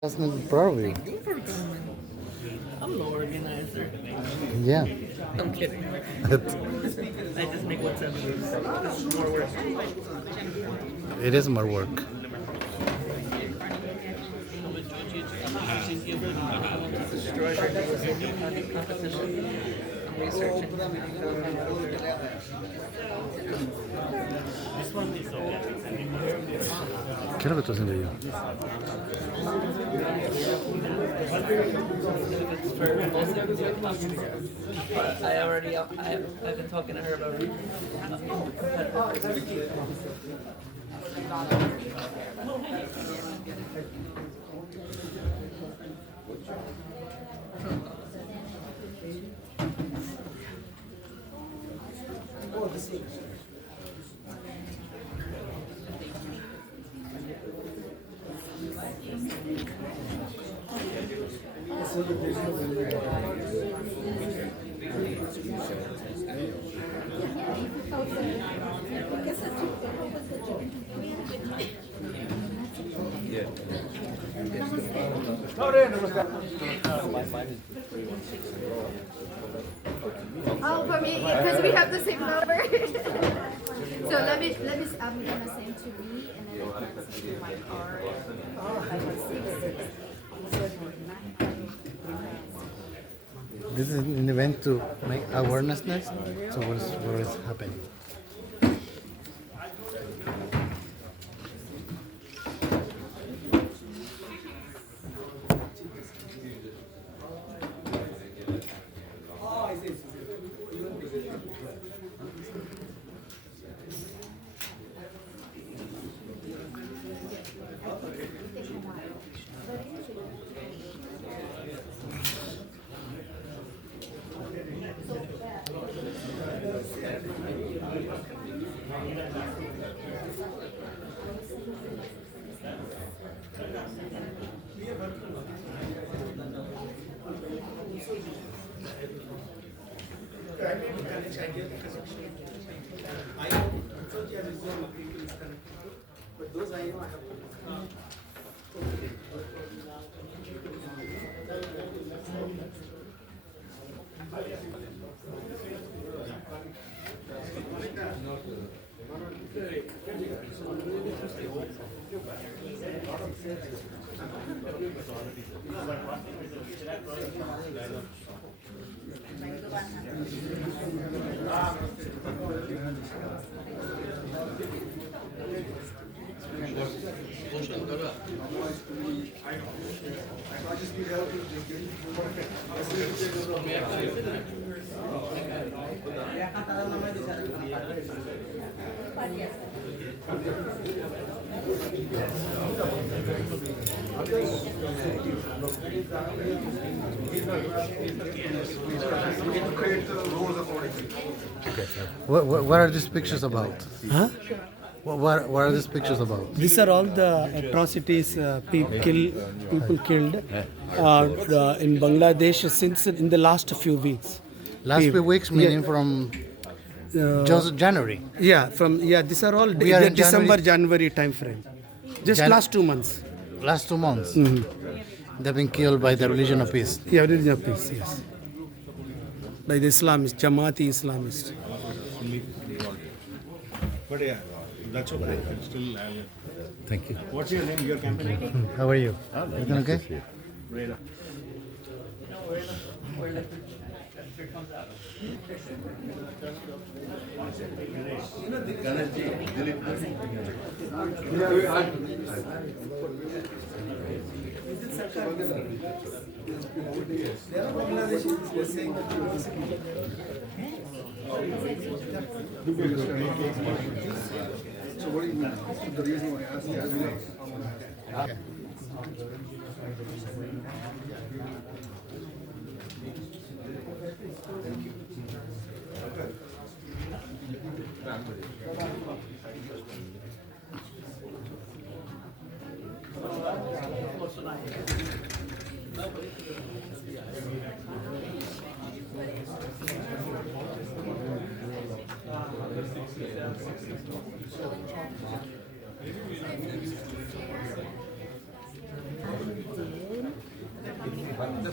That's not probably. I'm the organizer. Yeah. I'm kidding. I just make WhatsApp groups. This is more work. It is more work. Destroy the competition. I'm researching. ¿Qué es lo que estoy haciendo yo? I've been talking to her about it. Oh, for me, because we have the same number. So I'm gonna send to me, and then I'm gonna send to my card. This is an event to make awareness. So what is happening? What are these pictures about? Huh? What are these pictures about? These are all the atrocities people killed in Bangladesh since in the last few weeks. Last few weeks, meaning Yeah. from just January. These are all We are in January time frame. Just last 2 months. Last 2 months. They've been killed by the religion of peace. Yeah, religion of peace, yes. By the Islamists, Jamaati Islamists. But yeah, that's okay. I'm still. Thank you. What's your name? Your campaign? How are you? Everything okay? Reda. Where the picture comes out. So what do you mean? The reason why I asked you. Okay.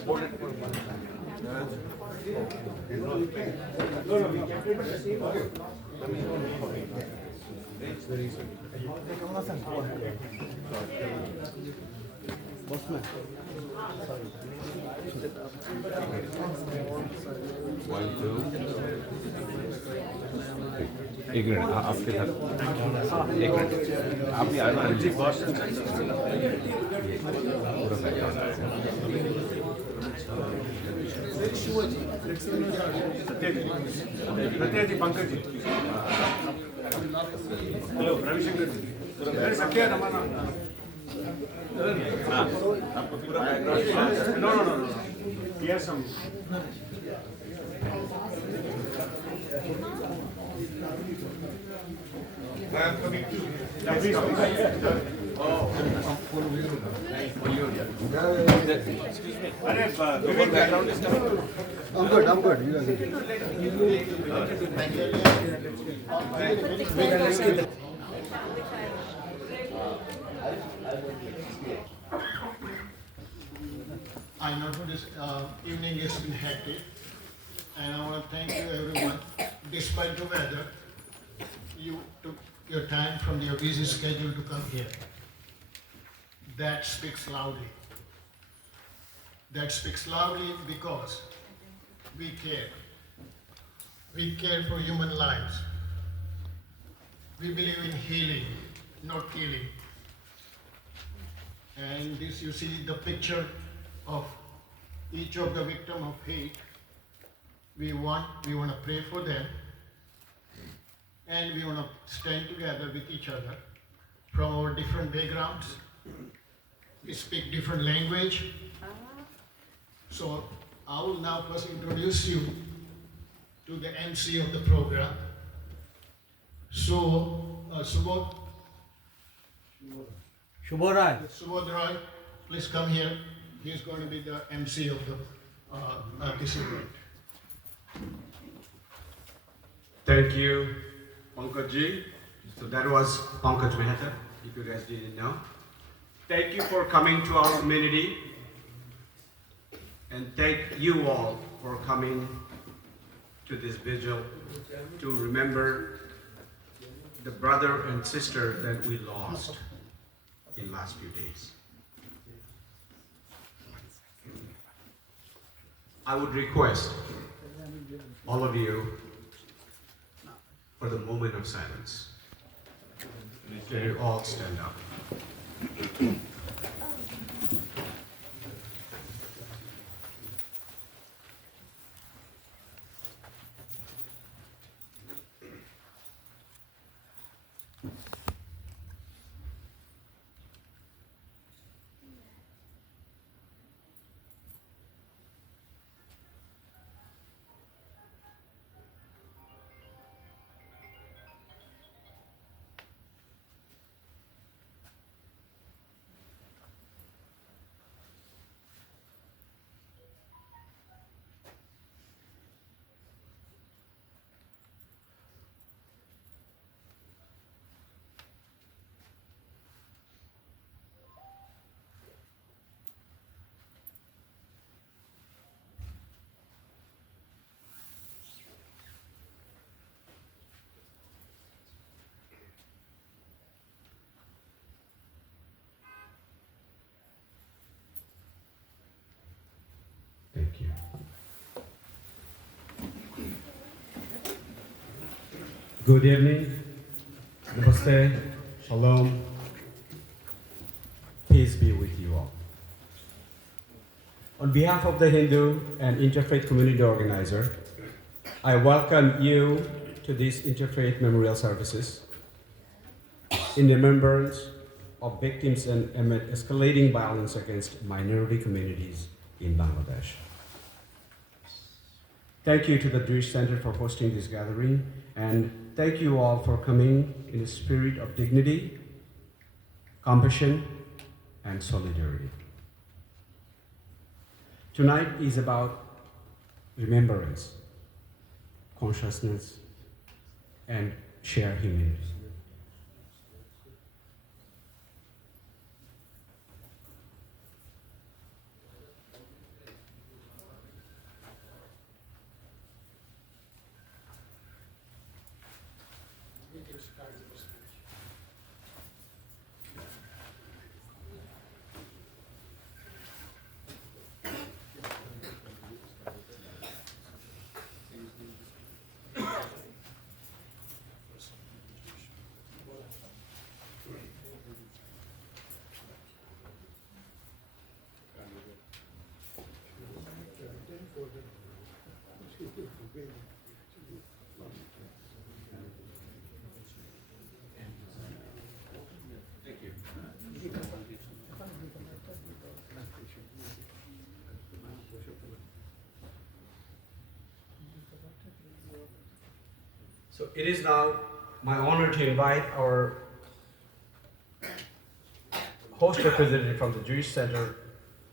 One, two. एक मिनट आपके साथ एक मिनट आप भी आए जी पूरा सत्या जी पंकज जी हेलो रविशंकर जी अरे सत्या रमाना आपको पूरा background no no no no here some I am coming to please अरे Vivek background is I'm good. I'm good. You are good. I know this evening has been hectic, and I want to thank you everyone. Despite the weather, you took your time from your busy schedule to come here. That speaks loudly. That speaks loudly because we care. We care for human lives. We believe in healing, not killing. And this, you see the picture of each of the victim of hate. We want to pray for them, and we want to stand together with each other from our different backgrounds. We speak different language. So I will now first introduce you to the MC of the program. So Subodh Roy, please come here. He is going to be the MC of the this event. Thank you, Pankaj ji. So that was Pankaj Mehta, if you guys didn't know. Thank you for coming to our community. And thank you all for coming to this vigil to remember the brother and sister that we lost in last few days. I would request all of you for the moment of silence. Can you all stand up? Thank you. Good evening. Namaste. Shalom. Peace be with you all. On behalf of the Hindu and Interfaith Community Organizer, I welcome you to these Interfaith Memorial Services in remembrance of victims and amid escalating violence against minority communities in Bangladesh. Thank you to the Jewish Center for hosting this gathering, and thank you all for coming in a spirit of dignity, compassion, and solidarity. Tonight is about remembrance, consciousness, and shared humanity. So it is now my honor to invite our host representative from the Jewish Center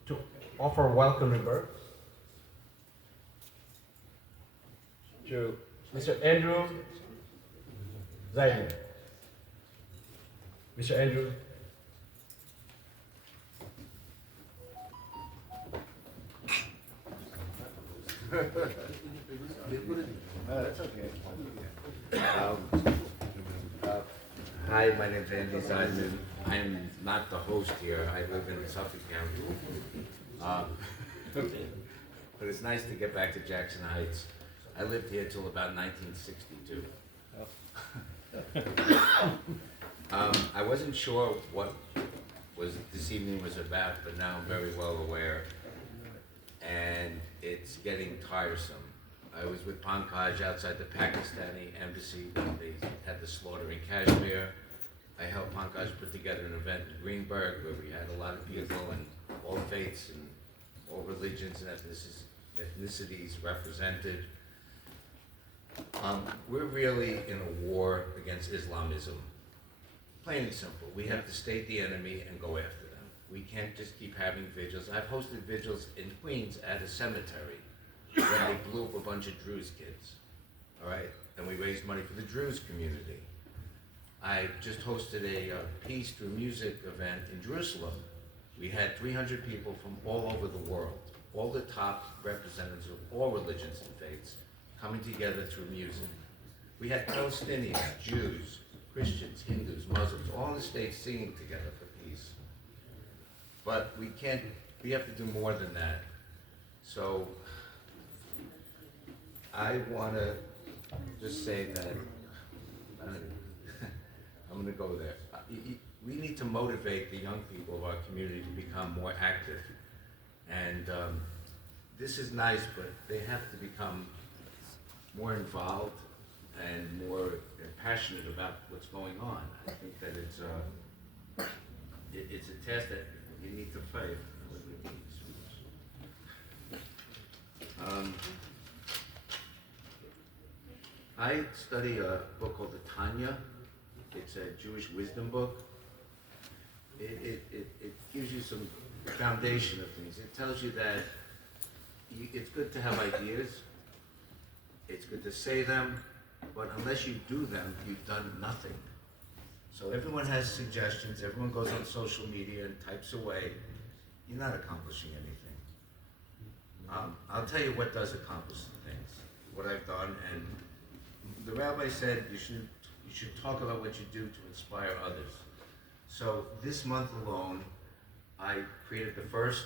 to offer a welcome remark to Mr. Andrew Zaidman. Mr. Andrew. Hi, my name's Andy Seidman. I'm not the host here. I live in Suffolk County. But it's nice to get back to Jackson Heights. I lived here till about 1962. I wasn't sure what this evening was about, but now I'm very well aware. And it's getting tiresome. I was with Pankaj outside the Pakistani embassy when they had the slaughter in Kashmir. I helped Pankaj put together an event in Greenberg where we had a lot of people and all faiths and all religions and ethnicities represented. We're really in a war against Islamism. Plain and simple. We have to state the enemy and go after them. We can't just keep having vigils. I've hosted vigils in Queens at a cemetery when they blew up a bunch of Druze kids, all right? And we raised money for the Druze community. I just hosted a Peace Through Music event in Jerusalem. We had 300 people from all over the world, all the top representatives of all religions and faiths coming together through music. We had Palestinians, Jews, Christians, Hindus, Muslims, all in the states singing together for peace. But we have to do more than that. So I want to just say that, I'm going to go there. We need to motivate the young people of our community to become more active. And this is nice, but they have to become more involved and more passionate about what's going on. I think that it's a test that you need to fight. I study a book called the Tanya. It's a Jewish wisdom book. It gives you some foundation of things. It tells you that it's good to have ideas. It's good to say them, but unless you do them, you've done nothing. So everyone has suggestions. Everyone goes on social media and types away. You're not accomplishing anything. I'll tell you what does accomplish things, what I've done, and the rabbi said you should talk about what you do to inspire others. So this month alone, I created the first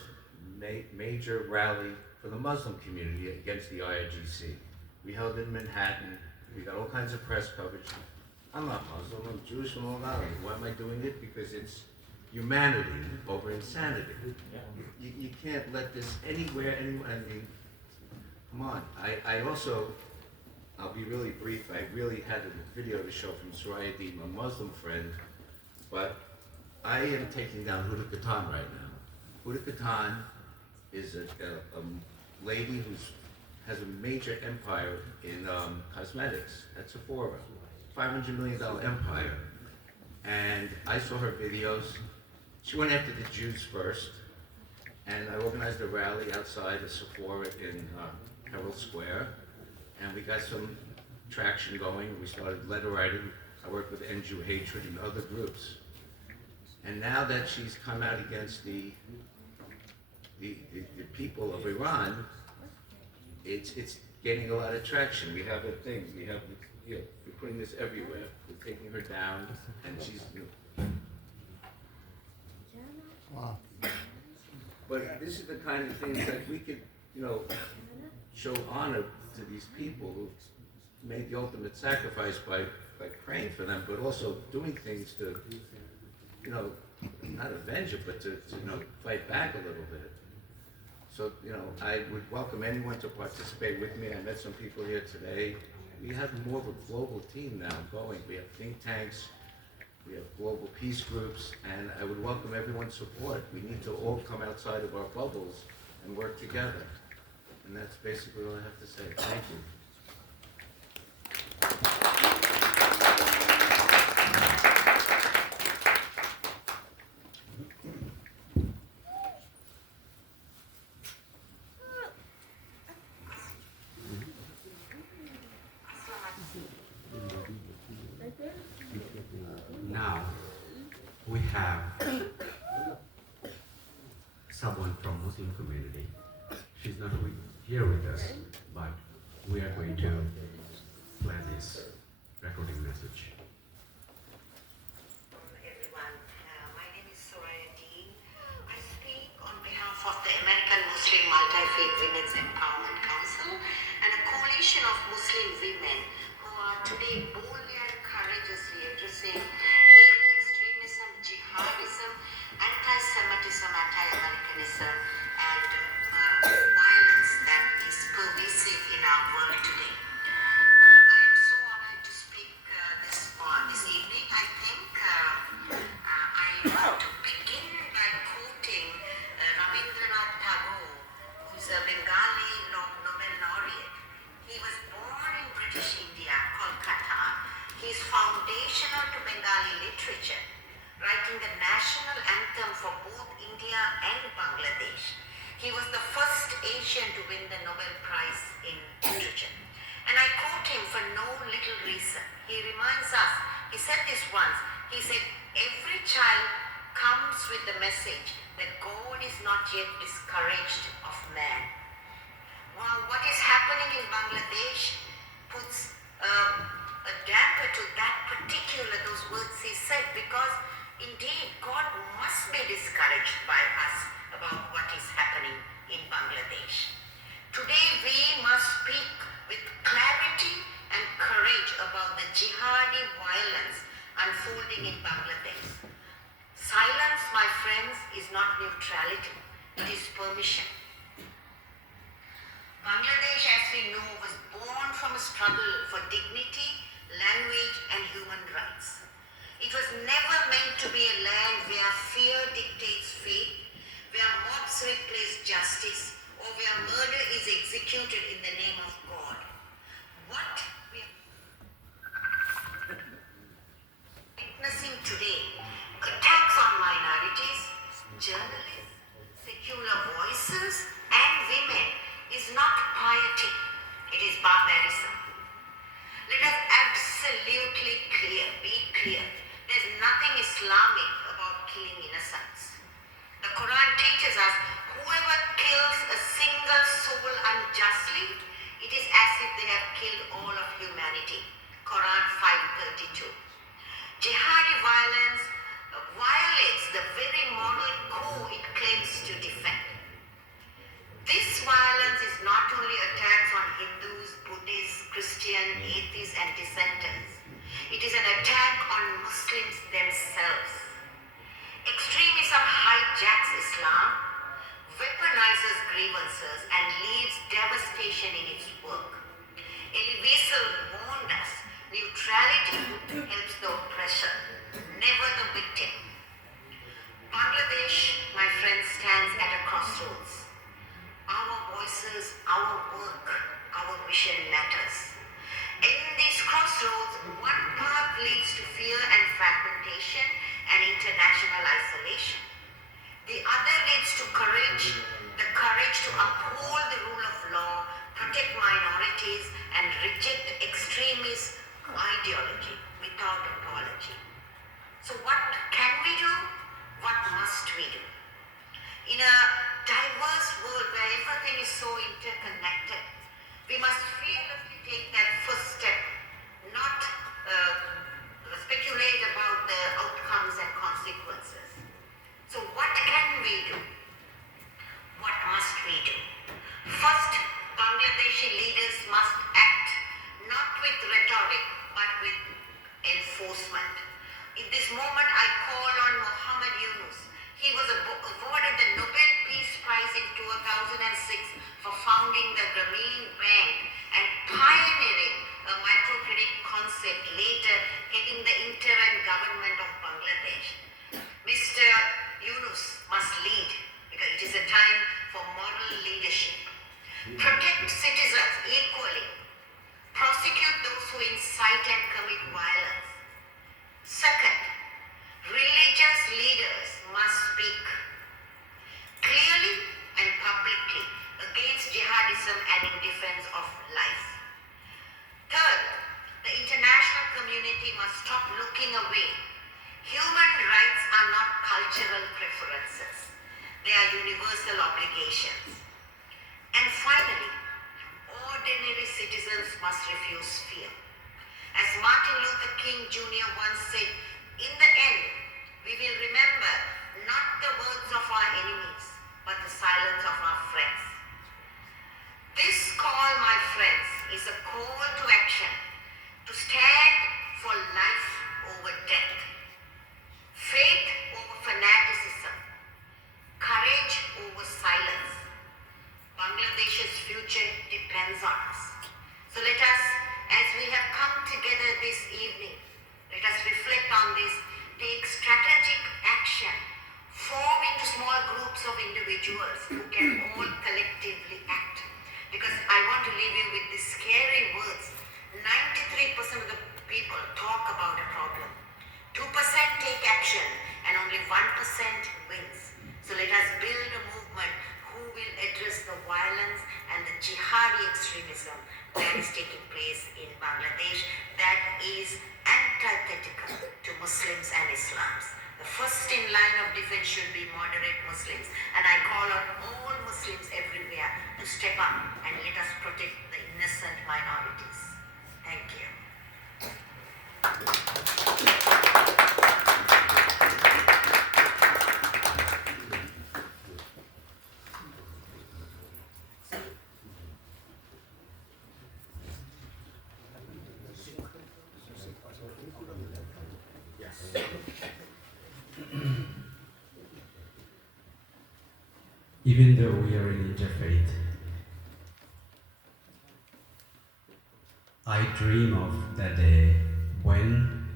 major rally for the Muslim community against the IRGC. We held it in Manhattan. We got all kinds of press coverage. I'm not Muslim, I'm Jewish from Long Island. Why am I doing it? Because it's humanity over insanity. You can't let this anywhere, I mean, come on. I also, I'll be really brief, I really had a video to show from Soraya Deeb, my Muslim friend, but I am taking down Huda Katan right now. Huda Katan is a lady who has a major empire in cosmetics at Sephora, $500 million empire. And I saw her videos. She went after the Jews first, and I organized a rally outside of Sephora in Herald Square, and we got some traction going. We started letter writing. I worked with End Jew Hatred and other groups. And now that she's come out against the people of Iran, it's gaining a lot of traction. We have a thing. We have, we're putting this everywhere. We're taking her down, and she's. Wow. But this is the kind of things that we could, show honor to these people who made the ultimate sacrifice by praying for them, but also doing things to, not avenge it, but to fight back a little bit. So, I would welcome anyone to participate with me. I met some people here today. We have more of a global team now going. We have think tanks, we have global peace groups, and I would welcome everyone's support. We need to all come outside of our bubbles and work together. And that's basically all I have to say. Thank you. Now we have someone from Muslim community. She's not here with us, but we are going to play this recording message. Everyone, my name is Soraya Dean. I speak on behalf of the American Muslim Multi-Faith Women's Empowerment Council and a coalition of Muslim women who are today boldly and courageously addressing hate, extremism, jihadism, anti-Semitism, anti-Americanism, and violence that is pervasive in our world today. I am so honored to speak this evening. I think I want to begin by quoting Rabindranath Tagore, who is a Bengali Nobel laureate. He was born in British India, Kolkata. He is foundational to Bengali literature, writing the national anthem for both India and Bangladesh. He was the first Asian to win the Nobel Prize in literature. And I quote him for no little reason. He reminds us, he said this once, he said, every child comes with the message that God is not yet discouraged of man. Well, what is happening in Bangladesh puts a damper to that particular, those words he said, because indeed God must be discouraged by us about what is happening in Bangladesh. Today we must speak with clarity and courage about the jihadi violence unfolding in Bangladesh. Silence, my friends, is not neutrality, it is permission. Bangladesh, as we know, was born from a struggle for dignity, language, and human rights. It was never meant to be a land where fear dictates fate, where mobs replace justice, or where murder is executed in the name of God. What we are witnessing today, attacks on minorities, journalists, secular voices, and women, is not piety, it is barbarism. Let us absolutely be clear. There's nothing Islamic about killing innocents. The Quran teaches us, whoever kills a single soul unjustly, it is as if they have killed all of humanity. Quran 5:32. Jihadi violence violates the very moral core it claims to defend. This violence is not only attacks on Hindus, Buddhists, Christians, atheists, and dissenters. It is an attack on Muslims themselves. Extremism hijacks Islam, weaponizes grievances, and leaves devastation in its work. Elie Wiesel warned us, neutrality helps the oppressor, never the victim. Bangladesh, my friends, stands at a crossroads. Our voices, our work, our vision matters. In these crossroads, one path leads to fear and fragmentation and international isolation. The other leads to courage, the courage to uphold the rule of law, protect minorities, and reject extremist ideology without apology. So what can we do? What must we do? In a diverse world where everything is so interconnected, we must fearlessly take that first step, not speculate about the outcomes and consequences. So what can we do? What must we do? First, Bangladeshi leaders must act not with rhetoric but with enforcement. In this moment, I call on Muhammad Yunus. He was awarded the Nobel Peace Prize in 2000 for founding the Grameen Bank and pioneering a microcredit concept, later heading the interim government of Bangladesh. Mr. Yunus must lead because it is a time for moral leadership. Protect citizens equally. Prosecute those who incite and commit violence. Second, religious leaders must speak clearly and publicly against jihadism and in defense of life. Third, the international community must stop looking away. Human rights are not cultural preferences. They are universal obligations. And finally, ordinary citizens must refuse fear. As Martin Luther King Jr. once said, in the end, we will remember not the words of our enemies, but the silence of our friends. This call, my friends, is a call to action, to stand for life over death, faith over fanaticism, courage over silence. Bangladesh's future depends on us. So let us, as we have come together this evening, let us reflect on this, take strategic action, form into small groups of individuals who can all collectively act. Because I want to leave you with these scary words. 93% of the people talk about a problem. 2% take action and only 1% wins. So let us build a movement who will address the violence and the jihadi extremism that is taking place in Bangladesh that is antithetical to Muslims and Islams. The first in line of defense should be moderate Muslims, and I call on all Muslims everywhere to step up and let us protect the innocent minorities. Thank you. Even though we are in interfaith, I dream of that day when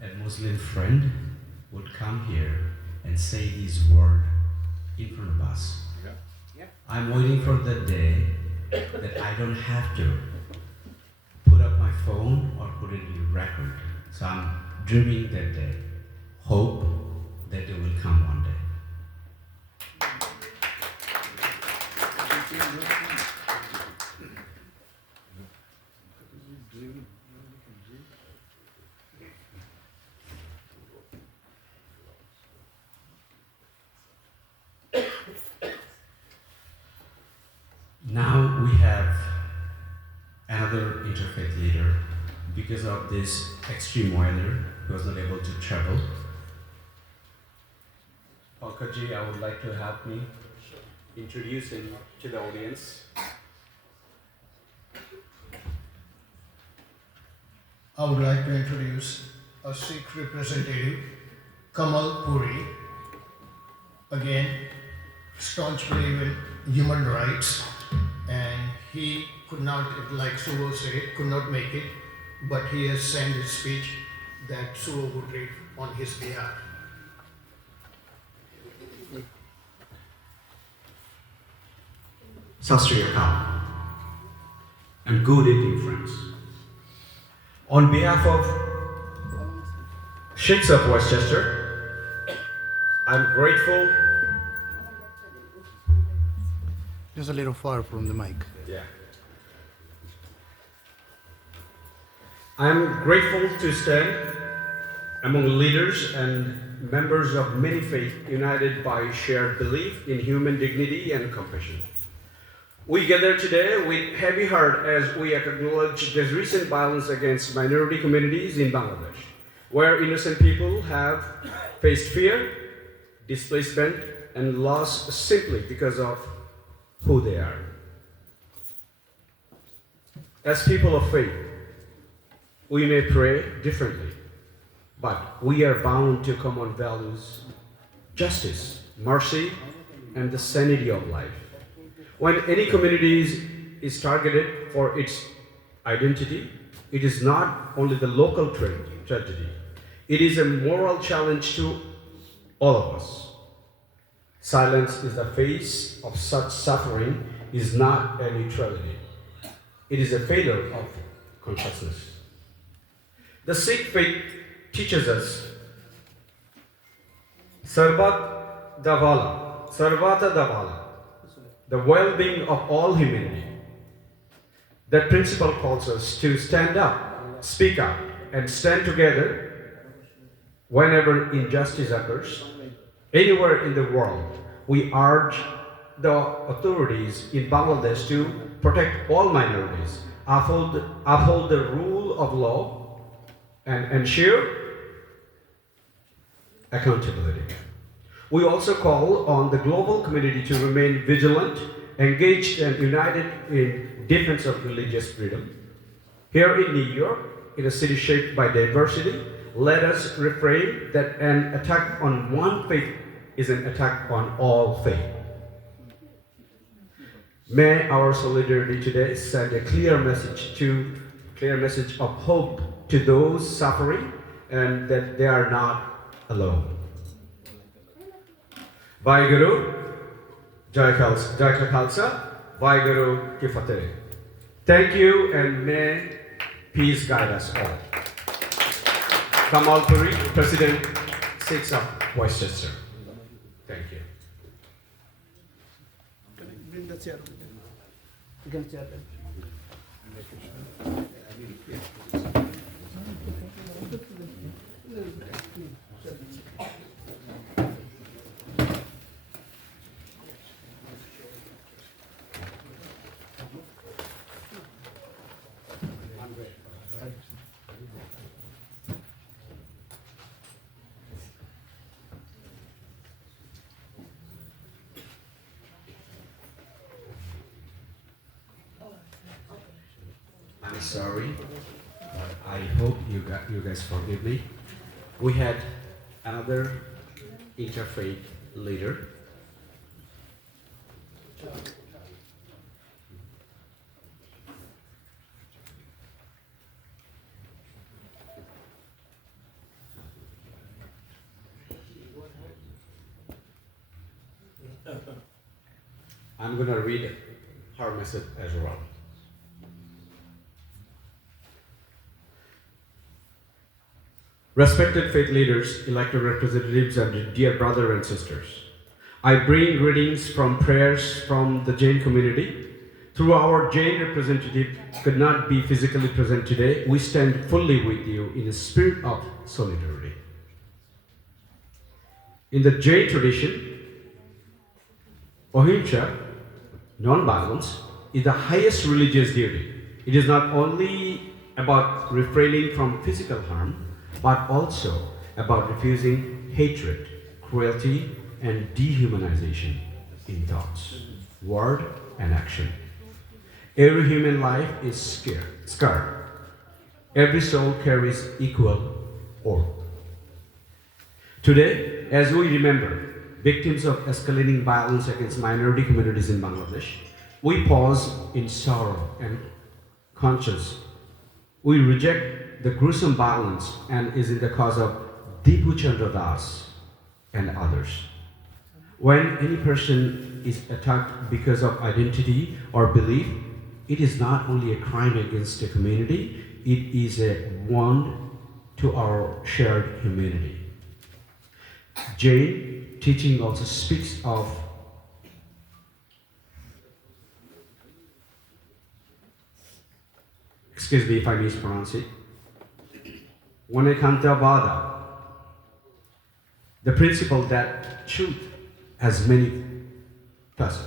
a Muslim friend would come here and say these words in front of us. I'm waiting for the day that I don't have to put up my phone or put it in the record. So I'm dreaming that day. Hope that it will come one day. Now we have another interfaith leader. Because of this extreme weather, he was not able to travel. Pankaji, I would like to help me introduce him to the audience. I would like to introduce a Sikh representative, Kamal Puri. Again, staunch believer in human rights, and he could not, like Suvo said, could not make it, but he has sent his speech that Suvo would read on his behalf. Sat Sri Akal, and good evening, friends. On behalf of Sheikhs of Westchester, I'm grateful. Just a little far from the mic. Yeah. I'm grateful to stand among leaders and members of many faiths united by shared belief in human dignity and compassion. We gather today with heavy heart as we acknowledge the recent violence against minority communities in Bangladesh, where innocent people have faced fear, displacement, and loss simply because of who they are. As people of faith, we may pray differently, but we are bound to common values: justice, mercy, and the sanity of life. When any community is targeted for its identity, it is not only the local tragedy, it is a moral challenge to all of us. Silence in the face of such suffering is not a neutrality. It is a failure of consciousness. The Sikh faith teaches us Sarvat Davala, Sarvata Davala, the well-being of all humanity. That principle calls us to stand up, speak up, and stand together whenever injustice occurs. Anywhere in the world, we urge the authorities in Bangladesh to protect all minorities, uphold the rule of law, and ensure accountability. We also call on the global community to remain vigilant, engaged, and united in defense of religious freedom. Here in New York, in a city shaped by diversity, let us refrain that an attack on one faith is an attack on all faith. May our solidarity today send a clear message of hope to those suffering and that they are not alone. Vaheguru, Jai Khalsa, Vaheguru Ki Fateh. Thank you, and may peace guide us all. Kamal Puri, President, Sikhs of Westchester. Thank you. Bring the chair. You can chair them. I'm sorry. I hope you guys forgive me. We had another interfaith leader. I'm going to read her message as well. Respected faith leaders, elected representatives, and dear brothers and sisters, I bring greetings from prayers from the Jain community. Through our Jain representative could not be physically present today, we stand fully with you in a spirit of solidarity. In the Jain tradition, ahimsa, non-violence, is the highest religious duty. It is not only about refraining from physical harm, but also about refusing hatred, cruelty, and dehumanization in thoughts, word, and action. Every human life is scarred. Every soul carries equal worth. Today, as we remember victims of escalating violence against minority communities in Bangladesh, we pause in sorrow and conscience. We reject the gruesome violence and is in the cause of Dipu Chandra Das and others. When any person is attacked because of identity or belief, it is not only a crime against a community, it is a wound to our shared humanity. Jain teaching also speaks of excuse me if I mispronounce it, Vanekantavada, the principle that truth has many facets.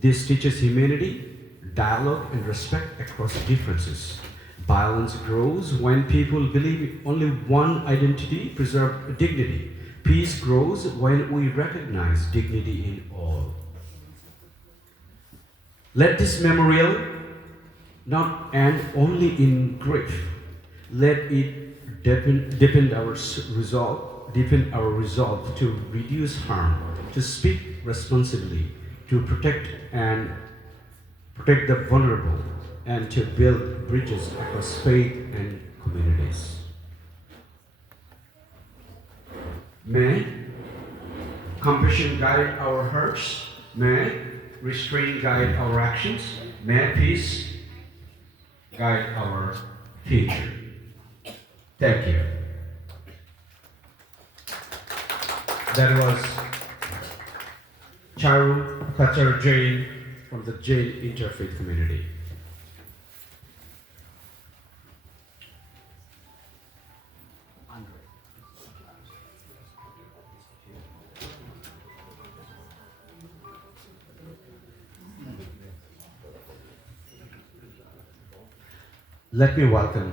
This teaches humanity, dialogue, and respect across differences. Violence grows when people believe only one identity preserves dignity. Peace grows when we recognize dignity in all. Let this memorial not end only in grief. Let it deepen our resolve to reduce harm, to speak responsibly, to protect the vulnerable, and to build bridges across faith and communities. May compassion guide our hearts. May restraint guide our actions. May peace guide our future. Thank you. That was Charu Kachar Jain from the Jain Interfaith Community. Let me welcome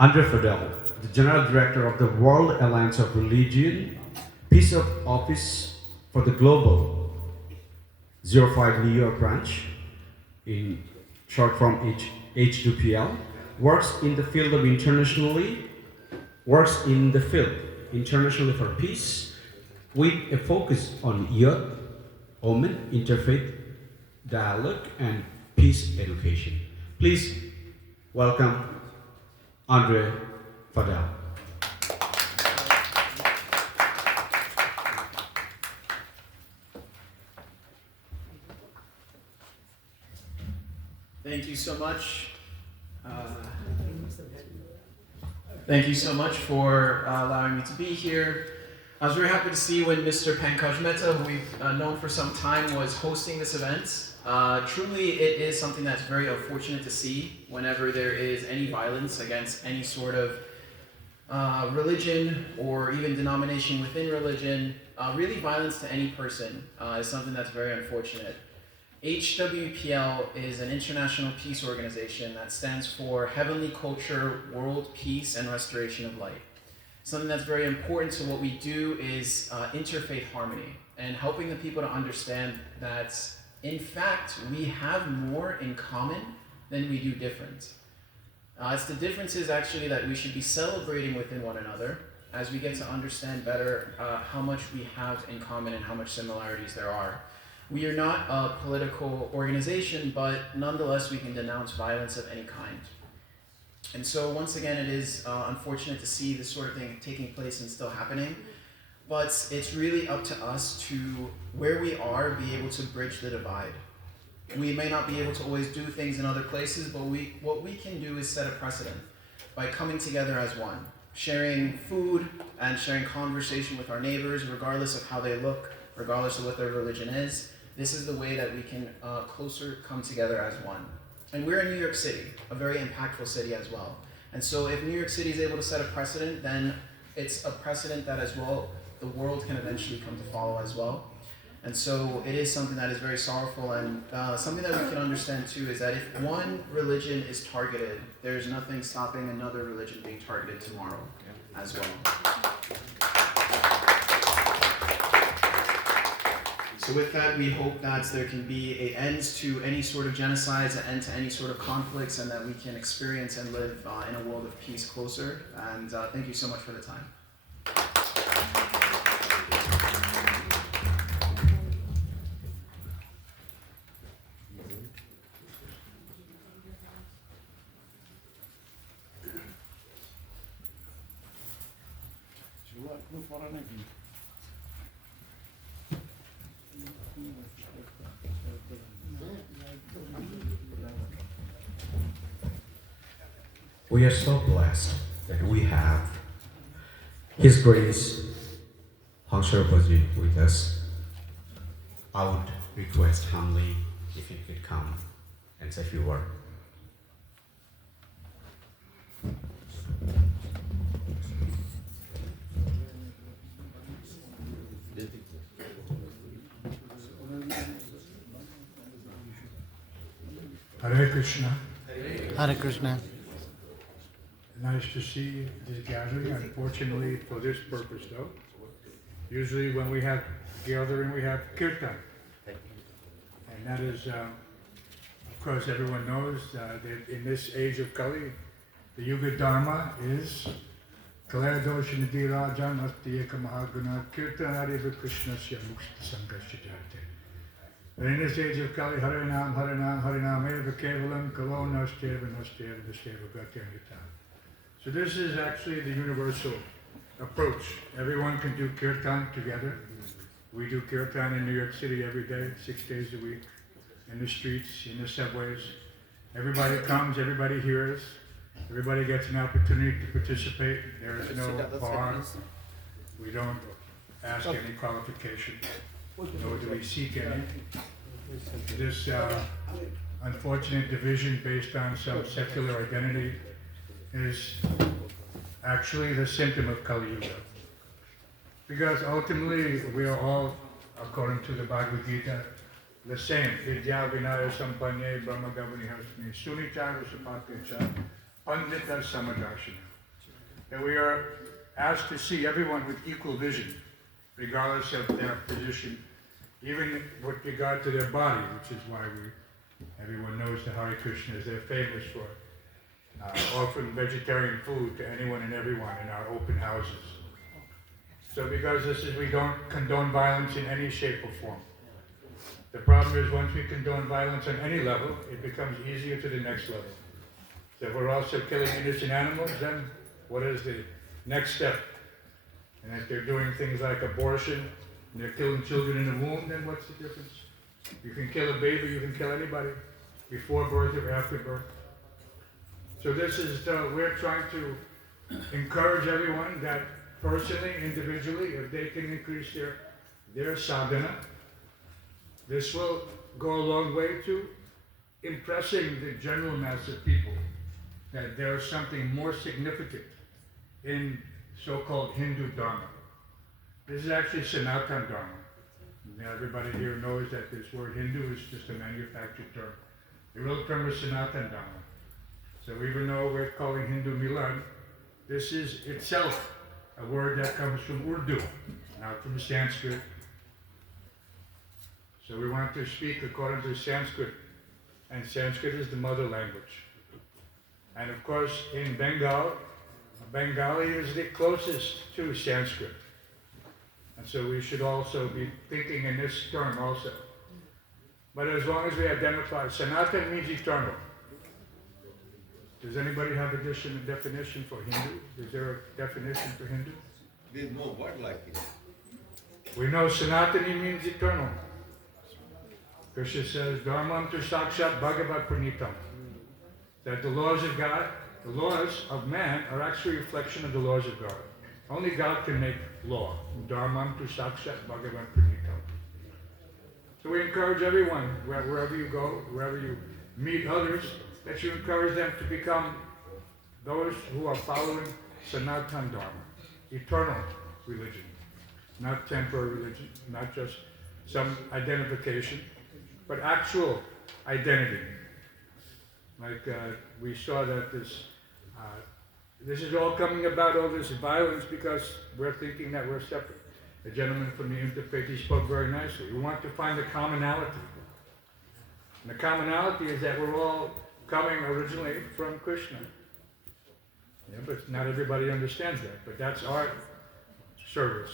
Andre Fidel, the General Director of the World Alliance of Religion, Peace of Office for the Global 05 New York branch, in short form H2PL, works in the field internationally for peace, with a focus on youth, women, interfaith dialogue, and peace education. Please welcome Andre Fidel. Thank you so much. Thank you so much for allowing me to be here. I was very happy to see when Mr. Pankaj Mehta, who we've known for some time, was hosting this event. Truly, it is something that's very unfortunate to see whenever there is any violence against any sort of religion or even denomination within religion. Really, violence to any person is something that's very unfortunate. HWPL is an international peace organization that stands for Heavenly Culture, World Peace, and Restoration of Light. Something that's very important to what we do is interfaith harmony and helping the people to understand that, in fact, we have more in common than we do different. It's the differences actually that we should be celebrating within one another as we get to understand better how much we have in common and how much similarities there are. We are not a political organization, but nonetheless we can denounce violence of any kind. And so once again, it is unfortunate to see this sort of thing taking place and still happening, but it's really up to us to, where we are, be able to bridge the divide. We may not be able to always do things in other places, but what we can do is set a precedent by coming together as one, sharing food and sharing conversation with our neighbors, regardless of how they look, regardless of what their religion is. This is the way that we can closer come together as one. And we're in New York City, a very impactful city as well. And so if New York City is able to set a precedent, then it's a precedent that as well the world can eventually come to follow as well. And so it is something that is very sorrowful, and something that we can understand too is that if one religion is targeted, there's nothing stopping another religion being targeted tomorrow as well. So with that, we hope that there can be an end to any sort of genocides, an end to any sort of conflicts, and that we can experience and live in a world of peace closer. And thank you so much for the time. We are so blessed that we have His Grace Hong Sherpaji with us. I would request humbly if you could come and say a few words. Hare Krishna. Hare Krishna. Nice to see this gathering, unfortunately for this purpose though. Usually when we have gathering, we have kirtan. And that is, of course, everyone knows that in this age of Kali, the Yuga Dharma is Kalaya Doshana Rajan Asti Eka Mahaguna Kirtanari Krishnasya Mukta Sangasya Jate. In this age of Kali Harinam, Harinam, Harinam, Eva Kevalam, Kalona Steva, Nosteva, Steva, Gatyamita. So this is actually the universal approach. Everyone can do kirtan together. We do kirtan in New York City every day, 6 days a week, in the streets, in the subways. Everybody comes, everybody hears, everybody gets an opportunity to participate. There is no bar. We don't ask any qualification, nor do we seek any. This unfortunate division based on some secular identity is actually the symptom of Kali Yuga. Because ultimately we are all, according to the Bhagavad Gita, the same. Vidya Vinaya Sampanye Brahma Gavani Hasmi Sunichara Sapatecha Pandita Samadarshana. That we are asked to see everyone with equal vision, regardless of their position, even with regard to their body, which is why everyone knows the Hare Krishnas. They're famous for offering vegetarian food to anyone and everyone in our open houses. So because we don't condone violence in any shape or form. The problem is once we condone violence on any level, it becomes easier to the next level. So if we're also killing innocent animals, then what is the next step? And if they're doing things like abortion, and they're killing children in the womb, then what's the difference? You can kill a baby, you can kill anybody, before birth or after birth. So this is, we're trying to encourage everyone that personally, individually, if they can increase their sadhana, this will go a long way to impressing the general mass of people that there is something more significant in so-called Hindu Dharma. This is actually Sanatana Dharma. Now everybody here knows that this word Hindu is just a manufactured term. The real term is Sanatana Dharma. So even though we're calling Hindu Milan, this is itself a word that comes from Urdu, not from Sanskrit. So we want to speak according to Sanskrit, and Sanskrit is the mother language. And of course, in Bengal, Bengali is the closest to Sanskrit. And so we should also be thinking in this term also. But as long as we identify, Sanatana means eternal. Does anybody have a definition for Hindu? Is there a definition for Hindu? There's no word like it. We know Sanatani means eternal. Krishna says, Dharmam tu sakshat bhagavat pranitam. That the laws of God, the laws of man, are actually a reflection of the laws of God. Only God can make law. Dharmam tu sakshat bhagavat pranitam. So we encourage everyone, wherever you go, wherever you meet others, that you encourage them to become those who are following Sanatana Dharma, eternal religion, not temporary religion, not just some identification, but actual identity. Like we saw that this is all coming about, all this violence, because we're thinking that we're separate. The gentleman from the interfaith, he spoke very nicely. We want to find a commonality. And the commonality is that we're all coming originally from Krishna. Yeah, but not everybody understands that. But that's our service.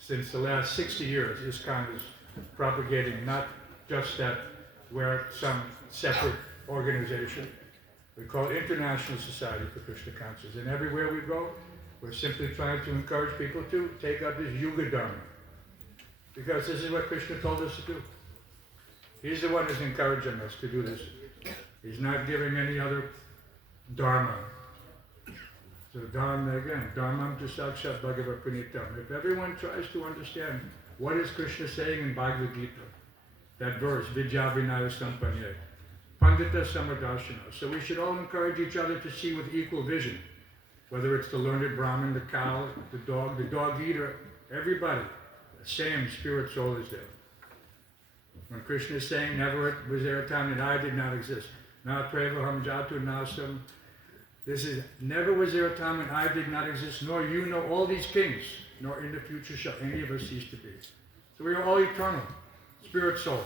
Since the last 60 years, ISKCON is propagating not just that we're some separate organization. We call it International Society for Krishna Consciousness. And everywhere we go, we're simply trying to encourage people to take up this Yuga Dharma. Because this is what Krishna told us to do. He's the one who's encouraging us to do this. He's not giving any other dharma. So dharma again, dharmam tu sakshat bhagavat pranitam. If everyone tries to understand what is Krishna saying in Bhagavad Gita, that verse, vidya vinaya sampanye, pandita samadarshana. So we should all encourage each other to see with equal vision, whether it's the learned Brahmin, the cow, the dog eater, everybody, the same spirit soul is there. When Krishna is saying, never was there a time that I did not exist. Na trevaham jatu nasam. This is, never was there a time when I did not exist, nor you, nor all these kings, nor in the future shall any of us cease to be. So we are all eternal, spirit soul.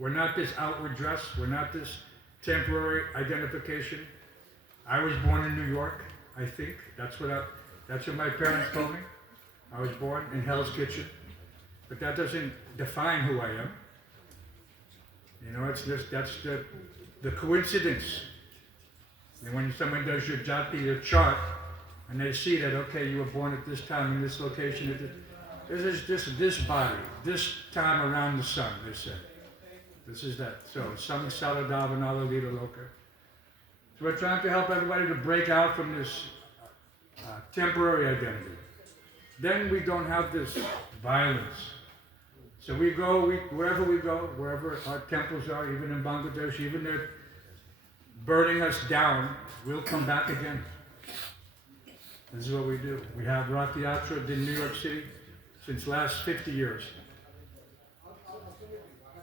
We're not this outward dress, we're not this temporary identification. I was born in New York, I think. That's what my parents told me. I was born in Hell's Kitchen. But that doesn't define who I am. You know, that's the coincidence. And when someone does your jati, your chart, and they see that, okay, you were born at this time in this location, this is this body, this time around the sun, they say. This is that. So, Sam Saladavanala Lita Loka. So we're trying to help everybody to break out from this temporary identity. Then we don't have this violence. So we go, wherever we go, wherever our temples are, even in Bangladesh, even they're burning us down, we'll come back again. This is what we do. We have Rath Yatra in New York City since last 50 years.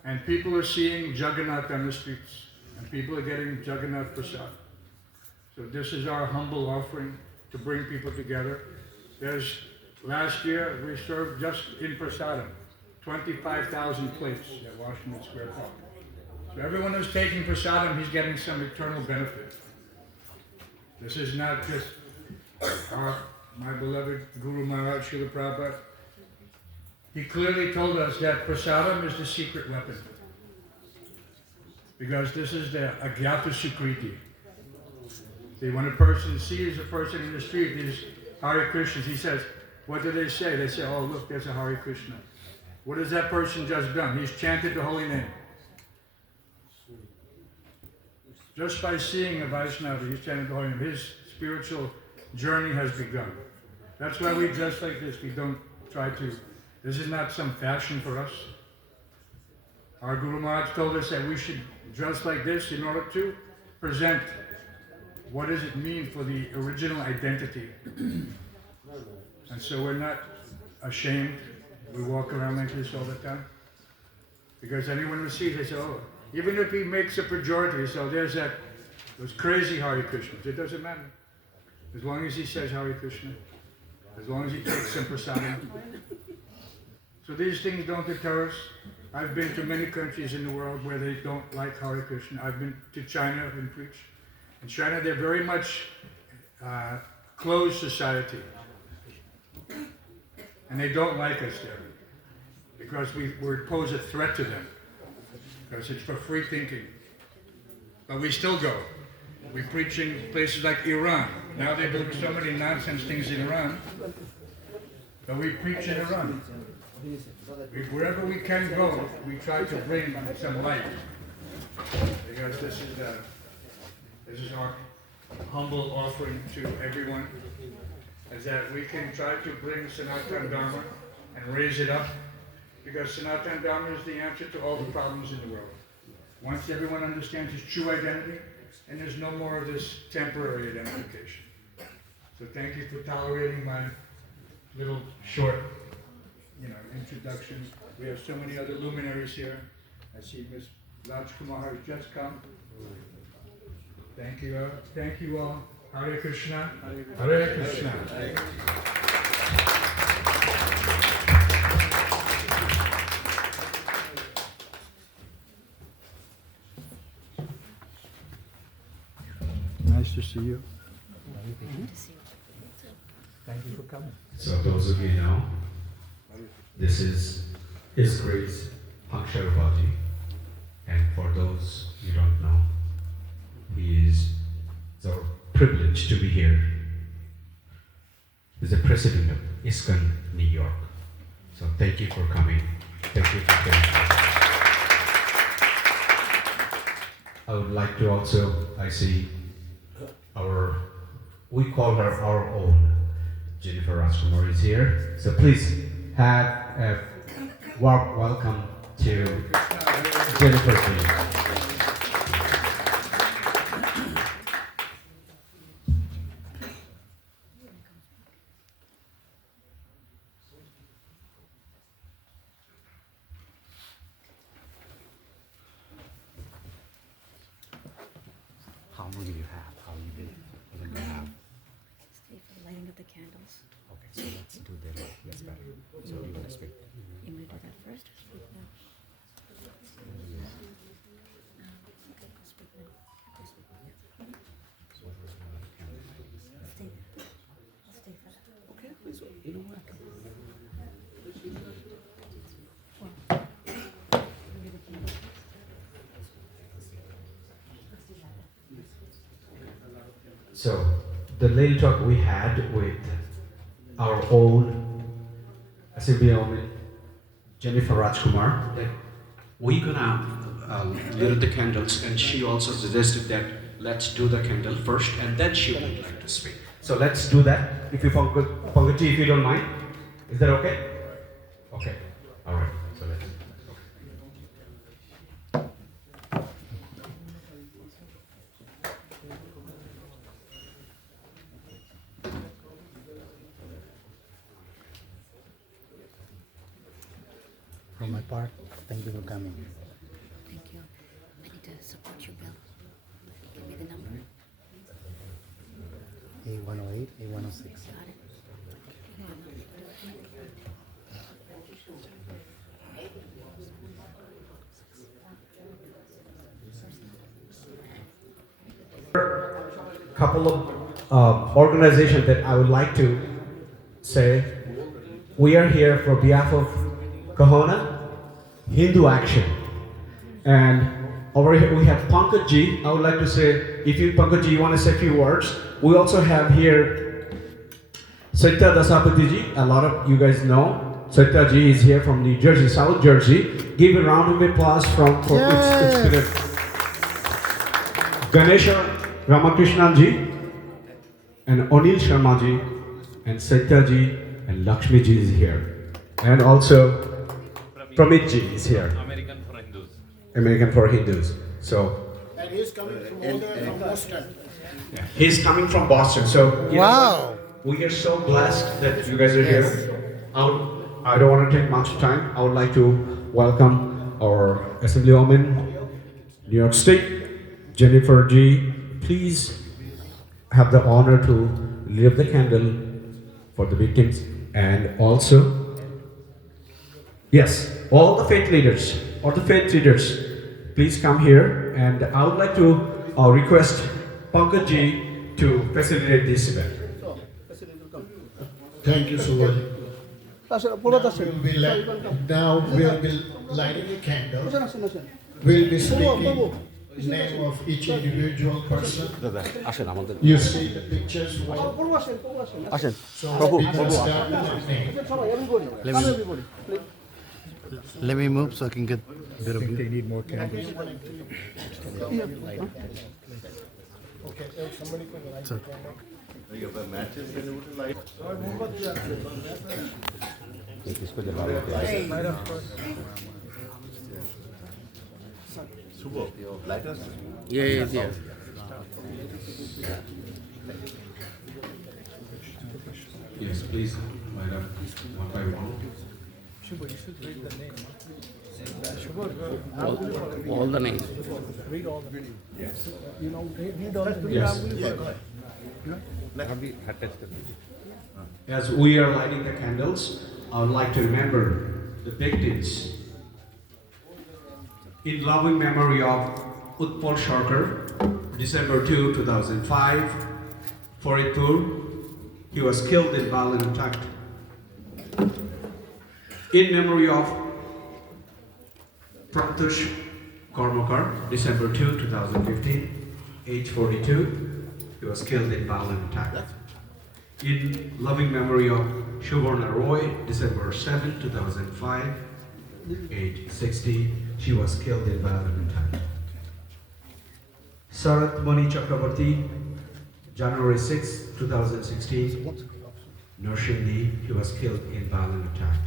And people are seeing Jagannath on the streets. And people are getting Jagannath Prasad. So this is our humble offering to bring people together. Last year, we served just in Prasadam 25,000 plates at Washington Square Park. So everyone who's taking Prasadam, he's getting some eternal benefit. This is not just my beloved Guru Maharaj Srila Prabhupada. He clearly told us that Prasadam is the secret weapon. Because this is the Agyata Sukriti. See, when a person sees a person in the street, these Hare Krishnas, he says, what do they say? They say, oh, look, there's a Hare Krishna. What has that person just done? He's chanted the holy name. Just by seeing a Vaishnava, he's chanted the holy name. His spiritual journey has begun. That's why we dress like this. We don't try to, this is not some fashion for us. Our Guru Maharaj told us that we should dress like this in order to present what does it mean for the original identity. And so we're not ashamed. We walk around like this all the time. Because anyone who sees, they say, oh, even if he makes a pejorative, so there's those crazy Hare Krishnas. It doesn't matter. As long as he says Hare Krishna, as long as he takes some prasadam. So these things don't deter us. I've been to many countries in the world where they don't like Hare Krishna. I've been to China and preached. In China, they're very much closed society. And they don't like us there because we pose a threat to them because it's for free thinking. But we still go. We preach in places like Iran. Now they're doing so many nonsense things in Iran, but we preach in Iran. Wherever we can go, we try to bring some light because this is our humble offering to everyone. Is that we can try to bring Sanatana Dharma and raise it up, because Sanatana Dharma is the answer to all the problems in the world. Once everyone understands his true identity, and there's no more of this temporary identification. So thank you for tolerating my little short, introduction. We have so many other luminaries here. I see Ms. Rajkumar has just come. Thank you. Thank you all. Hare Krishna. Hare Krishna. Nice to see you. Thank you for coming. So those of you know, this is His Grace Paksharvati, and for those you don't know, he is our privilege to be here. He's the president of ISKCON New York. So thank you for coming. Thank you for coming. I would like to also, I see we call her our own, Jennifer Rajkumar is here. So please have a warm welcome to Jennifer, please. How long do you have? How you been? How long do you have? Stay for lighting of the candles. Okay, so let's do that. That's better. So you want to speak? You want to do that first or speak now? Okay, go speak now. Okay, speak now. So what was the candle? Stay there. So the little talk we had with our own Assemblywoman Jennifer Rajkumar, that we're gonna lit the candles, and she also suggested that let's do the candle first and then she would like to speak. So let's do that. If you Pankaji, if you don't mind, is that okay? Okay. All right. So let's. From my part, thank you for coming. Thank you. I need to support you, Bill. Give me the number. A108, A106. Got it. Couple of organizations that I would like to say. We are here for behalf of Kahona Hindu Action, and over here we have Pankaj Ji. I would like to say, if you Pankaj Ji, you want to say a few words. We also have here Satya Dasapati Ji. A lot of you guys know Satya Ji is here from New Jersey, South Jersey. Give a round of applause for its Ganesha Ramakrishnan Ji and Anil Sharma Ji and Satya Ji and Lakshmi Ji is here, and also Pramit Ji is here. American for Hindus. American for Hindus. So And he's coming from Boston. he's coming from Boston. So Wow! we are so blessed that you guys are here. I don't want to take much time. I would like to welcome our Assemblywoman, New York State, Jennifer G. Please have the honor to light the candle for the victims, and also, yes, all the faith leaders, please come here. And I would like to request Pankaj Ji to facilitate this event. Thank you, Subhaji. Now we'll be lighting a candle. We'll be speaking the name of each individual person. You see the pictures. So we can start with the name. Let me move so I can get a bit of view. They need more candles. Okay, somebody can light So- the candle. Yeah. Yes, please, madam, one by one. All the names. As we are lighting the candles, I would like to remember the victims in loving memory of Utpal Sharkar, December 2, 2005, Faridpur. He was killed in violent attack. In memory of Pratush Karmakar, December 2, 2015, age 42. He was killed in violent attack. In loving memory of Shubharna Roy, December 7, 2005, age 60. She was killed in violent attack. Sarat Mani Chakrabarti, January 6, 2016, Narshindi. He was killed in violent attack.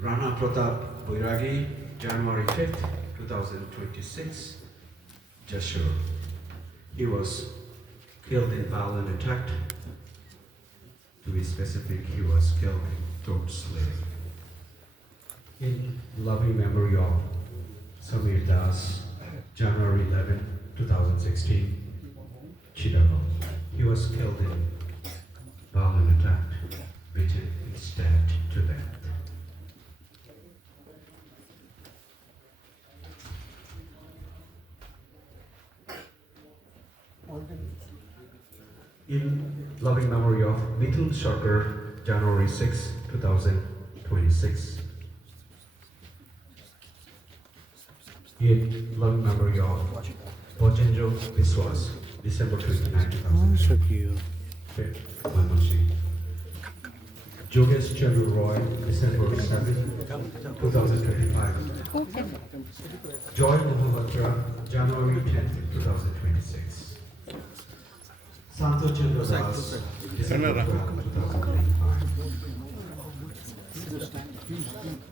Rana Pratap Boiragi, January 5th, 2026, Jashur. He was killed in violent attack. To be specific, he was killed towards slave. In loving memory of Samir Das, January 11, 2016, Chidago. He was killed in violent attack, beaten instead to death. In loving memory of Mithun Sharkar, January 6, 2026. In loving memory of Bojendra Biswas, December 29, Oh, so cute. 2005, Mamachi. Jogesh Chandra Roy, December 7, 2025. Joy Mohapatra, January 10, 2026. Santo Chandra Das, December 12, 2025.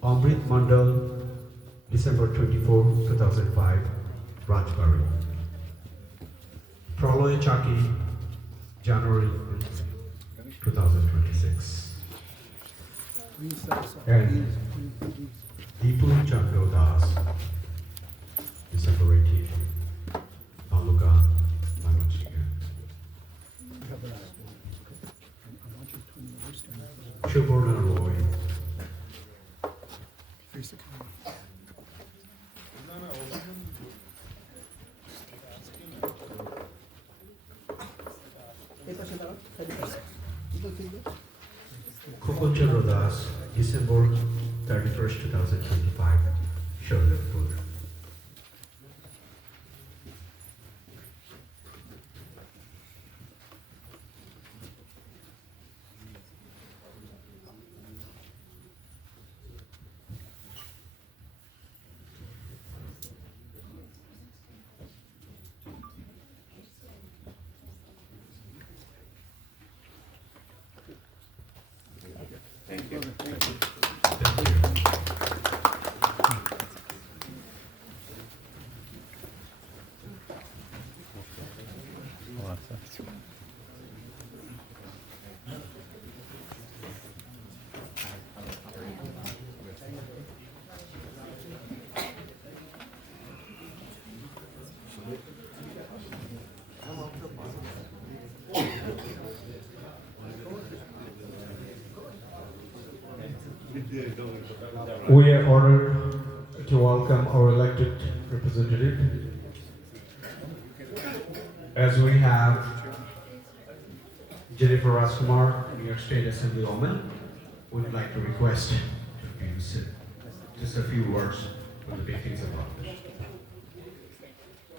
Amrit Mandal, December 24, 2005, Rajbari. Praloy Chaki, January 2026. And Deepu Chandra Das, December 18, Baluga, Mamachiga. Shubhorna Roy. Kokon Chandra Das, December 31st, 2025, Sholapur. Thank you. We are honored to welcome our elected representative. As we have Jennifer Rajkumar, New York State Assemblywoman, we would like to request to use just a few words for the big things about this.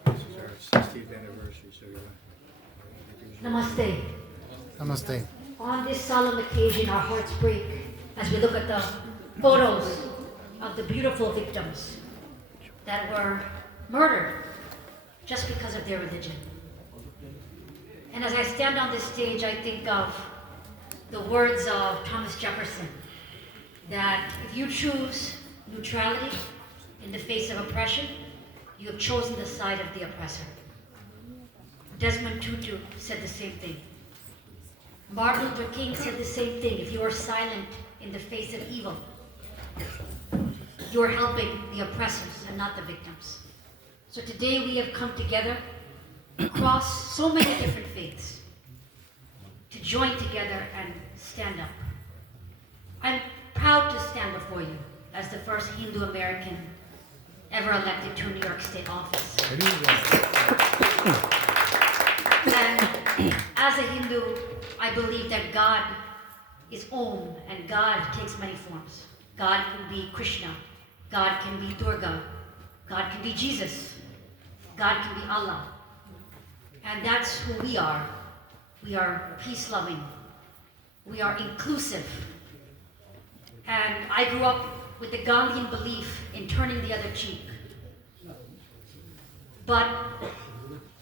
This is our 60th anniversary, so Namaste. Namaste. On this solemn occasion, our hearts break as we look at the photos of the beautiful victims that were murdered just because of their religion. And as I stand on this stage, I think of the words of Thomas Jefferson, that if you choose neutrality in the face of oppression, you have chosen the side of the oppressor. Desmond Tutu said the same thing. Martin Luther King said the same thing. If you are silent in the face of evil, you are helping the oppressors and not the victims. So today we have come together across so many different faiths to join together and stand up. I'm proud to stand before you as the first Hindu American ever elected to a New York State office. And as a Hindu, I believe that God is Om, and God takes many forms. God can be Krishna, God can be Durga, God can be Jesus, God can be Allah. And that's who we are. We are peace-loving. We are inclusive. And I grew up with the Gandhian belief in turning the other cheek. But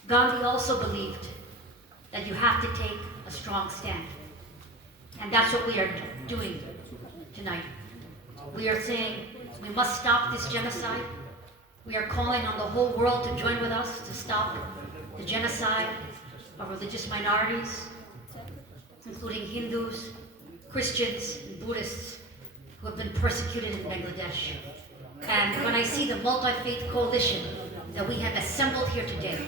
Gandhi also believed that you have to take a strong stand. And that's what we are doing tonight. We are saying we must stop this genocide. We are calling on the whole world to join with us to stop the genocide of religious minorities, including Hindus, Christians, and Buddhists who have been persecuted in Bangladesh. And when I see the multi-faith coalition that we have assembled here today,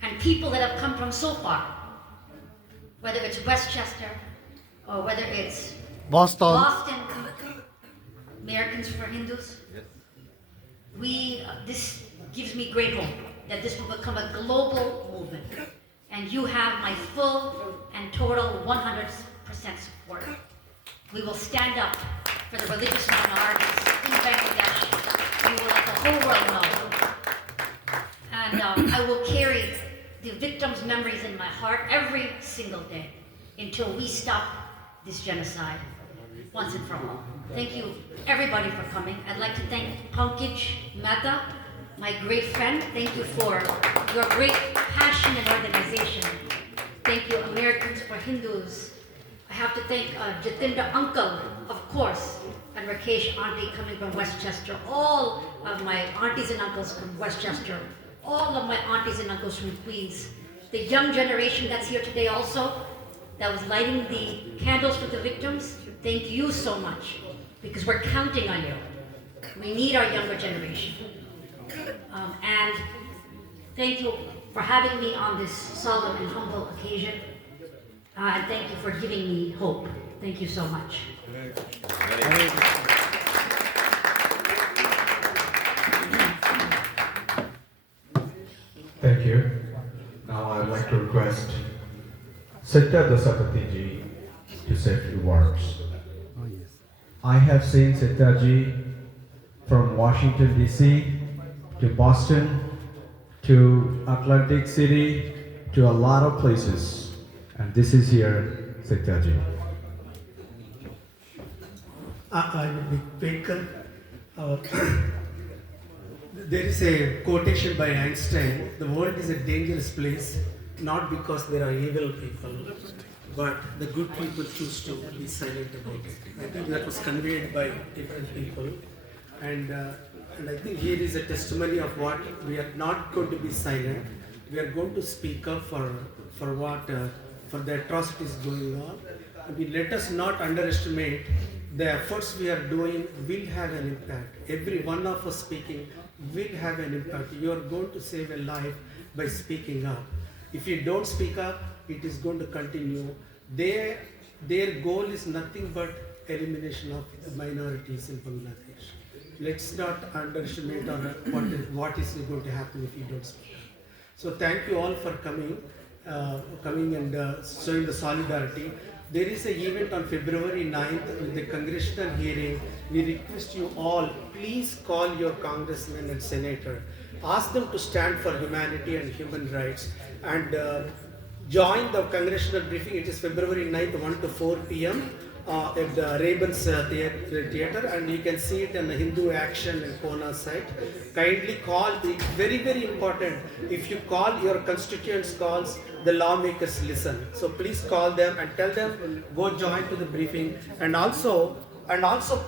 and people that have come from so far, whether it's Westchester or whether it's Boston, Americans for Hindus, this gives me great hope that this will become a global movement. And you have my full and total 100% support. We will stand up for the religious minorities in Bangladesh. We will let the whole world know. And I will carry the victims' memories in my heart every single day until we stop this genocide once and for all. Thank you, everybody, for coming. I'd like to thank Pankaj Mehta, my great friend. Thank you for your great passion and organization. Thank you, Americans for Hindus. I have to thank Jatindra Uncle, of course, and Rakesh Auntie coming from Westchester, all of my aunties and uncles from Westchester, all of my aunties and uncles from Queens, the young generation that's here today also, that was lighting the candles for the victims. Thank you so much, because we're counting on you. We need our younger generation. And thank you for having me on this solemn and humble occasion. And thank you for giving me hope. Thank you so much. Thank you. Now I'd like to request Sita Dasapati ji to say a few words. I have seen Sita ji from Washington DC to Boston to Atlantic City to a lot of places, and this is here Sita ji. I will be quick. There is a quotation by Einstein: the world is a dangerous place, not because there are evil people, but the good people choose to be silent about it. I think that was conveyed by different people. And I think here is a testimony of what we are not going to be silent. We are going to speak up for the atrocities going on. I mean, let us not underestimate the efforts we are doing will have an impact. Every one of us speaking will have an impact. You are going to save a life by speaking up. If you don't speak up, it is going to continue. Their goal is nothing but elimination of minorities in Bangladesh. Let's not underestimate what is going to happen if you don't speak up. So thank you all for coming and showing the solidarity. There is an event on February 9th with the congressional hearing. We request you all, please call your congressman and senator. Ask them to stand for humanity and human rights, and join the congressional briefing. It is February 9th, 1 to 4 p.m. At the Ravens Theatre, and you can see it on the Hindu Action and Kona site. Kindly call. It's very, very important. If you call, your constituents calls, the lawmakers listen. So please call them and tell them, go join to the briefing. And also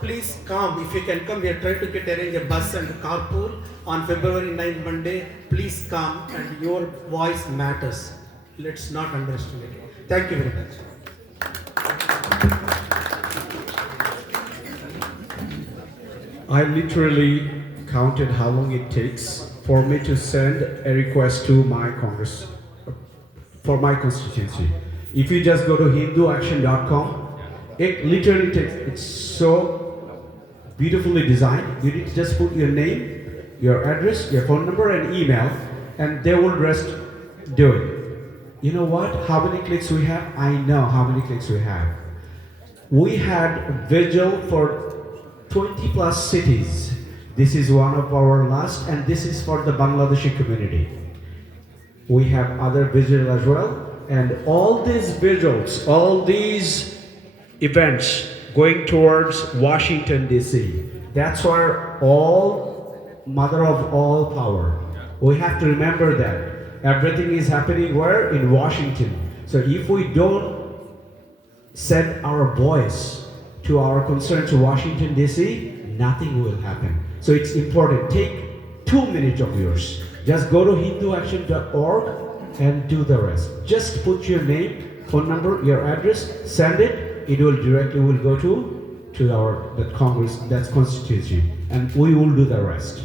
please come. If you can come, we are trying to arrange a bus and carpool on February 9th, Monday. Please come, and your voice matters. Let's not underestimate it. Thank you very much. I literally counted how long it takes for me to send a request to my Congress, for my constituency. If you just go to hinduaction.com, it literally takes, it's so beautifully designed. You need to just put your name, your address, your phone number and email, and they will just do it. You know what? How many clicks we have? I know how many clicks we have. We had vigil for 20 plus cities. This is one of our last, and this is for the Bangladeshi community. We have other vigils as well, and all these vigils, all these events going towards Washington DC. That's our all mother of all power. We have to remember that everything is happening where? In Washington. So if we don't send our voice to our concern to Washington DC, nothing will happen. So it's important. Take 2 minutes of yours. Just go to hinduaction.org and do the rest. Just put your name, phone number, your address, send it. It will directly go to our that Congress, that's constituency, and we will do the rest.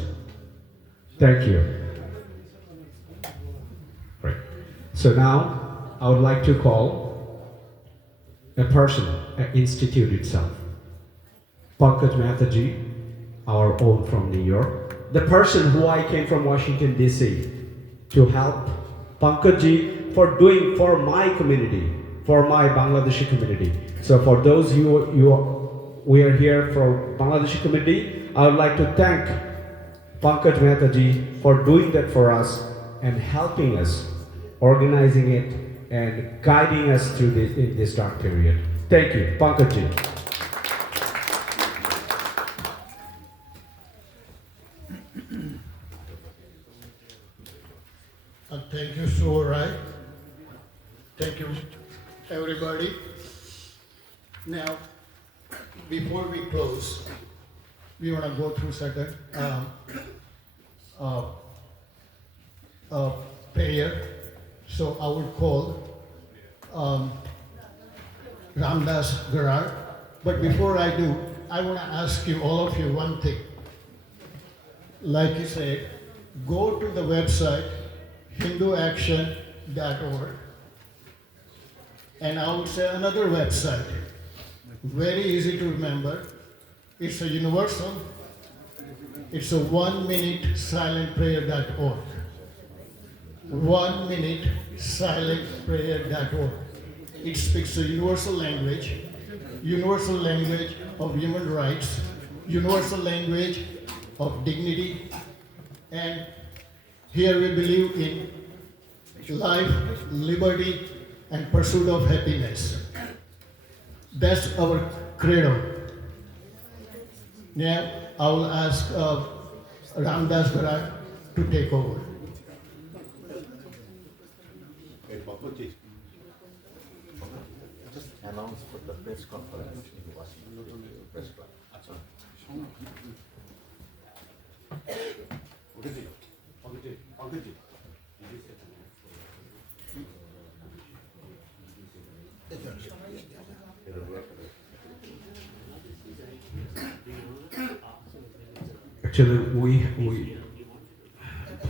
Thank you. Right. So now I would like to call a person, an institute itself. Pankaj Mehta ji, our own from New York. The person who I came from Washington DC to help Pankaj ji for doing for my community, for my Bangladeshi community. So for those we are here for Bangladeshi community, I would like to thank Pankaj Mehta ji for doing that for us and helping us organizing it, and guiding us through this in this dark period. Thank you, Pankaj. Thank you, Sorai. Thank you, everybody. Now, before we close, we want to go through certain prayer. So I will call Ramdas Garar. But before I do, I want to ask you, all of you, one thing. Like you said, go to the website hinduaction.org, and I would say another website, very easy to remember. It's a universal. It's a 1minutesilentprayer.org. 1minutesilentprayer.org. It speaks a universal language of human rights, universal language of dignity, and here we believe in life, liberty, and pursuit of happiness. That's our credo. Now, I will ask Ramdas Garar to take over. Just announce for the press conference in Washington, press club. Actually, we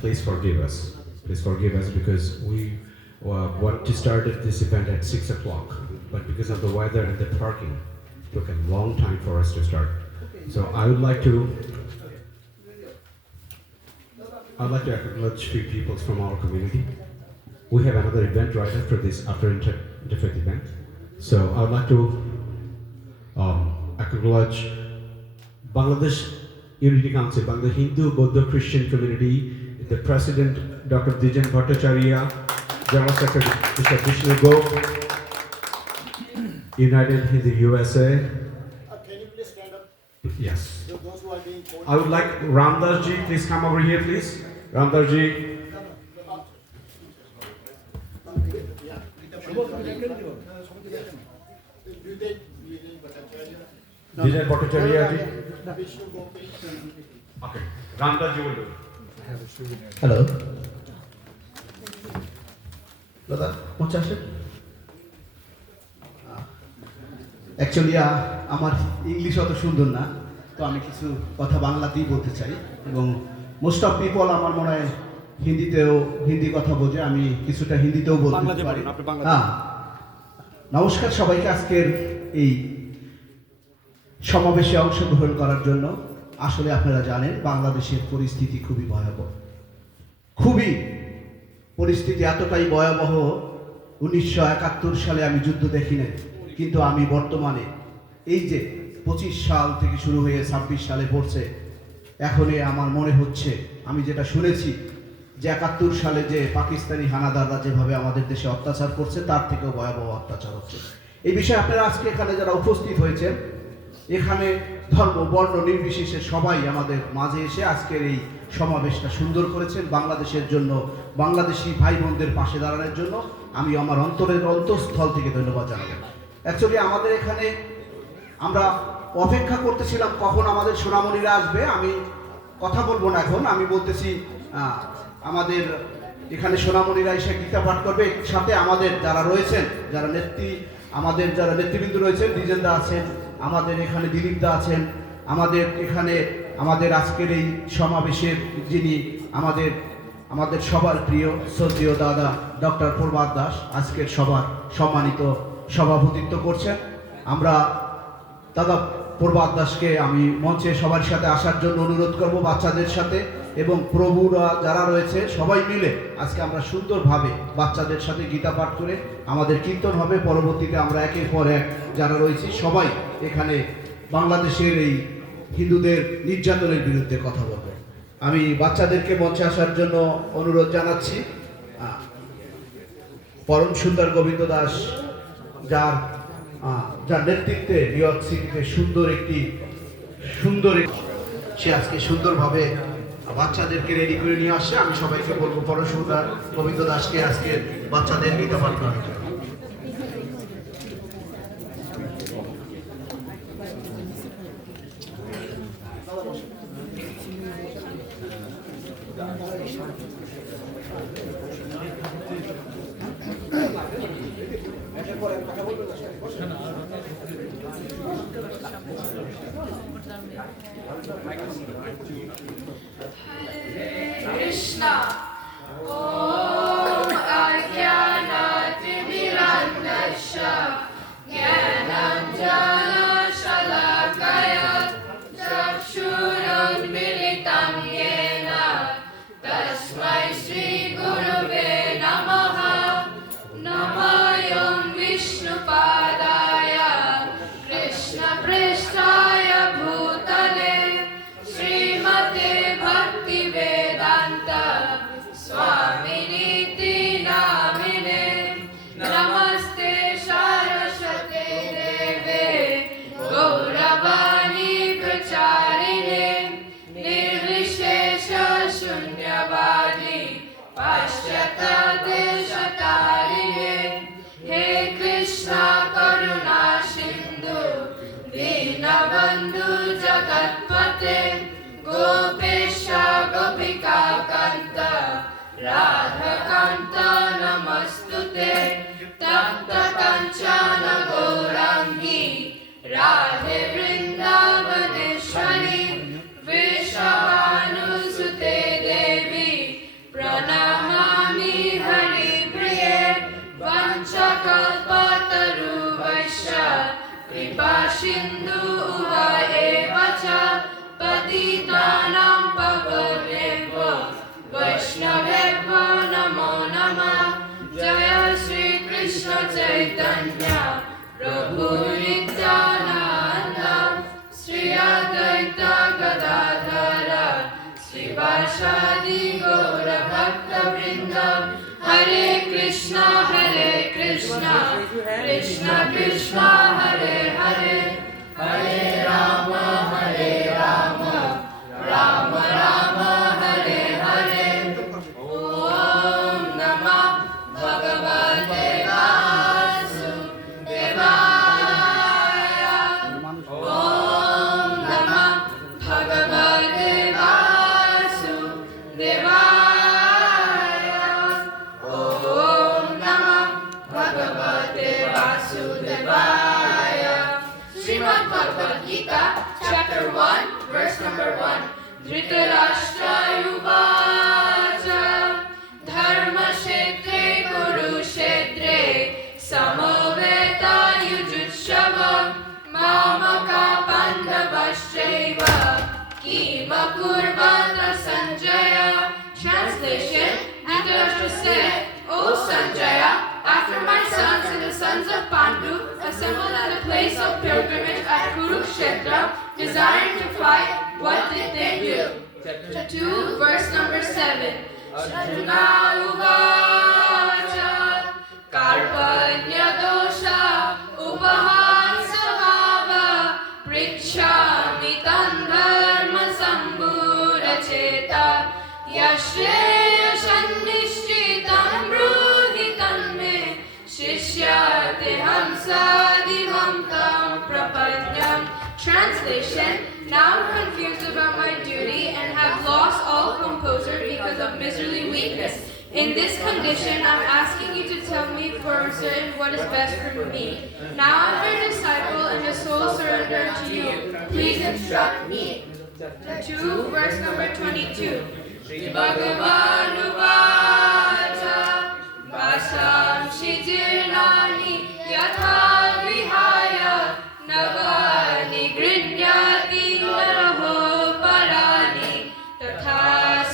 please forgive us. Please forgive us because we wanted to start this event at 6 o'clock, but because of the weather and the parking, it took a long time for us to start. So I would like to acknowledge few people from our community. We have another event right after this, after interfaith event. So I would like to acknowledge Bangladesh Unity Council, Bangladesh Hindu, Buddha, Christian community, the President, Dr. Dijan Bhattacharya, General Secretary, Mr. Vishnu Gop, United in the USA. Can you please stand up? Yes. Those who are being called. I would like Ramdas ji, please come over here, please. Ramdas ji. Dijan Bhattacharya ji. Okay. Ramdas ji will do. Hello দাদা পৌঁছে আসেন অ্যাকচুয়ালি আমার ইংলিশ অত সুন্দর না, তো আমি কিছু কথা বাংলাতেই বলতে চাই এবং মোস্ট অফ পিপল আমার মনে হয় হিন্দি কথা বোঝে, আমি কিছুটা হিন্দিতেও বলতে পারি। হ্যাঁ, নমস্কার সবাইকে আজকের এই সমাবেশে অংশগ্রহণ করার জন্য। আসলে আপনারা জানেন বাংলাদেশের পরিস্থিতি খুবই ভয়াবহ, খুবই পরিস্থিতি এতটাই ভয়াবহ। 1971 সালে আমি যুদ্ধ দেখি নাই, কিন্তু আমি বর্তমানে এই যে 25 সাল থেকে শুরু হয়ে 26 সালে পড়ছে, এখনই আমার মনে হচ্ছে আমি যেটা শুনেছি যে 71 সালে যে পাকিস্তানি হানাদাররা যেভাবে আমাদের দেশে অত্যাচার করছে তার থেকেও ভয়াবহ অত্যাচার হচ্ছে। এই বিষয়ে আপনারা আজকে এখানে যারা উপস্থিত হয়েছেন, এখানে ধর্ম বর্ণ নির্বিশেষে সবাই আমাদের মাঝে এসে আজকের এই সমাবেশটা সুন্দর করেছেন বাংলাদেশের জন্য, বাংলাদেশি ভাই বোনদের পাশে দাঁড়ানোর জন্য আমি আমার অন্তরের অন্তঃস্থল থেকে ধন্যবাদ জানাবো। অ্যাকচুয়ালি আমাদের এখানে আমরা অপেক্ষা করতেছিলাম কখন আমাদের সোনামণিরা আসবে। আমি কথা বলবো না এখন, আমি বলতেছি আমাদের এখানে সোনামণিরা এসে গীতা পাঠ করবে, সাথে আমাদের যারা রয়েছেন, আমাদের যারা নেতৃবৃন্দ রয়েছেন, দ্বিজেন্দা আছেন, আমাদের এখানে দিলীপদা আছেন, আমাদের এখানে আমাদের আজকের এই সমাবেশের যিনি আমাদের সবার প্রিয় শ্রদ্ধেয় দাদা ডক্টর প্রভাত দাস আজকের সবার সম্মানিত সভাপতিত্ব করছেন। আমরা দাদা প্রভাত দাসকে আমি মঞ্চে সবার সাথে আসার জন্য অনুরোধ করব, বাচ্চাদের সাথে এবং প্রভুরা যারা রয়েছে সবাই মিলে আজকে আমরা সুন্দরভাবে বাচ্চাদের সাথে গীতা পাঠ করে আমাদের কীর্তন হবে। পরবর্তীতে আমরা একের পর এক যারা রয়েছি সবাই এখানে বাংলাদেশের এই হিন্দুদের নির্যাতনের বিরুদ্ধে কথা বলবো। আমি বাচ্চাদেরকে মঞ্চে আসার জন্য অনুরোধ জানাচ্ছি। পরম সুন্দর গোবিন্দ দাস, যার নেতৃত্বে নিউ ইয়র্ক সিটিতে সে আজকে সুন্দরভাবে বাচ্চাদেরকে রেডি করে নিয়ে আসছে। আমি সবাইকে বলবো পরম সুন্দর গোবিন্দ দাসকে আজকে বাচ্চাদের নিতে করার জন্য। Krishna, Om Ajnanatimirandasya, Jnananjana Shalakaya, Chakshurunmilitam Yena, Tasmai Shri Gurave Namaha, Namayam Vishnupadaya, Krishna Prishtaya Bhutale, Srimate Bhakti Vedanta Swaminiti Namine, Namaste Saraswate Deve Gauravani Pracharine, Nirvishesha Shunyavadi Pashyata Deshatarine. He Krishna Karuna Sindhu Dinabandhu Jagatpate, Gopesha Gopika Kanta, Radha Kanta Namastute, Tapta Kanchana Gaurangi, Radhe Vrindavaneshwari, Vrishabhanusute Devi, Pranamami Hari Priye, Vanchakalpataruvaisya, Kripa Sindhu Uva Evacha, Patitanam Pavanebhyo Vaishnavebhyo Namo Namah. Jaya Shri Krishna Chaitanya Prabhu Nityananda, Shri Advaita Gadadhara, Shri Varsadi Gaura Bhakta Vrinda. Hare Krishna Krishna Krishna Hare Hare, Hare Rama Rama Rama Hare Hare. Om Namah Bhagavate Vasudevaya. Om Namah Bhagavate Vasudevaya. Om Namah Bhagavate Vasudevaya. Srimad Bhagavad Gita, chapter 1, verse number 1. Dhritarashtra Uvacha, Dharma Kshetre Kurukshetre, Samoveta Yujutshava, Mamaka Pandavashchaiva, Kima Kurvata Sanjaya. Translation: Dhritarashtra said, O Sanjaya, after my sons and the sons of Pandu assembled at the place of pilgrimage at Kurukshetra, desiring to fight, what did they do? Chapter 2, verse number 7. Arjuna Uvacha, Karpanya Dosha, Upahansahava, Prichami Tandharma Sambhuracheta, Yashreya Sannishchitam Bruhitam Me, Shishyate Hamsadivam Tam Prapanyam. Translation: Now I'm confused about my duty and have lost all composure because of miserly weakness. In this condition, I'm asking you to tell me for certain what is best for me. Now I'm your disciple and the soul surrender to you. Please instruct me. Chapter 2, verse number 22. Bhagavan Uvacha, Vasam Shijirnani Yatha Vihaya, Navani Grinyati Naraho Parani, Tatha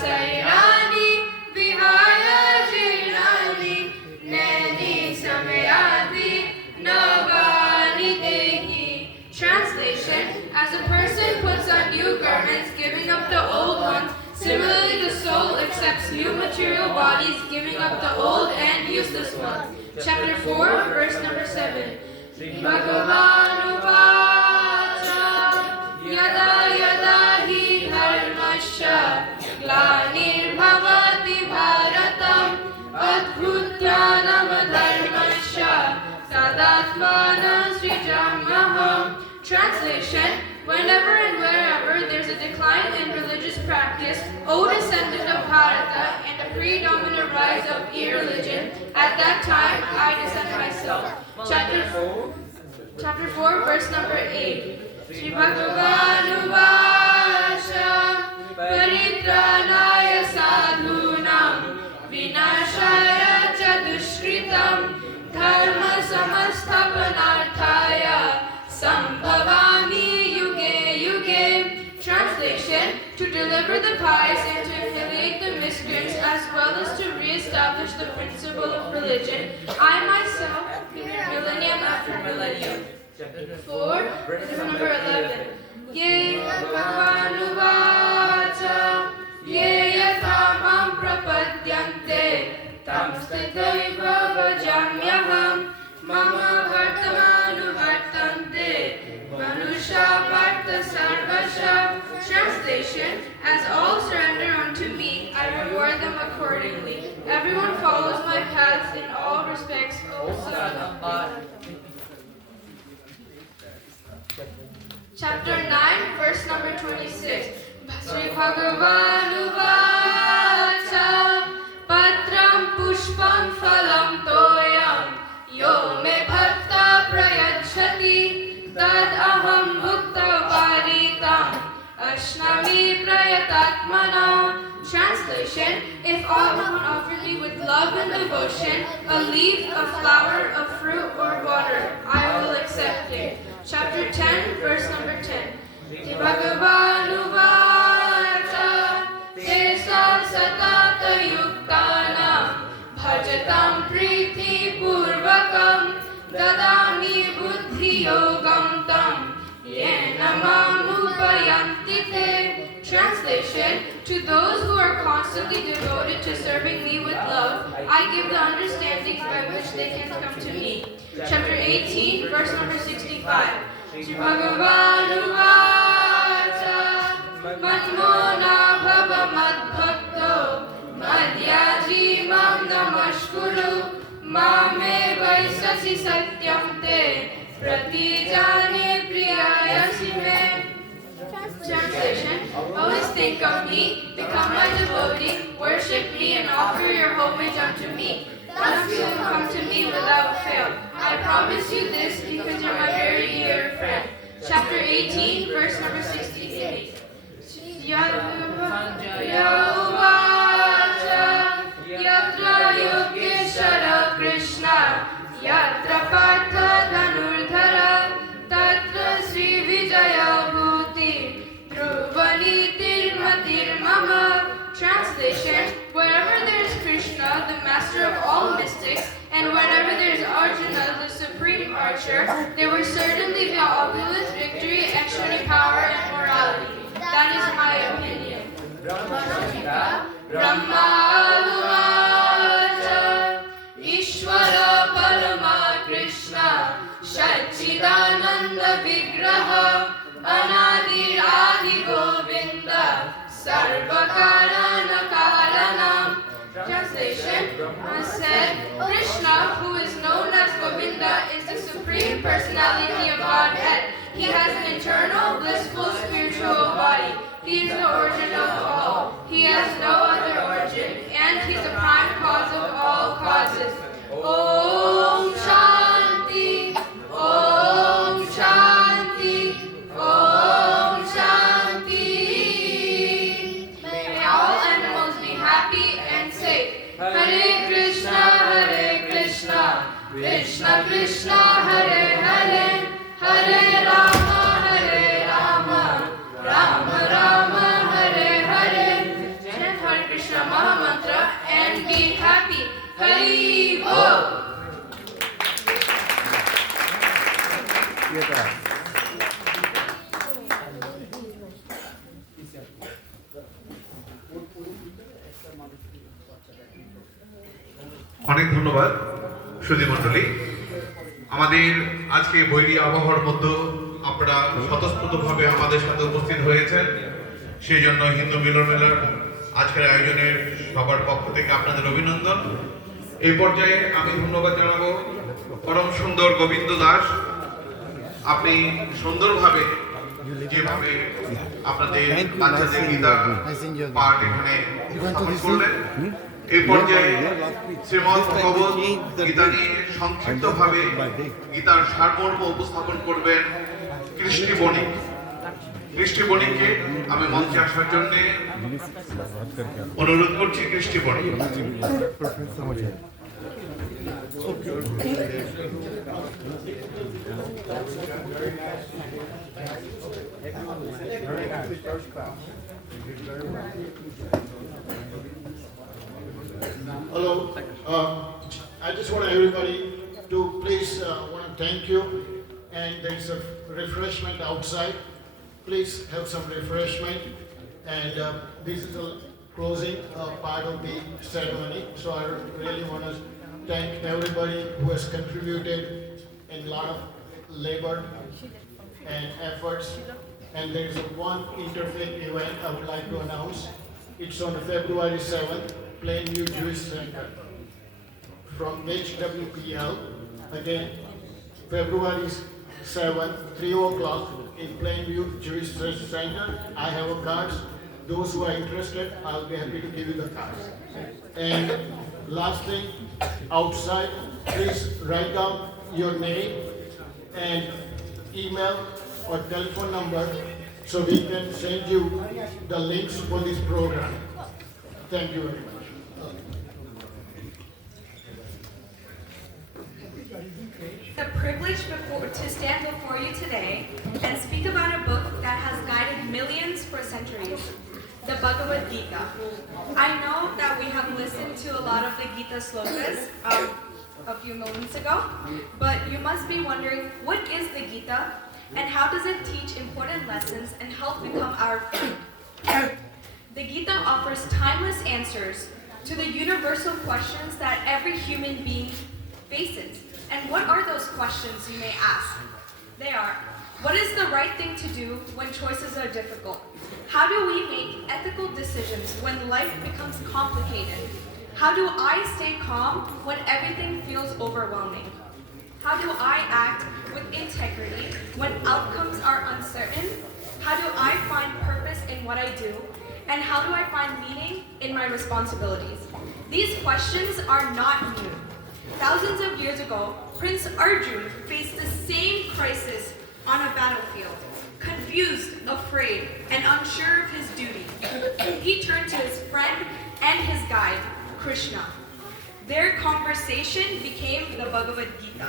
Sairani Vihaya Jirani, Neni Samayati Navani Dehi. Translation: As a person puts on new garments, giving up the old ones, similarly the soul accepts new material bodies, giving up the old and useless ones. Chapter 4, verse number 7. Bhagavanu Vacha Yada Yada Hi Dharmasya Glanir Bhavati Bharatam Adbhutyanam Dharmasya Tadatmanam Srijamaham. Translation: whenever and wherever there's a decline in religious practice, O descendant of Bharata, and a predominant rise of irreligion, at that time I descend myself. Chapter 4, verse number 8. Sri Bhagavanu Vacha Paritranaya Sadhunam Vinashaya Cha Dushkritam Dharma Samasthapanarthaya Sambhavami Yuge Yuge. Translation: to deliver the pious and to affiliate the miscreants, as well as to re-establish the principle of religion, I myself, millennium after millennium. 4, verse number 11. Ye Bhagavanu Vacha Ye Yatamam Prapadyante Tam Stithaiva Vajamyaham Mama Vartamanu Vartante Manusha Varta Sarvasha. Translation: as all surrender unto me, I reward them accordingly. Everyone follows my paths in all respects, O Son of God. Chapter 9, verse number 26. Sri Bhagavanu Vacha Patram Pushpam Phalam Toyam Yo Me Bhakta Prayachati Tad Aham Bhukta Varitam Ashnami Prayatatmana. Translation: if anyone offered me with love and devotion a leaf, a flower, a fruit, or water, I will accept it. Chapter 10, verse number 10. Bhagavanu Vacha Tesa Satata Yuktana Bhajatam Priti Purvakam Dadami Buddhi Yogam Tam Yena Mamupayanti Te. Translation: to those who are constantly devoted to serving me with love, I give the understanding by which they can come to me. Chapter 18, verse number 65. Bhagavanu Vacha Manmona Bhava Madbhakto Madhyaji Mam Namashkuru Mame Vaisasi Satyam Te Pratijane Priyayasi Me. Translation: always think of me, become my devotee, worship me, and offer your homage unto me. Thus you will come to me without fail. I promise you this because you're my very dear friend. Chapter 18, verse number 68. Yauvacha Yatra Yogeshara Krishna Yatra Partha Dhanurdhara Tatra Sri Vijaya Bhuti Dhruvaniti Matir Mama. Translation: wherever there is Krishna, the master of all mystics, and wherever there is Arjuna, the supreme archer, there will certainly be opulence, victory, extraordinary power, and morality. That is my opinion. Brahma Vacha Ishvara Parama Krishna Shachidananda Vigraha Anadir Adi Govinda Sarvakarana Karanam. Translation: said, Krishna, who is known as Govinda, is the supreme personality of Godhead. He has an internal, blissful, spiritual body. He is the origin of all. He has no other origin, and he's the prime cause of all causes. Om Shanti, Om Shanti, Om Shanti. May all animals be happy and safe. Hare Krishna, Krishna Krishna, Hare Hare, Hare Rama, Rama Rama, Hare Hare. Chant Hare Krishna Maha Mantra and be happy. Hari Bol. অনেক ধন্যবাদ সুধীমণ্ডলী, আমাদের আজকে বৈরী আবহাওয়ার মধ্যে আপনারা স্বতঃস্ফূর্তভাবে আমাদের সাথে উপস্থিত হয়েছেন, সেই জন্য হিন্দু মিলন মেলার আজকের আয়োজনের সবার পক্ষ থেকে আপনাদের অভিনন্দন। এই পর্যায়ে আমি ধন্যবাদ জানাবো পরম সুন্দর গোবিন্দ দাস। আপনি সুন্দরভাবে যেভাবে আপনাদের বাচ্চাদের গীতা পাঠ এখানে উপস্থাপন করলেন, এই পর্যায়ে শ্রীমৎ ভগবত গীতা নিয়ে সংক্ষিপ্তভাবে গীতার সারমর্ম উপস্থাপন করবেন কৃষ্টি বণিক। কৃষ্টি বণিককে আমি মঞ্চে আসার জন্য অনুরোধ করছি। কৃষ্টি বণিক। Hello. I just want everybody to please want to thank you, and there's a refreshment outside. Please have some refreshment, and this is the closing part of the ceremony. So I really want to thank everybody who has contributed in a lot of labor and efforts. And there is one interfaith event I would like to announce. It's on February 7th, Plainview Jewish Center from HWPL. Again, February 7th, 3 o'clock in Plainview Jewish Center. I have a cards. Those who are interested, I'll be happy to give you the cards. And last thing, outside, please write down your name and email or telephone number so we can send you the links for this program. Thank you very much. The privilege to stand before you today and speak about a book that has guided millions for centuries, the Bhagavad Gita. I know that we have listened to a lot of the Gita slokas a few moments ago, but you must be wondering, what is the Gita and how does it teach important lessons and help become our friend? The Gita offers timeless answers to the universal questions that every human being faces. And what are those questions, you may ask? They are, what is the right thing to do when choices are difficult? How do we make ethical decisions when life becomes complicated? How do I stay calm when everything feels overwhelming? How do I act with integrity when outcomes are uncertain? How do I find purpose in what I do? And how do I find meaning in my responsibilities? These questions are not new. Thousands of years ago, Prince Arjun faced the same crisis on a battlefield. Confused, afraid, and unsure of his duty, he turned to his friend and his guide, Krishna. Their conversation became the Bhagavad Gita.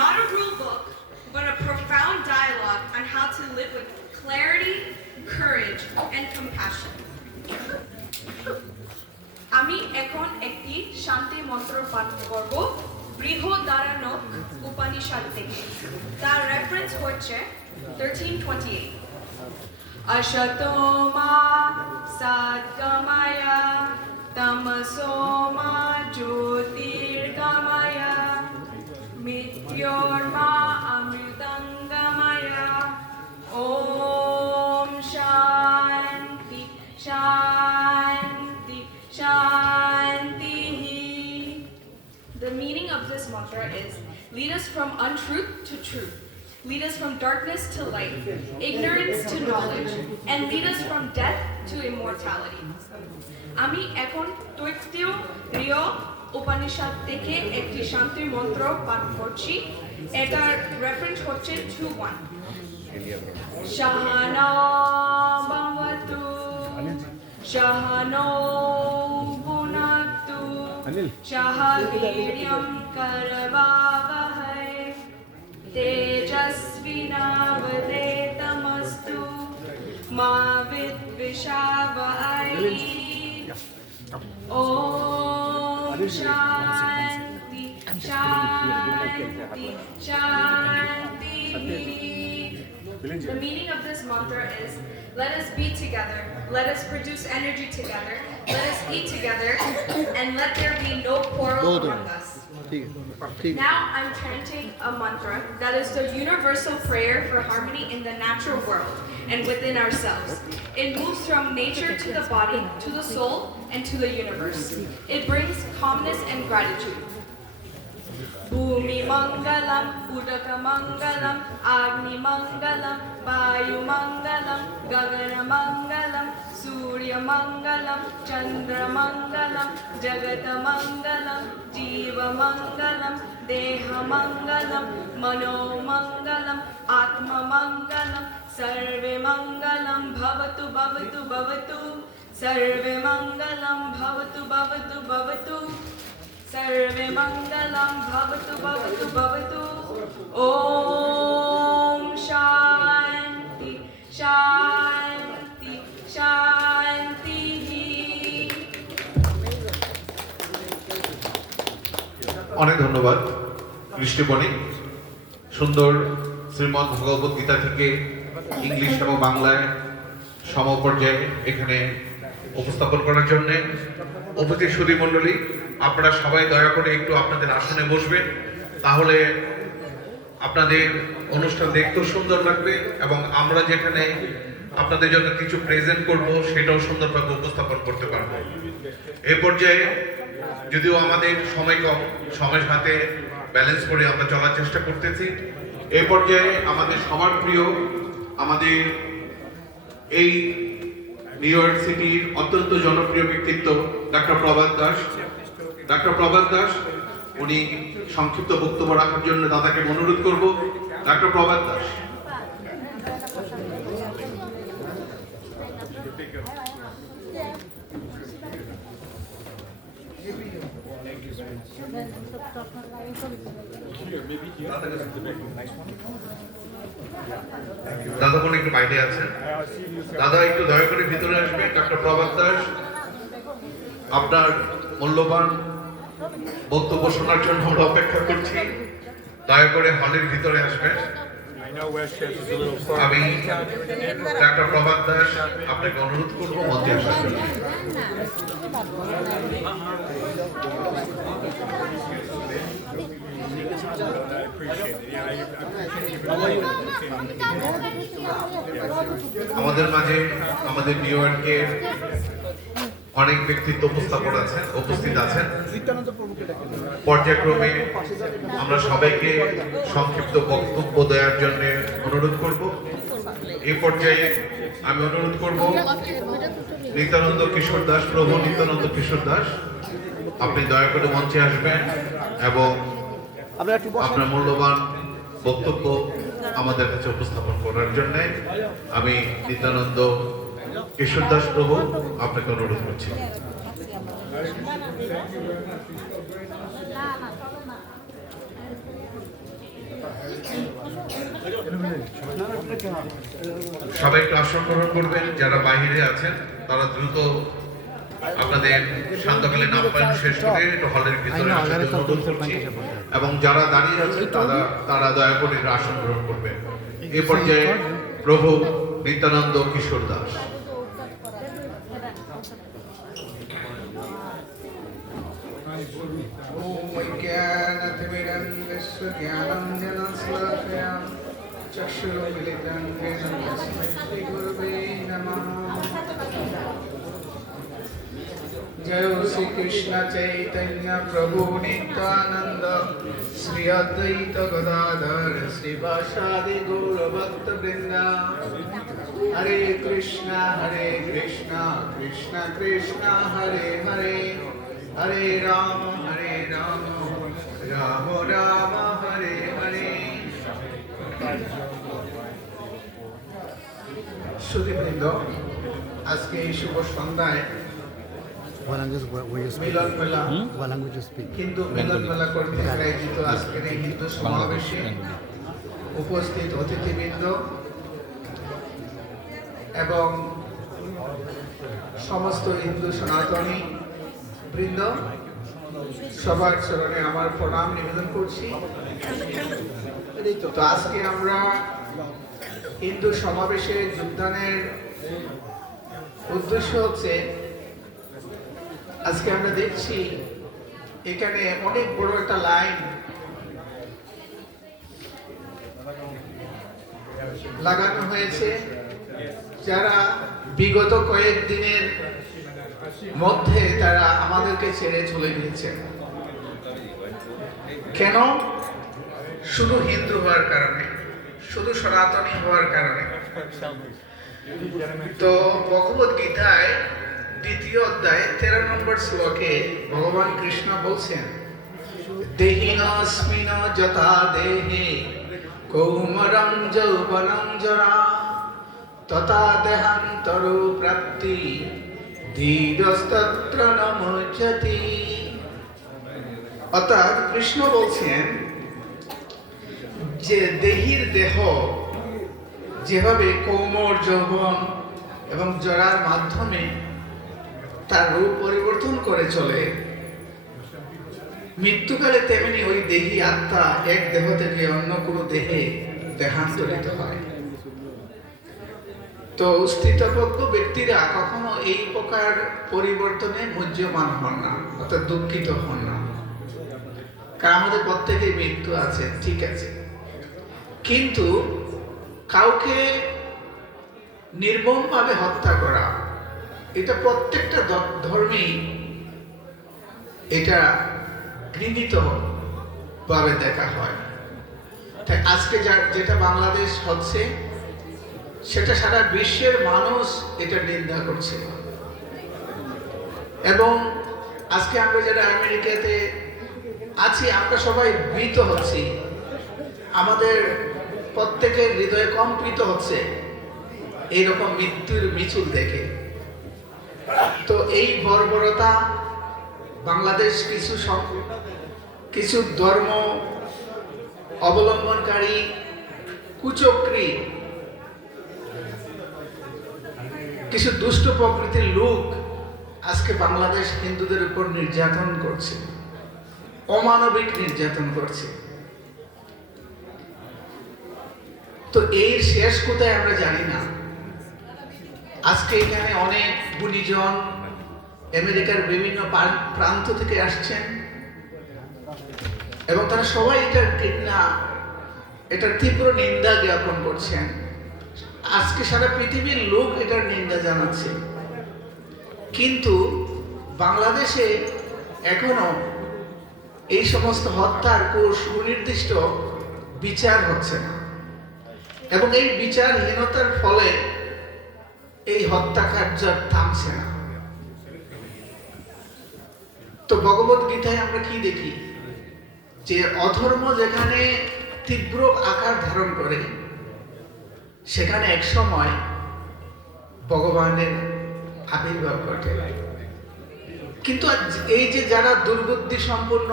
Not a rule book, but a profound dialogue on how to live with clarity, courage, and compassion. আমি এখন একটি শান্তি মন্ত্র পাঠ করব বৃহদারণ্যক উপনিষদ থেকে। তার রেফারেন্স হচ্ছে 1328। অশতো মা সদ্গময় তমসো মা জ্যোতির্গময় মৃত্যোর্মা অমৃতঙ্গময়। ওম শান্তি শান্তি Shanti. The meaning of this mantra is, lead us from untruth to truth, lead us from darkness to light, ignorance to knowledge, and lead us from death to immortality. আমি এখন তৈত্তীয় রিয় উপনিষদ থেকে একটি শান্তি মন্ত্র পাঠ করছি। এটার রেফারেন্স হচ্ছে 2:1। শাহানা ভবতু শাহানো ভুনাক্তু শাহবীর্যং করবাবহৈ তেজস্বিনাবধেতমস্তু মা বিদ্বিষাবহৈ। Om Shanti Shanti Shanti. The meaning of this mantra is, let us be together, let us produce energy together, Let us eat together, and let there be no quarrel among us. Now I'm chanting a mantra that is the universal prayer for harmony in the natural world and within ourselves. It moves from nature to the body, to the soul, and to the universe. It brings calmness and gratitude. Bhumi Mangalam, Udaka Mangalam, Agni Mangalam, Vayu Mangalam, Gagana Mangalam, Surya Mangalam, Chandra Mangalam, Jagata Mangalam, Jiva Mangalam, Deha Mangalam, Mano Mangalam, Atma Mangalam, Sarve Mangalam, Bhavatu Bhavatu Bhavatu, Sarve Mangalam, Bhavatu Bhavatu Bhavatu, Sarve Mangalam, Bhavatu Bhavatu Bhavatu. Om Shanti, Shanti, Shanti. অনেক ধন্যবাদ কৃষ্ণপণি সুন্দর শ্রীমদ্ ভগবত গীতা থেকে ইংলিশ এবং বাংলায় সমপর্যায়ে এখানে উপস্থাপন করার জন্য উপস্থিত সুধী মণ্ডলী আপনারা সবাই দয়া করে একটু আপনাদের আসনে বসবেন তাহলে আপনাদের অনুষ্ঠান দেখতেও সুন্দর লাগবে এবং আমরা যেখানে আপনাদের জন্য কিছু প্রেজেন্ট করব সেটাও সুন্দরভাবে উপস্থাপন করতে পারবো এই পর্যায়ে যদিও আমাদের সময় কম সময়ের সাথে ব্যালেন্স করে আমরা চলার চেষ্টা করতেছি এই পর্যায়ে আমাদের সবার প্রিয় আমাদের এই নিউ ইয়র্ক সিটির অত্যন্ত জনপ্রিয় ব্যক্তিত্ব ডক্টর প্রভাত দাস উনি সংক্ষিপ্ত বক্তব্য রাখার জন্য দাদাকে অনুরোধ করব ডক্টর প্রভাত দাস দাদা কোন একটু বাইরে আছেন দাদা একটু দয়া করে ভিতরে আসবেন ডক্টর প্রভাত দাস আপনার মূল্যবান বক্তব্য শোনার জন্য আমরা অপেক্ষা করছি দয়া করে হলের ভিতরে আসবেন আমি ডক্টর প্রভাত দাস আপনাকে অনুরোধ করবো মঞ্চে আসার জন্য আমাদের মাঝে আমাদের নিউ ইয়র্কের অনেক ব্যক্তিত্ব উপস্থিত আছেন পর্যায়ক্রমে আমরা সবাইকে সংক্ষিপ্ত বক্তব্য দেওয়ার জন্য অনুরোধ করব এই পর্যায়ে আমি অনুরোধ করব নিত্যানন্দ কিশোর দাস প্রভু নিত্যানন্দ কিশোর দাস আপনি দয়া করে মঞ্চে আসবেন এবং আপনার মূল্যবান বক্তব্য আমাদের কাছে উপস্থাপন করার জন্য আমি নিত্যানন্দ কিশোর দাস প্রভু আপনাকে অনুরোধ করছি সবাই একটু আসন গ্রহণ করবেন যারা বাইরে আছেন তারা দ্রুত আপনাদের শান্তকালীন আপ্যায়ন শেষ করে একটু হলের ভিতরে অনুরোধ করছি এবং যারা দাঁড়িয়ে আছেন তারা দয়া করে আসন গ্রহণ করবেন এ পর্যায়ে প্রভু নিত্যানন্দ কিশোর দাস जय श्री कृष्ण चैतन्य प्रभु नित्यानंद श्री अद्वैत गदाधर श्रीवासादि गौर भक्त वृंदा हरे कृष्णा कृष्ण कृष्ण हरे हरे हरे राम राम राम हरे हरे সুধীবৃন্দ আজকে এই শুভ সন্ধ্যায় মিলন মেলা হিন্দু মিলন মেলা কর্তৃক আয়োজিত আজকের এই হিন্দু সমাবেশে উপস্থিত অতিথিবৃন্দ এবং সমস্ত হিন্দু সনাতনী বৃন্দ সবার চরণে আমার প্রণাম নিবেদন করছি তো আজকে আমরা হিন্দু সমাবেশে যোগদানের উদ্দেশ্য হচ্ছে আজকে আমরা দেখছি এখানে অনেক বড় একটা লাইন লাগানো হয়েছে, যারা বিগত কয়েকদিনের মধ্যে তারা আমাদেরকে ছেড়ে চলে গিয়েছে। কেন? শুধু হিন্দু হওয়ার কারণে, শুধু সনাতনী হওয়ার কারণে। তো ভগবত গীতায় 2য় অধ্যায় 13 নম্বর শ্লোকে ভগবান কৃষ্ণ বলছেন, দেহিনস্মিন যথা দেহে কৌমারং যৌবনং জরা তথা দেহান্তরো প্রাপ্তি ধীরস্তত্র ন মুচ্যতি। অর্থাৎ কৃষ্ণ বলছেন যে দেহির দেহ যেভাবে কৌমর, যৌবন এবং জরার মাধ্যমে তার রূপ পরিবর্তন করে চলে, মৃত্যুকালে তেমনি ওই দেহি আত্মা এক দেহ থেকে অন্য কোনো দেহে দেহান্তরিত হয়। তো স্থিতপ্রজ্ঞ ব্যক্তিরা কখনো এই প্রকার পরিবর্তনে মুহ্যমান হন না, অর্থাৎ দুঃখিত হন না। কারণ আমাদের প্রত্যেকেই মৃত্যু আছে, ঠিক আছে, কিন্তু কাউকে নির্মমভাবে হত্যা করা, এটা প্রত্যেকটা ধর্মেই এটা ঘৃণিত ভাবে দেখা হয়। তাই আজকে যেটা বাংলাদেশ হচ্ছে, সেটা সারা বিশ্বের মানুষ এটা নিন্দা করছে। এবং আজকে আমরা যারা আমেরিকাতে আছি, আমরা সবাই ভীত হচ্ছি, আমাদের প্রত্যেকের হৃদয়ে কম্পিত হচ্ছে এইরকম মৃত্যুর মিছিল দেখে। তো এই বর্বরতা বাংলাদেশ কিছু ধর্ম অবলম্বনকারী কুচক্রী, কিছু দুষ্ট প্রকৃতির লোক আজকে বাংলাদেশ হিন্দুদের উপর নির্যাতন করছে, অমানবিক নির্যাতন করছে। তো এর শেষ কোথায় আমরা জানি না। আজকে এখানে অনেক গুণীজন আমেরিকার বিভিন্ন প্রান্ত থেকে আসছেন এবং তারা সবাই এটার তীব্র নিন্দা জ্ঞাপন করছেন। আজকে সারা পৃথিবীর লোক এটার নিন্দা জানাচ্ছে, কিন্তু বাংলাদেশে এখনো এই সমস্ত হত্যার সুনির্দিষ্ট বিচার হচ্ছে না এবং এই বিচারহীনতার ফলে এই হত্যাকার্য থামছে না। তো ভগবত গীতায় আমরা কি দেখি, যে অধর্ম যেখানে তীব্র আকার ধারণ করে, সেখানে এক সময় ভগবানের আবির্ভাব ঘটে। কিন্তু এই যে যারা দুর্বুদ্ধি সম্পন্ন,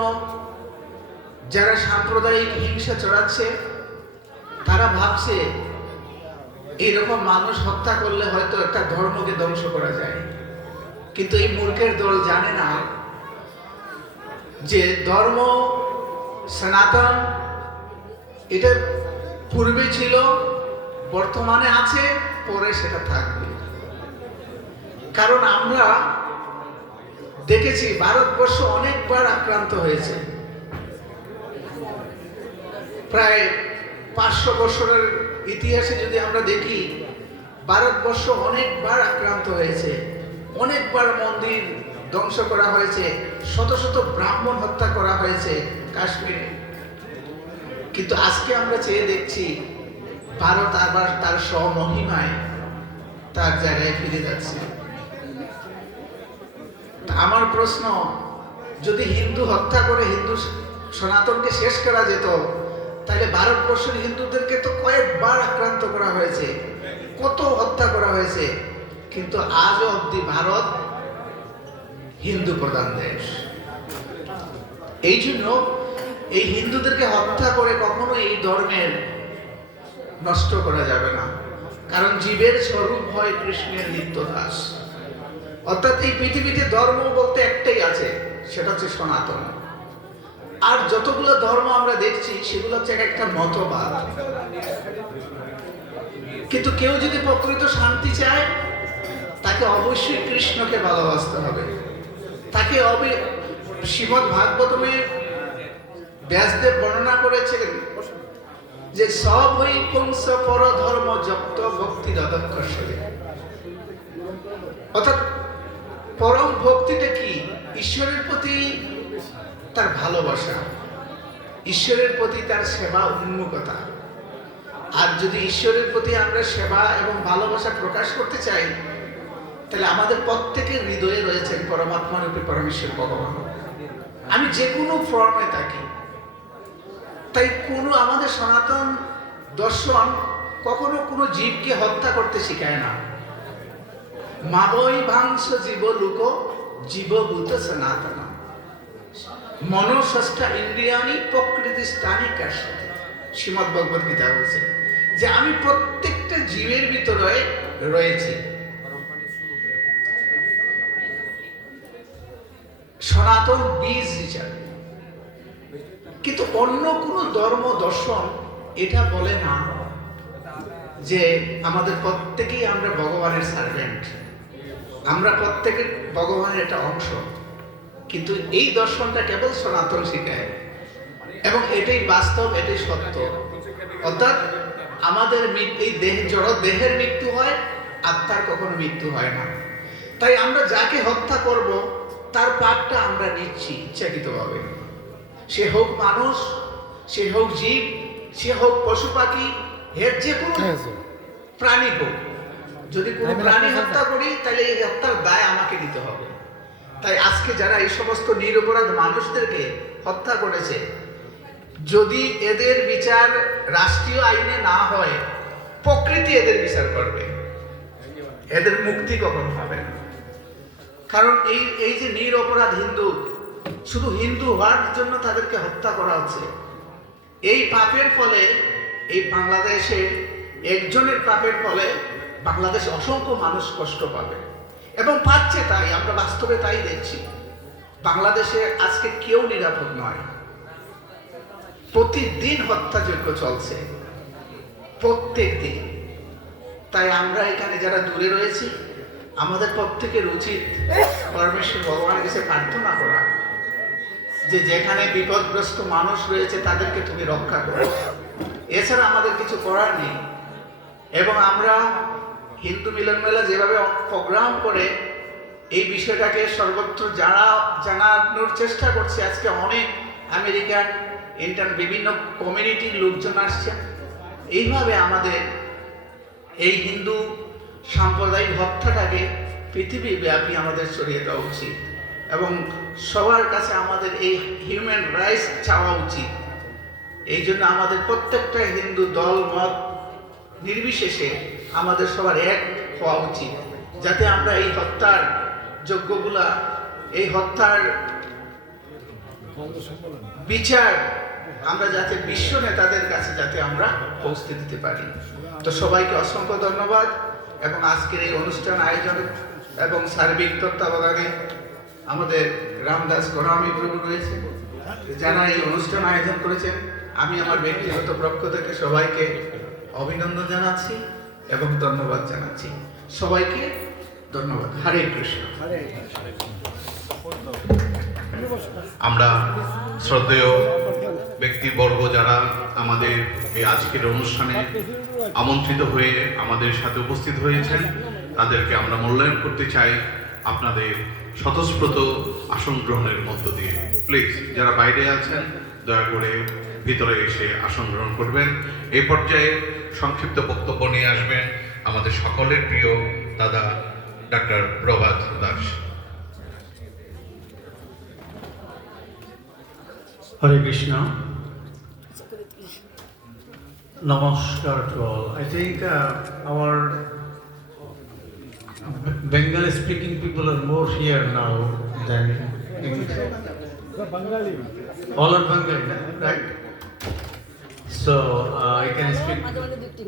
যারা সাম্প্রদায়িক হিংসা চড়াচ্ছে, তারা ভাবছে এইরকম মানুষ হত্যা করলে হয়তো একটা ধর্মকে ধ্বংস করা যায়। কিন্তু এই মূর্খের দল জানে না যে ধর্ম সনাতন, এটা পূর্বে ছিল, বর্তমানে আছে, পরে সেটা থাকবে। কারণ আমরা দেখেছি ভারতবর্ষ অনেকবার আক্রান্ত হয়েছে, প্রায় 500 বছরের ইতিহাসে যদি আমরা দেখি, ভারতবর্ষ অনেকবার আক্রান্ত হয়েছে, অনেকবার মন্দির ধ্বংস করা হয়েছে, শত শত ব্রাহ্মণ হত্যা করা হয়েছে কাশ্মীরে। কিন্তু আজকে আমরা চেয়ে দেখছি ভারত আবার তার স্বমহিমায় তার জায়গায় ফিরে যাচ্ছে। আমার প্রশ্ন, যদি হিন্দু হত্যা করে হিন্দু সনাতনকে শেষ করা যেত, তাহলে ভারতবর্ষের হিন্দুদেরকে তো কয়েকবার আক্রান্ত করা হয়েছে, কত হত্যা করা হয়েছে, কিন্তু আজও অবধি ভারত হিন্দু প্রধান দেশ। এই জন্য এই হিন্দুদেরকে হত্যা করে কখনো এই ধর্মের নষ্ট করা যাবে না, কারণ জীবের স্বরূপ হয় কৃষ্ণের নিত্য দাস। অর্থাৎ এই পৃথিবীতে ধর্ম বলতে একটাই আছে, সেটা হচ্ছে সনাতন। আর যতগুলো ধর্ম আমরা দেখছি সেগুলো হচ্ছে একটা মতবাদ। কিন্তু কেউ যদি প্রকৃত শান্তি চায়, তাকে অবশ্যই কৃষ্ণকে ভালোবাসতে হবে। তাকে শ্রীমদ্ ভাগবতমে ব্যাসদেব বর্ণনা করেছেন যে সবই পুংস পরধর্ম যপ্ত ভক্তি দদক্ষসে। অর্থাৎ পরম ভক্তিটা কি? ঈশ্বরের প্রতি তার ভালোবাসা, ঈশ্বরের প্রতি তার সেবা উন্মুখতা। আর যদি ঈশ্বরের প্রতি আমরা সেবা এবং ভালোবাসা প্রকাশ করতে চাই, তাহলে আমাদের প্রত্যেকের হৃদয়ে রয়েছেন পরমাত্মা রূপে পরমেশ্বর ভগবান। আমি যে কোনো ফর্মে থাকি, তাই আমাদের সনাতন দর্শন কখনো কোনো জীবকে হত্যা করতে শেখায় না। মাবৈ ভাংস জীব লোক জীবভূত সনাতন মনোষষ্ঠা ইন্দ্রিয়ানি প্রকৃতি স্থানী কাশতে। শ্রীমদ্ ভগবদ গীতা বলছে যে আমি প্রত্যেকটা জীবের ভিতরে রয়েছি। সনাতন বীজ হিসাবে। কিন্তু অন্য কোনো ধর্ম দর্শন এটা বলে না যে আমাদের প্রত্যেকেই আমরা ভগবানের সার্ভেন্ট, আমরা প্রত্যেকে ভগবানের একটা অংশ। কিন্তু এই দর্শনটা কেবল সনাতন শিখায় এবং এটাই বাস্তব, এটাই সত্য। অর্থাৎ আমাদের এই জড় দেহের মৃত্যু হয়, আত্মার কখনো মৃত্যু হয় না। তাই আমরা যাকে হত্যা করব তার পাপটা আমরা নিচ্ছি ইচ্ছাকৃতভাবে। সে হোক মানুষ, সে হোক জীব, সে হোক পশু পাখি, এর যে কোনো প্রাণী হোক। যদি কোনো প্রাণী হত্যা করি তাহলে এই হত্যার দায় আমাকে নিতে হবে। তাই আজকে যারা এই সমস্ত নিরপরাধ মানুষদেরকে হত্যা করেছে, যদি এদের বিচার রাষ্ট্রীয় আইনে না হয়, প্রকৃতি এদের বিচার করবে, এদের মুক্তি কখন হবে না। কারণ এই যে নিরপরাধ হিন্দু, শুধু হিন্দু হওয়ার জন্য তাদেরকে হত্যা করা হচ্ছে। এই পাপের ফলে এই বাংলাদেশে একজনের পাপের ফলে বাংলাদেশে অসংখ্য মানুষ কষ্ট পাবে এবং পাচ্ছে। তাই আমরা বাস্তবে তাই দেখছি। বাংলাদেশে আজকে কেউ নিরাপদ নয়। প্রতিদিন হত্যাযজ্ঞ চলছে, প্রত্যেক দিন। তাই আমরা এখানে যারা দূরে রয়েছি, আমাদের প্রত্যেকের উচিত পরমেশ্বর ভগবানের কাছে প্রার্থনা করা যে যেখানে বিপদগ্রস্ত মানুষ রয়েছে তাদেরকে তুমি রক্ষা করো। এছাড়া আমাদের কিছু করার নেই। এবং আমরা হিন্দু মিলন মেলা যেভাবে প্রোগ্রাম করে এই বিষয়টাকে সর্বত্র জানানোর চেষ্টা করছে, আজকে অনেক আমেরিকান বিভিন্ন কমিউনিটির লোকজন আসছেন। এইভাবে আমাদের এই হিন্দু সাম্প্রদায়িক হত্যাটাকে পৃথিবীব্যাপী আমাদের ছড়িয়ে দেওয়া উচিত এবং সবার কাছে আমাদের এই হিউম্যান রাইটস চাওয়া উচিত। এই জন্য আমাদের প্রত্যেকটা হিন্দু দল মত নির্বিশেষে আমাদের সবার এক হওয়া উচিত, যাতে আমরা এই হত্যার যজ্ঞগুলা, এই হত্যার বিচার আমরা যাতে বিশ্ব নেতাদের কাছে যাতে আমরা পৌঁছে দিতে পারি। তো সবাইকে অসংখ্য ধন্যবাদ। এবং আজকের এই অনুষ্ঠান আয়োজন এবং সার্বিক তত্ত্বাবধানে আমাদের রামদাস গোস্বামী প্রভু রয়েছে, যারা এই অনুষ্ঠান আয়োজন করেছেন। আমি আমার ব্যক্তিগত পক্ষ থেকে সবাইকে অভিনন্দন জানাচ্ছি এবং ধন্যবাদ জানাচ্ছি। সবাইকে ধন্যবাদ। হরে কৃষ্ণ। আমরা শ্রদ্ধেয় ব্যক্তিবর্গ যারা আমাদের এই আজকের অনুষ্ঠানে আমন্ত্রিত হয়ে আমাদের সাথে উপস্থিত হয়েছেন, তাদেরকে আমরা মূল্যায়ন করতে চাই আপনাদের স্বতঃস্ফূর্ত আসন গ্রহণের মধ্য দিয়ে। প্লিজ যারা বাইরে আছেন দয়া করে ভিতরে এসে আসন গ্রহণ করবেন। এই পর্যায়ে সংক্ষিপ্ত বক্তব্য নিয়ে আসবেন আমাদের সকলের প্রিয় দাদা ডাক্তার Prabhat Das. Hare Krishna. Namaskar to all. I think our Bengali speaking people are more here now than English. All are Bengali, right? So I can speak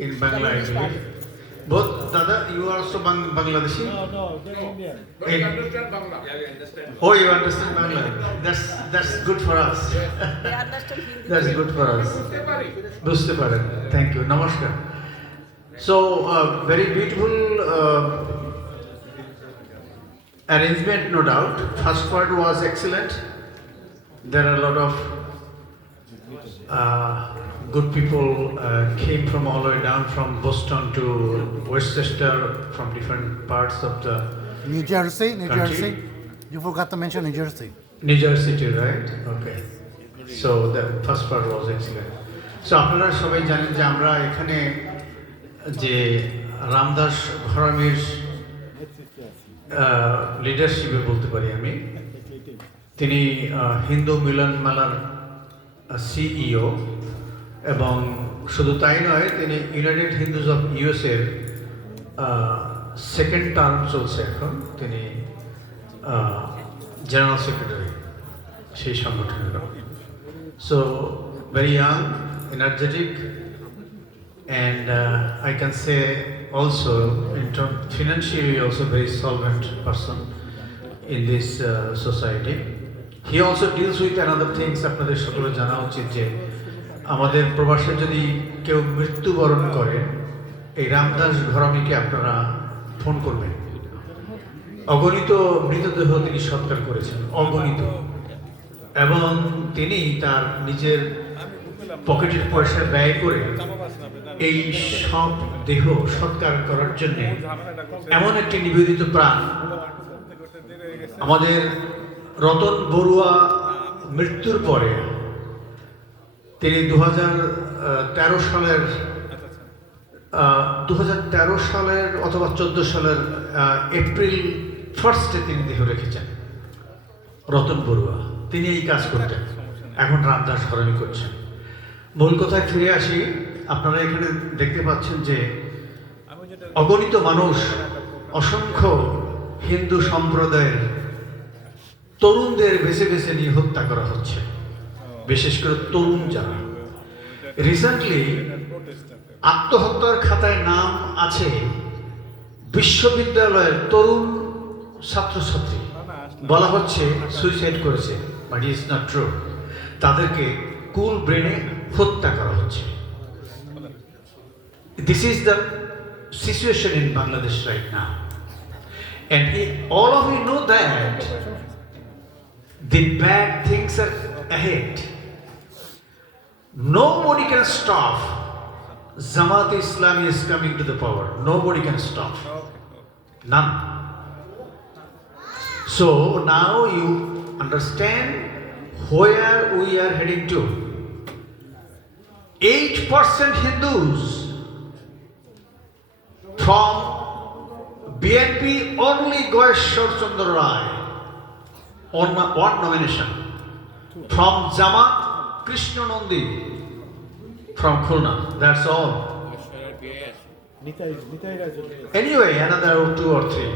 in Bangla actually. Both Dada, you are also Bangladeshi? No, they're Indian. You understand Bangla? Yeah, we understand. Oh, you understand Bangla? That's good for us. They understand Hindi. That's good for us. Buste pare. Thank you. Namaskar. So very beautiful arrangement, no doubt. First part was excellent. There are a lot of good people came from all the way down from Boston to Westchester, from different parts of the New Jersey, New country. Jersey. You forgot to mention New Jersey. New Jersey too, right? Okay. So the first part was excellent. So আপনারা সবাই জানেন যে আমরা এখানে যে রামদাস ঘরামির লিডারশিপে বলতে পারি আমি, তিনি হিন্দু মিলন মেলার সিইও, এবং শুধু তাই নয়, তিনি ইউনাইটেড হিন্দুজ অফ ইউএস এর সেকেন্ড টার্ম চলছে এখন, তিনি জেনারেল সেক্রেটারি সেই সংগঠনের। So very young, energetic, and I can say also in terms financially also very solvent person in this society. He also deals with another things. আপনাদের সকলে জানা উচিত যে আমাদের প্রবাসে যদি কেউ মৃত্যুবরণ করে, এই রামদাস ঘরামিকে আপনারা ফোন করবেন। অগণিত মৃতদেহ তিনি সৎকার করেছেন, অগণিত, এবং তিনি তার নিজের পকেটের পয়সা ব্যয় করে এই সব দেহ সৎকার করার জন্য এমন একটি নিবেদিত প্রাণ। আমাদের রতন বড়ুয়া মৃত্যুর পরে তিনি 2013 সালের অথবা 14 সালের এপ্রিল 1 তিনি দেহ রেখেছেন। রতন বড়ুয়া তিনি এই কাজ করতেন, এখন রামদাস ঘরামি করছেন। মূল কথায় ফিরে আসি, আপনারা এখানে দেখতে পাচ্ছেন যে অগণিত মানুষ, অসংখ্য হিন্দু সম্প্রদায়ের তরুণদের বেছে বেছে নিয়ে হত্যা করা হচ্ছে, বিশেষ করে তরুণ যারা। রিসেন্টলি আত্মহত্যার খাতায় নাম আছে বিশ্ববিদ্যালয়ের তরুণ ছাত্রছাত্রী, বলা হচ্ছে সুইসাইড করেছে, বাট ইজ নট ট্রু। তাদেরকে কুল ব্রেনে হত্যা করা হচ্ছে। This is the situation in Bangladesh right now, and all of you know that the bad things are ahead. Nobody can stop. Jamaat Islami is coming to the power. Nobody can stop. None. So now you understand where we are heading to. 8% Hindus from BNP, only Goeshwar Chandra Rai on one nomination. From Jamaat, Krishna Nandi from Khulna. That's all. Anyway, another 2 or 3.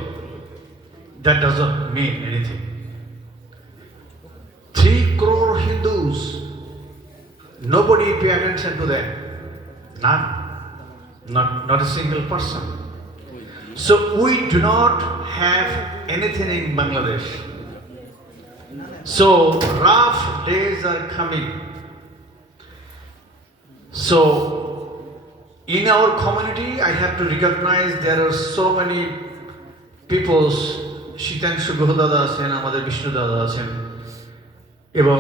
That doesn't mean anything. 3 crore Hindus. Nobody pay attention to that. None. Not a single person. So we do not have anything in Bangladesh. So rough days are coming. So in our community, I have to recognize there are so many people. Sitanshu গুহ দাদা আছেন, আমাদের বিষ্ণু দাদা আছেন, এবং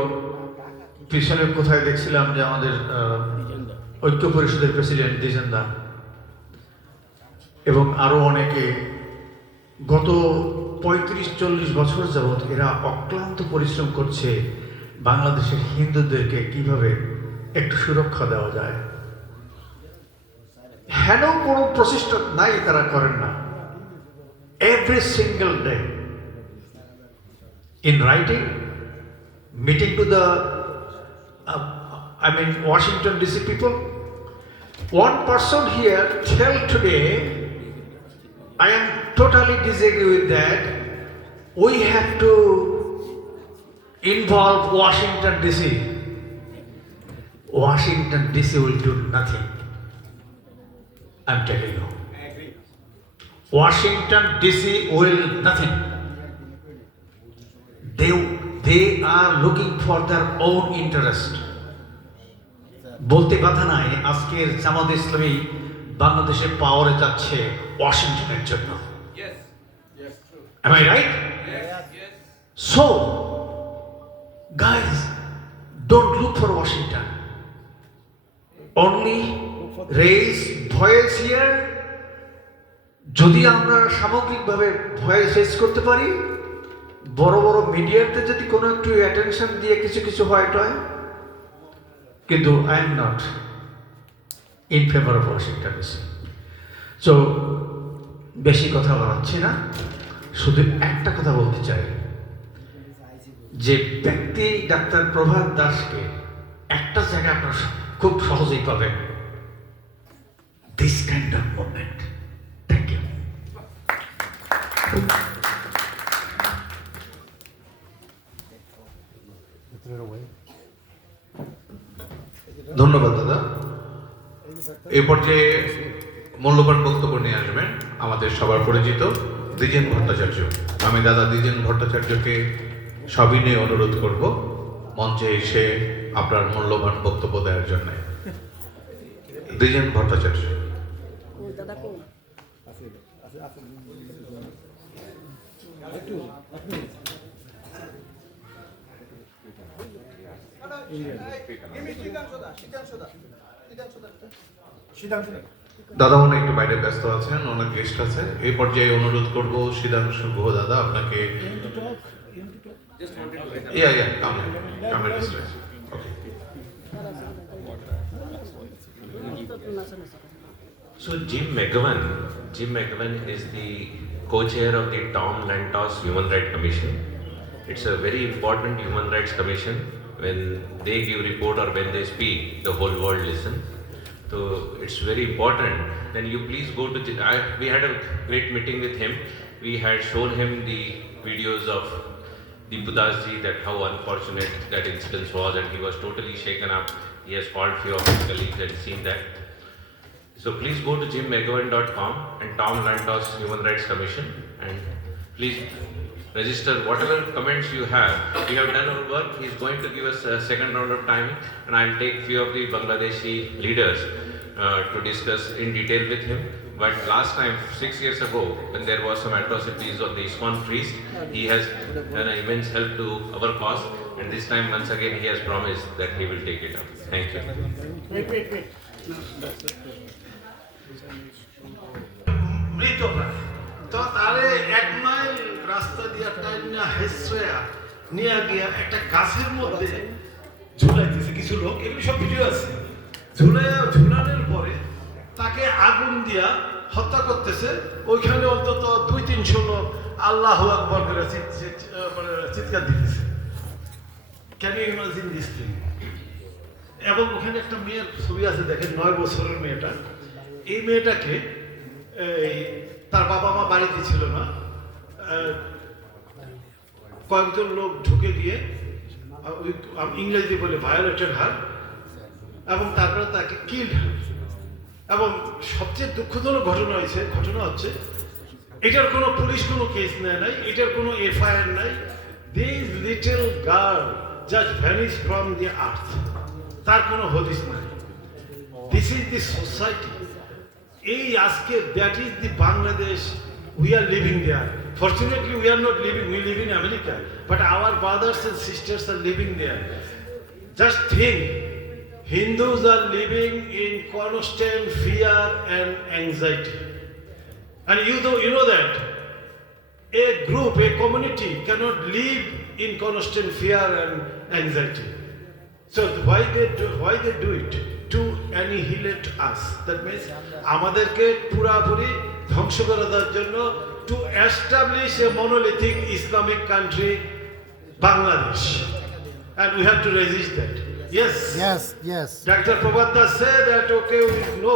পিছনে কোথায় দেখছিলাম যে আমাদের ঐক্য পরিষদের প্রেসিডেন্ট দিজেন্দা, এবং আরো অনেকে। গত 35-40 বছর যাবৎ এরা অক্লান্ত পরিশ্রম করছে বাংলাদেশের হিন্দুদেরকে কিভাবে একটু সুরক্ষা দেওয়া যায়। হেন কোনো প্রচেষ্টা নাই তারা করেন না। Every single day in writing, meeting to the Washington DC people. One person here tell today, I am totally disagree with that. We have to involve Washington DC. Washington DC will do nothing. I'm telling you. Washington DC will nothing. They are looking for their own interest. বলতে বাধা নাই, আজকের জামাত ইসলামী বাংলাদেশের পাওয়ারে যাচ্ছে ওয়াশিংটনের জন্য। Am I right? So, guys, don't look for Washington. Only raise voice here. যদি আমরা সামগ্রিকভাবে ভয়েস রেজ করতে পারি, বড় বড় মিডিয়াতে যদি কোনো একটু অ্যাটেনশন দিয়ে কিছু কিছু হয় কিন্তু I am not in favour of Washington DC. So বেশি কথা বলাচ্ছি না, শুধু একটা কথা বলতে চাই, যে ব্যক্তি ডাক্তার প্রভাত দাসকে একটা জায়গায় আপনারা খুব সহজেই পাবেন, this kind of movement. Thank you. ধন্যবাদ দাদা। এই পর্যায়ে মূল্যবান বক্তব্য নিয়ে আসবেন আমাদের সবার পরিচিত দ্বিজেন ভট্টাচার্য। আমি দাদা দ্বিজেন ভট্টাচার্যকে সবিনয়ে অনুরোধ করব মঞ্চে এসে আপনার মূল্যবান বক্তব্য দেওয়ার জন্য। দ্বিজেন ভট্টাচার্য। দাদা মনে একটু বাইরে ব্যস্ত আছেন, অনেক গেস্ট আছে। এই পর্যায়ে অনুরোধ করব সিদ্ধাংশু গুহ দাদা আপনাকে। So Jim McGovern is the co-chair of the Tom Lantos Human Rights Commission. It's a very important human rights commission. When they give report or when they speak, the whole world listen. So it's very important. Then you please go to we had a great meeting with him. We had shown him the videos of Deepudas ji, that how unfortunate that incident was, and he was totally shaken up. He has called few of his colleagues and seen that. So please go to jimmcgovern.com and Tom Lantos Human Rights Commission, and please register whatever comments you have. We have done our work. He is going to give us a second round of time, and I'll take few of the Bangladeshi leaders to discuss in detail with him. But last time, 6 years ago, when there was some atrocities on the ISKCON priest, he has done an immense help to our cause, and this time once again he has promised that he will take it up. Thank you. Wait. মৃতপ্রায় তো তারে 1 মাইল রাস্তা দিয়া টাইম না হেসয়া নিয়ে গিয়া একটা গাছের মধ্যে ঝুলাইতেছে কিছু লোক, এগুলো সব ভিডিও আছে। ঝুলানোর পরে তাকে আগুন দিয়া হত্যা করতেছে। ওইখানে অন্তত 200-300 লোক আল্লাহু আকবার করে চিৎকার দিতেছে। Can you imagine this thing? এবং ওখানে একটা মেয়ের ছবি আছে, দেখেন 9 বছরের মেয়েটা। এই মেয়েটাকে তার বাবা মা বাড়িতে ছিল না, কয়েকজন লোক ঢুকে গিয়ে ইংরেজি বলে ভায়োলেটেড হার, এবং তারপরে তাকে কিল্ড হার। এবং সবচেয়ে দুঃখজনক ঘটনা হচ্ছে এটার কোনো পুলিশ কোনো কেস নেয় নাই, এটার কোনো এফআইআর নাই। This little girl just vanish from the earth, তার কোনো হদিস নাই। This is the society. এই আজকে that is the Bangladesh we are living there. Fortunately, we are not living, we live in America, but our brothers and sisters are living there. Just think, Hindus are living in constant fear and anxiety. And you know that a group, a community cannot live in constant fear and anxiety. So why they do it? To annihilate us. That means আমাদেরকে পুরাপুরি ধ্বংস করে দেওয়ার জন্য, to establish a monolithic Islamic country, Bangladesh, and we have to resist that. Yes. Dr. Prabhat said that okay, no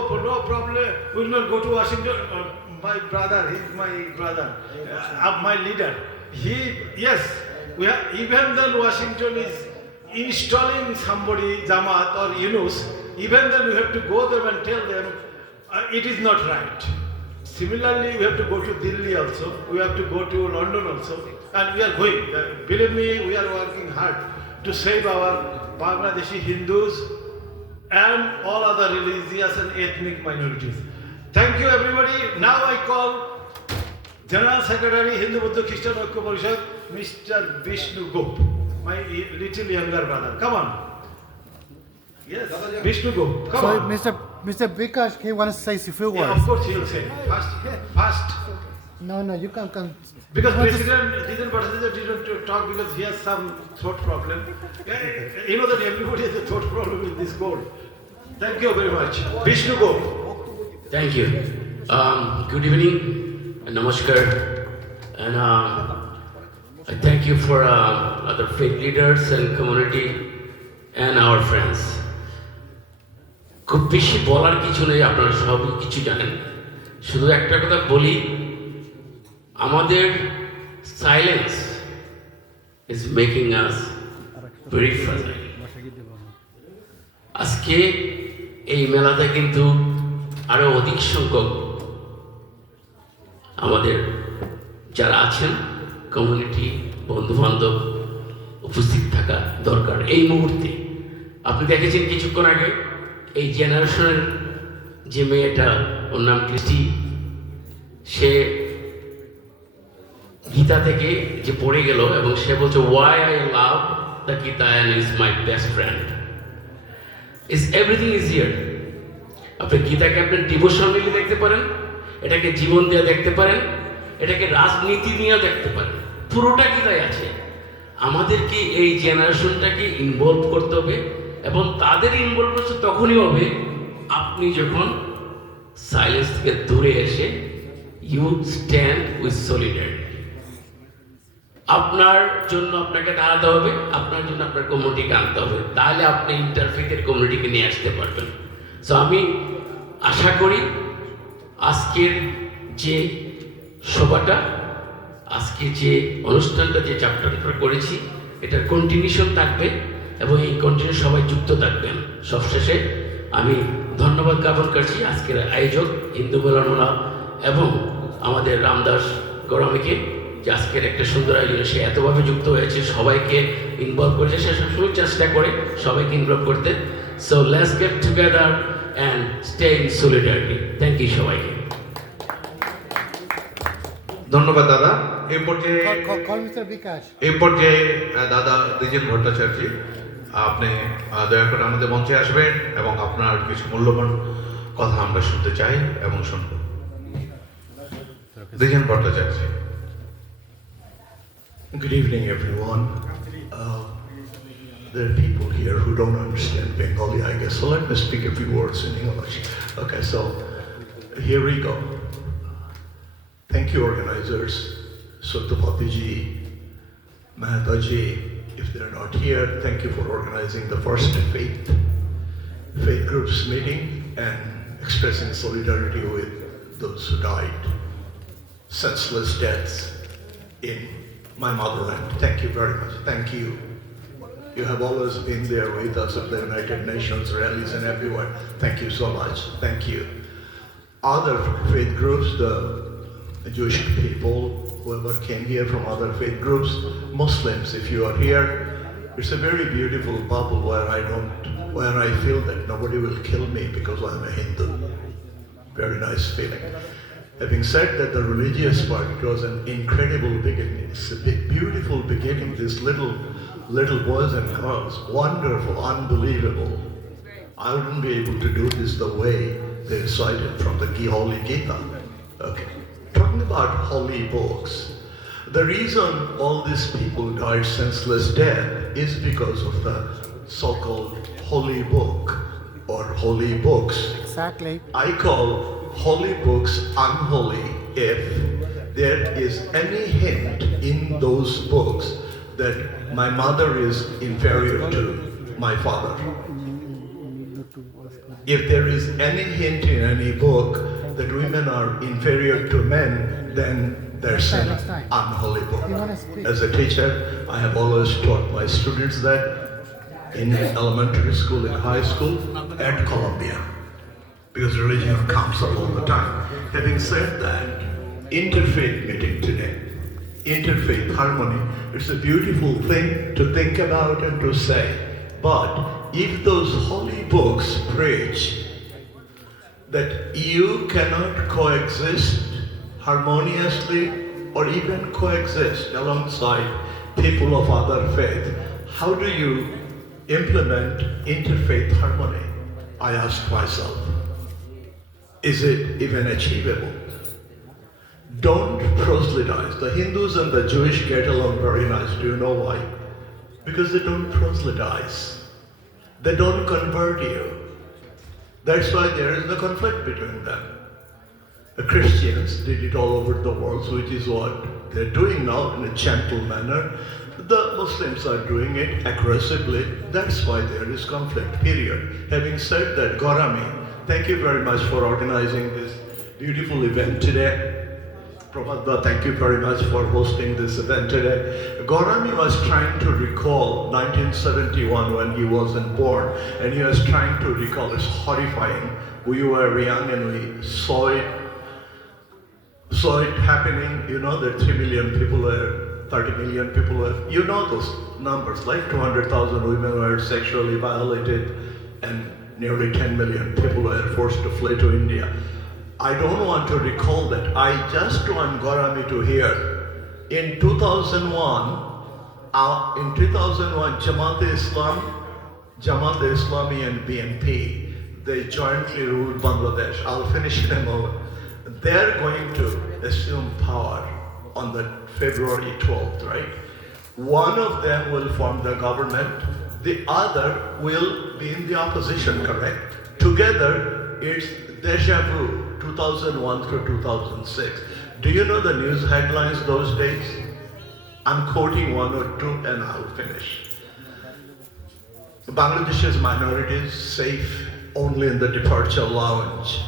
problem. We will not go to Washington. My brother, he's my brother, my leader. Even then Washington is installing somebody, Jamaat or Yunus. Even then we have to go there and tell them it is not right. Similarly, we have to go to Delhi also, we have to go to London also, and we are going. Believe me, we are working hard to save our Bangladeshi Hindus and all other religious and ethnic minorities. Thank you everybody. Now I call General Secretary, Hindu Buddha Christian ঐক্য Parishad, Mr. Vishnu Gop, my little younger brother. Come on. Yes, Vishnu Gop. Come So, on. Mr. Vikash, he wants to say a few words. Yeah, of course he will say. First. No, you can. Because President didn't talk because he has some throat problem. You know that everybody has a throat problem in this court. Thank you very much. Vishnu Gop. Thank you. Good evening, namaskar, and I thank you for other faith leaders and community and our friends. খুব বেশি বলার কিছু নেই, আপনারা সবই কিছু জানেন। শুধু একটা কথা বলি, আমাদের silence is making us very fragile. আজকে এই মেলাতে কিন্তু আরো অধিক সংখ্যক আমাদের যারা আছেন কমিউনিটি বন্ধুবান্ধব উপস্থিত থাকা দরকার এই মুহূর্তে। আপনি দেখেছেন কিছুক্ষণ আগে এই জেনারেশনের যে মেয়েটা, ওর নাম ক্রিস্টি, সে গীতা থেকে যে পড়ে গেল এবং সে বলছে why I love the Gita and is my best friend. Is everything is here. আপনি গীতাকে আপনি ডিভোশনালি দেখতে পারেন, এটাকে জীবন দিয়ে দেখতে পারেন, এটাকে রাজনীতি নিয়ে দেখতে পারেন, পুরোটা গীতায় আছে। আমাদেরকে এই জেনারেশনটাকে ইনভলভ করতে হবে এবং তাদের ইনভলভ করতে তখনই হবে আপনি যখন সাইলেন্স থেকে দূরে এসে ইউ স্ট্যান্ড উইথ সলিডারিটি। আপনার জন্য আপনাকে দাঁড়াতে হবে, আপনার জন্য আপনার কমিউনিটিকে আনতে হবে, তাহলে আপনি ইন্টারফেথের কমিউনিটিকে নিয়ে আসতে পারবেন। সো আমি আশা করি আজকের যে সভাটা, আজকে যে অনুষ্ঠানটা, যে চ্যাপ্টারটা করেছি, এটার কন্টিনিউশন থাকবে এবং এই কন্টিনিউ সবাই যুক্ত থাকবেন। সবশেষে আমি ধন্যবাদ জ্ঞাপন করছি আজকের আয়োজক হিন্দু মিলনমেলা এবং আমাদের রামদাস গৌরামীকে, যে আজকের একটা সুন্দর আয়োজনে সে এতভাবে যুক্ত হয়েছে, সবাইকে ইনভলভ করেছে। সে সবসময় চেষ্টা করে সবাইকে ইনভলভ করতে। So let's get together and stay in solidarity. Thank you সবাইকে। ধন্যবাদ দাদা। এই পর্যায়ে দাদা দ্বিজেন ভট্টাচার্য, আপনি দয়া করে আমাদের মঞ্চে আসবেন এবং আপনার কিছু মূল্যবান কথা আমরা শুনতে চাই এবং শুনব। দ্বিজেন Bhattacharya. Good evening, everyone. There are people here who don't understand Bengali, I guess, so let me speak a few words in English. Okay, so here we go. Thank you, organizers, Sotopatiji, Mahataji. If they're not here, thank you for organizing the first faith groups meeting and expressing solidarity with those who died, senseless deaths in my motherland. Thank you very much. Thank you. You have always been there with us at the United Nations rallies and everywhere. Thank you so much. Thank you. Other faith groups, the Jewish people, whoever came here from other faith groups, Muslims, if you are here, it's a very beautiful bubble where I feel that nobody will kill me because I'm a Hindu. Very nice feeling. Having said that, the religious part, it was an incredible beginning. It's a beautiful beginning. These little boys and girls, wonderful, unbelievable. I wouldn't be able to do this the way they recited from the Holy Gita. Okay. Talking about holy books, the reason all these people died senseless death is because of the so-called holy book or holy books. Exactly. I call holy books unholy if there is any hint in those books that my mother is inferior to my father. If there is any hint in any book that women are inferior to men, then there's an unholy book. As a teacher, I have always taught my students that in elementary school, in high school, at Columbia, because religion comes up all the time. Having said that, interfaith meeting today, interfaith harmony, it's a beautiful thing to think about and to say. But if those holy books preach that you cannot coexist harmoniously or even coexist alongside people of other faith, how do you implement interfaith harmony? I ask myself. Is it even achievable? Don't proselytize. The Hindus and the Jewish get along very nice. Do you know why? Because they don't proselytize. They don't convert you. That's why there is no conflict between them. The Christians did it all over the world, which is what they're doing now in a gentle manner. The Muslims are doing it aggressively. That's why there is conflict, period. Having said that, Gaurami, thank you very much for organizing this beautiful event today. Prabhada, thank you very much for hosting this event today. Gaurami was trying to recall 1971 when he wasn't born, and he was trying to recall. It's horrifying. We were young and we saw it happening. You know that 3 million people were, 30 million people were, you know those numbers, like 200,000 women were sexually violated and nearly 10 million people were forced to flee to India. I don't want to recall that. I just want Gaurami to hear. In 2001, Jamaat Islami and BNP, they jointly ruled Bangladesh. I'll finish in a moment. They're going to assume power on the February 12th, right? One of them will form the government, the other will be in the opposition, correct? Together, it's deja vu, 2001 to 2006. Do you know the news headlines those days? I'm quoting one or two and I'll finish. Bangladesh's minorities safe only in the departure lounge.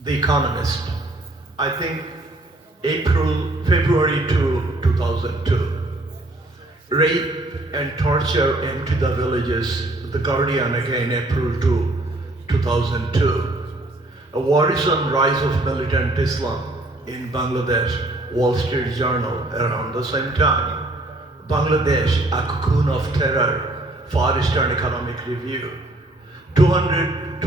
The Economist, I think February 2, 2002. Rape and torture empty the villages. The Guardian again, April 2, 2002. A worrisome rise of militant Islam in Bangladesh, Wall Street Journal around the same time. Bangladesh, a cocoon of terror, Far Eastern Economic Review. 200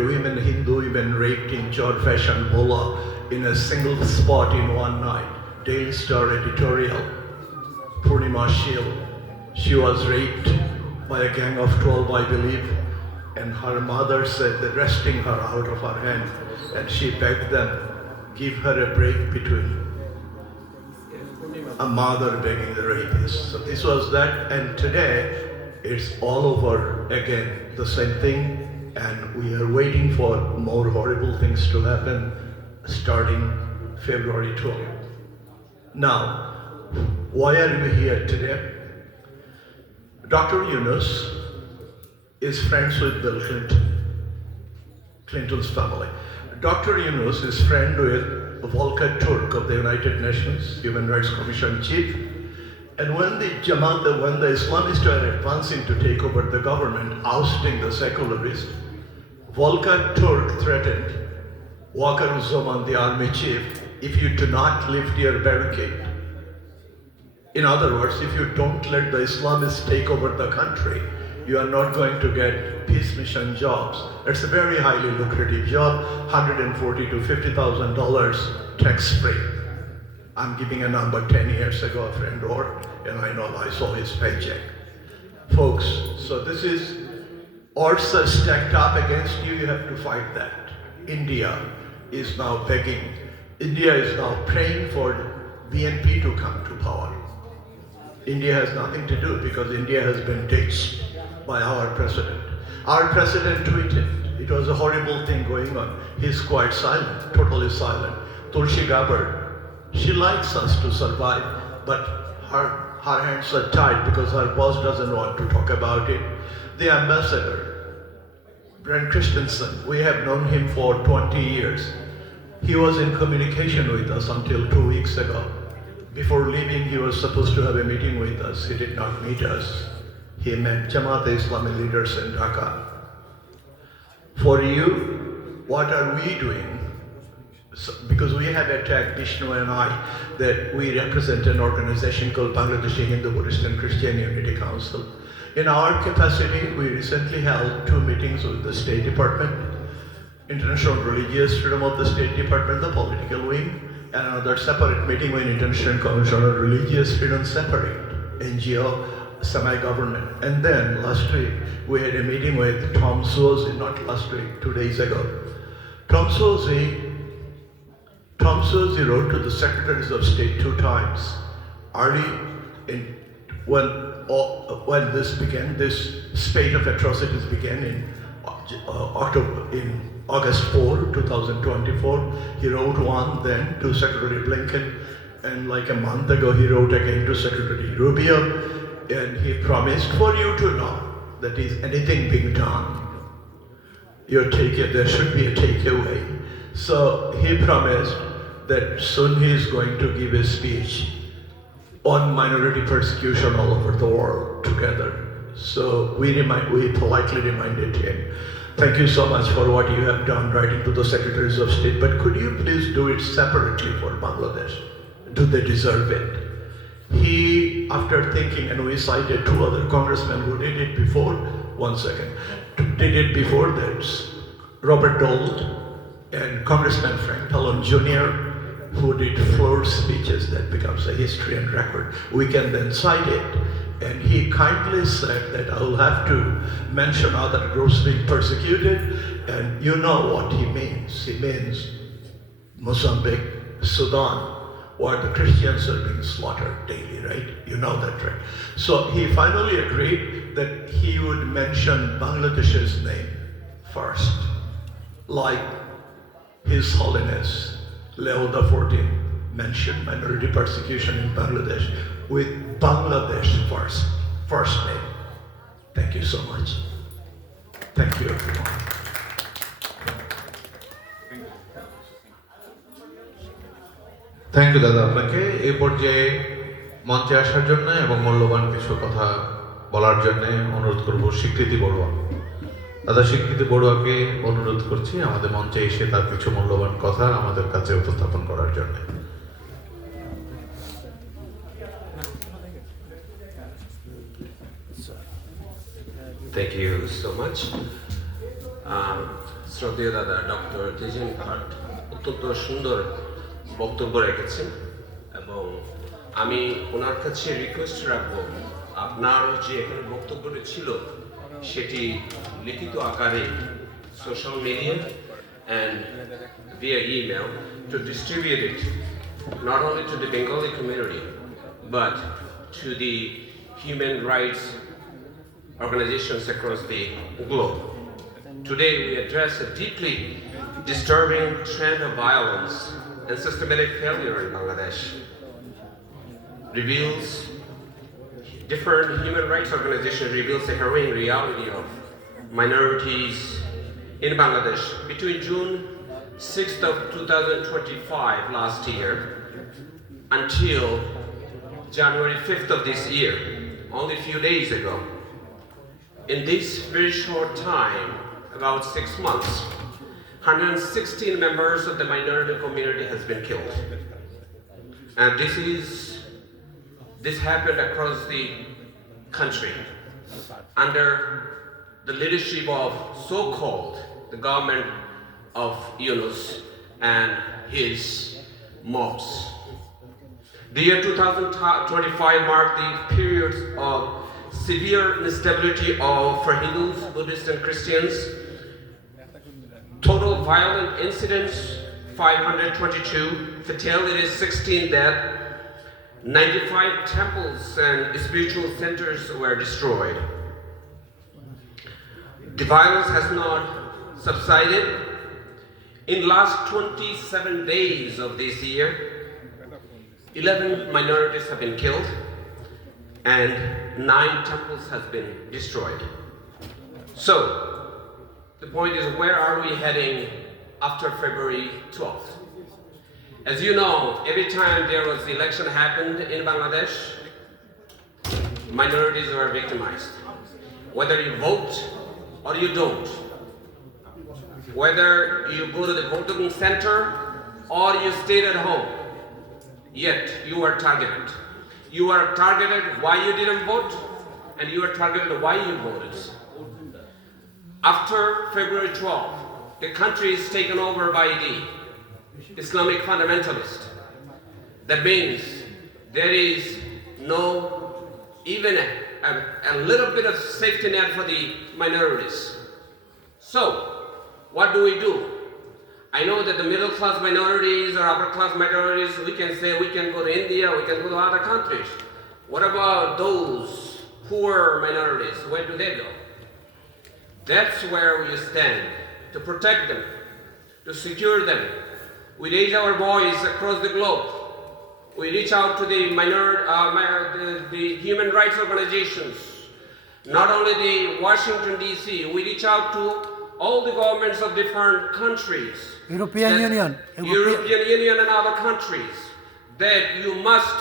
women, Hindu women raped in George Fashion Mullah in a single spot in one night. Daily Star editorial. Purnima Shil. She was raped by a gang of 12, I believe, and her mother said they're wresting her out of her hand, and she begged them, give her a break between a mother begging the rapist. So this was that, and today it's all over again, the same thing, and we are waiting for more horrible things to happen starting February 12th. Now, why are we here today? Dr. Yunus is friends with Bill Clinton's family. Dr. Yunus is friend with Volker Turk of the United Nations Human Rights Commission chief. And when the Islamists are advancing to take over the government, ousting the secularists, Volker Turk threatened Wakar Uzzaman, the army chief, if you do not lift your barricade. In other words, if you don't let the Islamists take over the country, you are not going to get peace mission jobs. It's a very highly lucrative job, $140,000 to $50,000 tax-free. I'm giving a number 10 years ago, a friend worked, and I know I saw his paycheck. Folks, so this is odds are stacked up against you, you have to fight that. India is now begging, India is now praying for BNP to come to power. India has nothing to do because India has been ditched by our president. Our president tweeted, it was a horrible thing going on. He's quite silent, totally silent. Tulsi Gabbard, she likes us to survive, but her hands are tied because her boss doesn't want to talk about it. The ambassador, Brent Christensen, we have known him for 20 years. He was in communication with us until 2 weeks ago. Before leaving, he was supposed to have a meeting with us. He did not meet us. He met Jamaat Islami leaders in Dhaka. For you, what are we doing? So, because we have attacked Vishnu and I, that we represent an organization called Bangladeshi Hindu, Buddhist and Christian Unity Council. In our capacity, we recently held 2 meetings with the State Department, International Religious Freedom of the State Department, the political wing, and another separate meeting with International Commission on Religious Freedom, separate NGO, semi-government. And then last week, we had a meeting with Tom Suozzi, not last week, 2 days ago. Tom Suozzi wrote to the Secretaries of State 2 times. Early in when this began, this spate of atrocities began in August 4, 2024. He wrote one then to Secretary Blinken, and like a month ago he wrote again to Secretary Rubio, and he promised for you to know that is anything being done, there should be a takeaway. So he promised that soon he is going to give a speech on minority persecution all over the world together. So we politely reminded him, thank you so much for what you have done writing to the Secretaries of State, but could you please do it separately for Bangladesh? Do they deserve it? He, after thinking, and we cited 2 other congressmen who did it before, that, Robert Dole and Congressman Frank Talon Jr., who did floor speeches that becomes a history and record. We can then cite it. And he kindly said that I will have to mention other groups being persecuted, and you know what he means. He means Mozambique, Sudan, where the Christians are being slaughtered daily, right? You know that, right? So he finally agreed that he would mention Bangladesh's name first, like His Holiness Leo XIV mentioned minority persecution in Bangladesh with Bangladesh first name. Thank you so much. Thank you, everyone. Thank you দাদা আপনাকে এই পর্যায়ে মঞ্চে আসার জন্য এবং মূল্যবান কিছু কথা বলার জন্য অনুরোধ করব স্বীকৃতি বড়ুয়া। দাদা স্বীকৃতি বড়ুয়াকে অনুরোধ করছি আমাদের মঞ্চে এসে তার কিছু মূল্যবান কথা আমাদের কাছে উপস্থাপন করার জন্য। Thank you so much. শ্রদ্ধেয় দাদা ডক্টর তেজিন ভাট অত্যন্ত সুন্দর বক্তব্য রেখেছেন এবং আমি ওনার কাছে রিকোয়েস্ট রাখবো আপনার যে এখানে বক্তব্যটি ছিল সেটি লিখিত আকারে social media and via email to distribute it not only to the Bengali community but to the human rights organizations across the globe. Today we address a deeply disturbing trend of violence and systematic failure in Bangladesh. Different human rights organizations reveals the harrowing reality of minorities in Bangladesh. Between June 6th of 2025 last year until January 5th of this year, only a few days ago, in this very short time, about 6 months, 116 members of the minority community has been killed. And this happened across the country under the leadership of so-called the government of Yunus and his mobs. The year 2025 marked the period of severe instability for Hindus, Buddhists and Christians. Total violent incidents 522, fatalities 16 death, 95 temples and spiritual centers were destroyed. The violence has not subsided. In last 27 days of this year, 11 minorities have been killed and 9 temples have been destroyed. So, the point is, where are we heading after February 12th? As you know, every time there was the election happened in Bangladesh, minorities were victimized. Whether you vote or you don't, whether you go to the voting center or you stayed at home, yet you are targeted. You are targeted why you didn't vote, and you are targeted why you voted. After February 12th, the country is taken over by the Islamic fundamentalists. That means there is no even a little bit of safety net for the minorities. So, what do? I know that the middle class minorities or upper class minorities, we can say we can go to India, we can go to other countries. What about those poor minorities? Where do they go? That's where we stand, to protect them, to secure them. We raise our voice across the globe. We reach out to the the human rights organizations, not only the Washington DC, we reach out to all the governments of different countries. European Union. European Union and other countries, that you must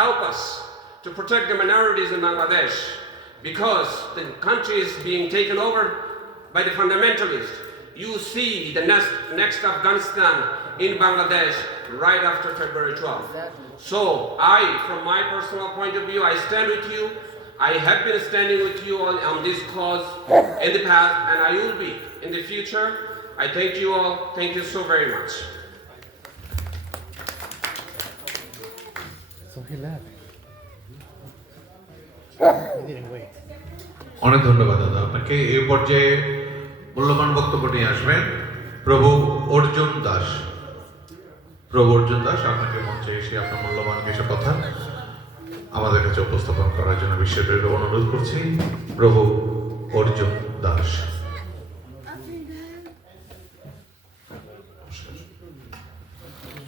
help us to protect the minorities in Bangladesh, because the country is being taken over by the fundamentalists. You see the next Afghanistan in Bangladesh right after February 12th. So from my personal point of view, I stand with you. I have been standing with you on this cause in the past, and I will be in the future. I thank you all. Thank you so very much. So he left. He didn't wait. অনেক ধন্যবাদ দাদা আপনাকে। এই পর্যায়ে মূল্যবান বক্তব্য নিয়ে আসবেন প্রভু অর্জুন দাস। প্রভু অর্জুন দাস, আপনাকে মঞ্চে এসে আপনার মূল্যবান কিছু কথা আমাদের কাছে উপস্থাপন করার জন্য বিশেষভাবে অনুরোধ করছি। প্রভু অর্জুন দাস।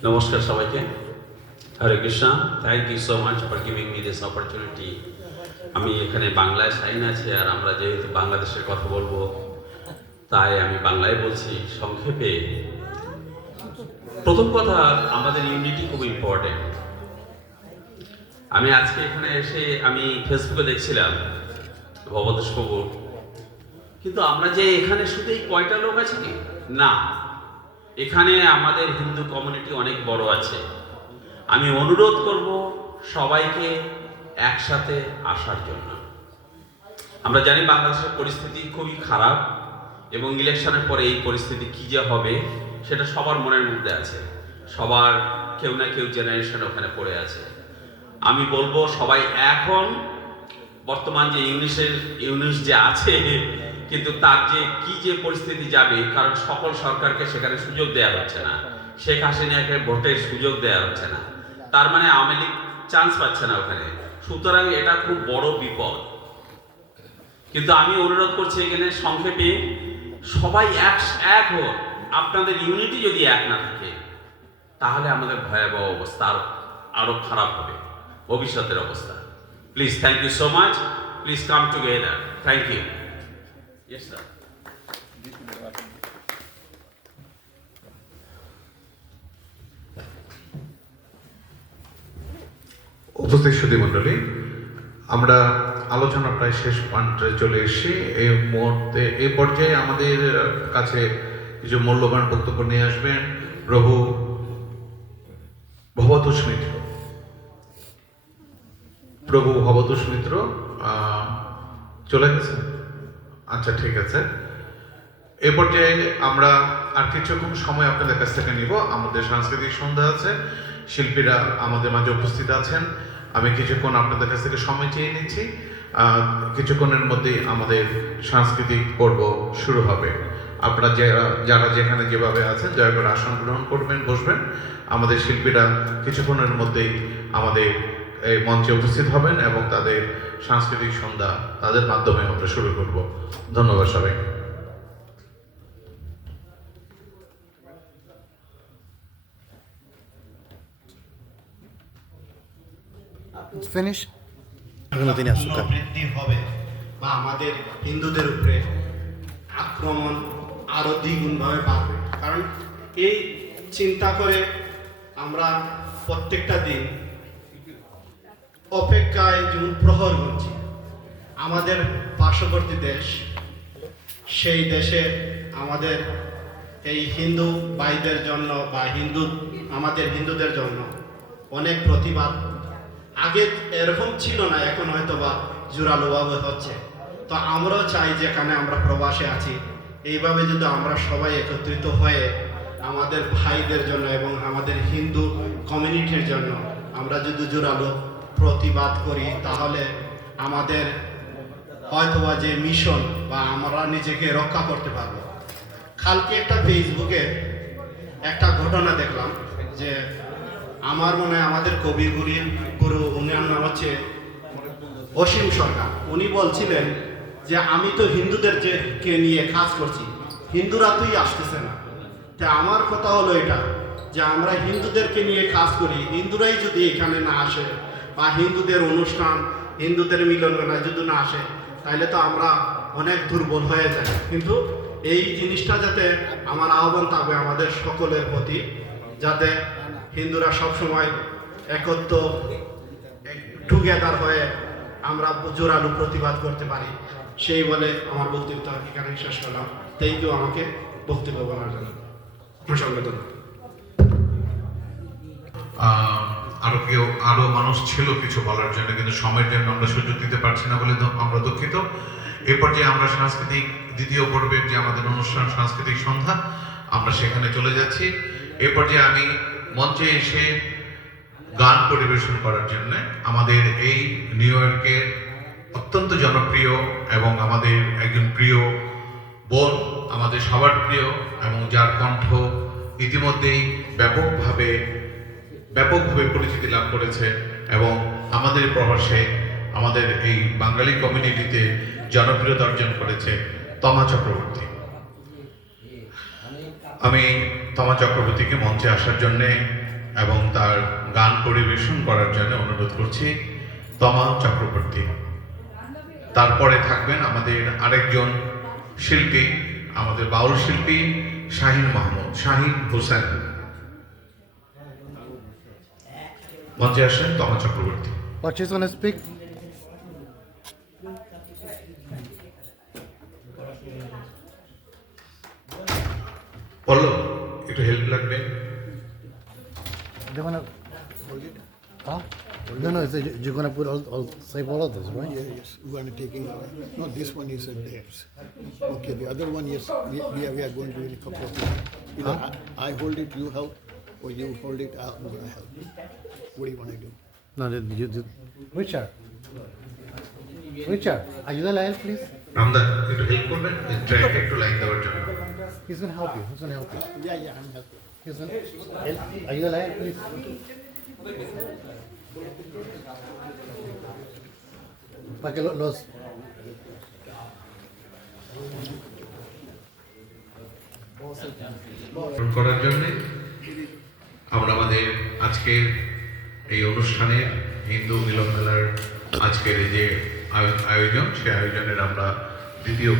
নমস্কার সবাইকে। Hare Krishna. Thank you so much for giving me this opportunity. আমি এখানে বাংলায় সাইন আছে, আর আমরা যেহেতু বাংলাদেশের কথা বলবো তাই আমি বাংলায় বলছি সংক্ষেপে। প্রথম কথা, আমাদের ইউনিটি খুব ইম্পর্টেন্ট। আমি আজকে এখানে এসে আমি ফেসবুকে দেখছিলাম ভবতোষবাবু, কিন্তু আমরা যে এখানে শুধু এই কয়টা লোক আছে কি না, এখানে আমাদের হিন্দু কমিউনিটি অনেক বড় আছে। আমি অনুরোধ করব সবাইকে একসাথে আসার জন্য। আমরা জানি বাংলাদেশের পরিস্থিতি খুবই খারাপ, এবং ইলেকশনের পরে এই পরিস্থিতি কী যে হবে সেটা সবার মনের মধ্যে আছে। সবার কেউ না কেউ জেনারেশন ওখানে পড়ে আছে। আমি বলবো সবাই এখন বর্তমান যে ইউনিস যে আছে, কিন্তু তার যে কি যে পরিস্থিতি যাবে, কারণ সকল সরকারকে সেখানে সুযোগ দেওয়া হচ্ছে না, শেখ হাসিনাকে ভোটের সুযোগ দেওয়া হচ্ছে না, তার মানে আওয়ামী লীগ চান্স পাচ্ছে না ওখানে। সুতরাং এটা খুব বড় বিপদ। কিন্তু আমি অনুরোধ করছি এখানে সংক্ষেপে সবাই এক হোক। আপনাদের ইউনিটি যদি এক না থাকে তাহলে আমাদের ভয়াবহ অবস্থা আরো খারাপ হবে, ভবিষ্যতের অবস্থা। Please, thank you so much. Please come together. Thank you. Yes sir. উপস্থিত সুধীমণ্ডলী, আমরা আলোচনা প্রায় শেষ প্রান্তে চলে এসেছি। এই মুহূর্তে এই পর্যায়ে আমাদের কাছে কিছু মূল্যবান বক্তব্য নিয়ে আসবেন প্রভু ভবতোষ মিত্র। প্রভু ভবতোষ মিত্র চলে গেছে? আচ্ছা, ঠিক আছে। এ পর্যায়ে আমরা আর কিছুক্ষণ সময় আপনাদের কাছ থেকে নিব। আমাদের সাংস্কৃতিক সন্ধ্যা আছে, শিল্পীরা আমাদের মাঝে উপস্থিত আছেন। আমি কিছুক্ষণ আপনাদের কাছ থেকে সময় চেয়ে নিচ্ছি। কিছুক্ষণের মধ্যেই আমাদের সাংস্কৃতিক পর্ব শুরু হবে। আপনারা যারা যেখানে যেভাবে আছেন দয়া করে আসন গ্রহণ করবেন, বসবেন। আমাদের শিল্পীরা কিছুক্ষণের মধ্যেই আমাদের এই মঞ্চে উপস্থিত হবেন এবং তাদের সাংস্কৃতিক সন্ধ্যা তাদের মাধ্যমে আমরা শুরু করব। ধন্যবাদ সবাইকে। It's finished. এখনো তিনি আসুক। বৃদ্ধি হবে বা আমাদের হিন্দুদের উপরে আক্রমণ আরো দ্বিগুণভাবে বাড়বে। কারণ এই চিন্তা করে আমরা প্রত্যেকটা দিন অপেক্ষায় যেমন প্রহর গুনছি। আমাদের পার্শ্ববর্তী দেশ, সেই দেশে আমাদের এই হিন্দু ভাইদের জন্য বা আমাদের হিন্দুদের জন্য অনেক প্রতিবাদ আগে এরকম ছিল না, এখন হয়তো বা জোরালোভাবে হচ্ছে। তো আমরাও চাই যেখানে আমরা প্রবাসে আছি এইভাবে যদি আমরা সবাই একত্রিত হয়ে আমাদের ভাইদের জন্য এবং আমাদের হিন্দু কমিউনিটির জন্য আমরা যদি জোরালো প্রতিবাদ করি তাহলে আমাদের হয়তোবা যে মিশন বা আমরা নিজেকে রক্ষা করতে পারবো। কালকে একটা ফেসবুকে একটা ঘটনা দেখলাম যে আমার মনে হয় আমাদের কবিগুরু উনার নাম হচ্ছে অসীম সরকার। উনি বলছিলেন যে আমি তো হিন্দুদেরকে নিয়ে কাজ করছি, হিন্দুরা তুই আসতেছে না। তা আমার কথা হলো এটা যে আমরা হিন্দুদেরকে নিয়ে কাজ করি, হিন্দুরাই যদি এখানে না আসে বা হিন্দুদের অনুষ্ঠান হিন্দুদের মিলন মেলায় যদি না আসে তাহলে তো আমরা অনেক দুর্বল হয়ে যাই। কিন্তু এই জিনিসটা যাতে আমার আহ্বান থাকবে আমাদের সকলের প্রতি, যাতে হিন্দুরা সবসময় একত্র টুগেদার হয়ে আমরা জোরালো প্রতিবাদ করতে পারি, সেই বলে আমার বক্তব্য এখানে শেষ করলাম। থ্যাংক ইউ আমাকে বক্তব্য বলার জন্য। আরো মানুষ ছিল কিছু বলার জন্য, কিন্তু সময়ের জন্য আমরা সুযোগ দিতে পারছি না বলে আমরা দুঃখিত। এরপর যে আমরা সাংস্কৃতিক দ্বিতীয় পর্বের যে আমাদের অনুষ্ঠান সাংস্কৃতিক সন্ধ্যা, আমরা সেখানে চলে যাচ্ছি। এরপর যে আমি মঞ্চে এসে গান পরিবেশন করার জন্য আমাদের এই নিউ ইয়র্কের অত্যন্ত জনপ্রিয় এবং আমাদের একজন প্রিয় বোন, আমাদের সবার প্রিয় এবং যার কণ্ঠ ইতিমধ্যেই ব্যাপকভাবে পরিচিতি লাভ করেছে এবং আমাদের প্রবাসে আমাদের এই বাঙালি কমিউনিটিতে জনপ্রিয়তা অর্জন করেছে, তমা চক্রবর্তী। আমি তমা চক্রবর্তীকে মঞ্চে আসার জন্যে এবং তার গান পরিবেশন করার জন্য অনুরোধ করছি। তমা চক্রবর্তী। তারপরে থাকবেন আমাদের আরেকজন শিল্পী, আমাদের বাউল শিল্পী শাহিন হোসেন। মঞ্চে আসেন তমা Chakraborty. What is gonna speak? বলো, একটু হেল্প লাগবে। They're gonna hold it? Huh? No, you're gonna put all save all of this, right? Yeah, yes, we are taking, no, this one is theirs. Okay, the other one, yes, we are going to do a couple of things. Either I hold it, you help, or you hold it, I'm gonna help. What do you wanna do? No, Richard. Are you the liar, please? রামদা, একটু হেল্প করবেন ট্র্যাকে একটু লাইন দেওয়ার জন্য। He's gonna help you. Yeah, I'm helping. He's gonna help. Are you the liar, please? Para que los করার জন্য আমরা আমাদের আজকের এই অনুষ্ঠানের হিন্দু মিলন মেলার আজকের এই যে আয়োজন, সেই আয়োজনের আমরা দ্বিতীয়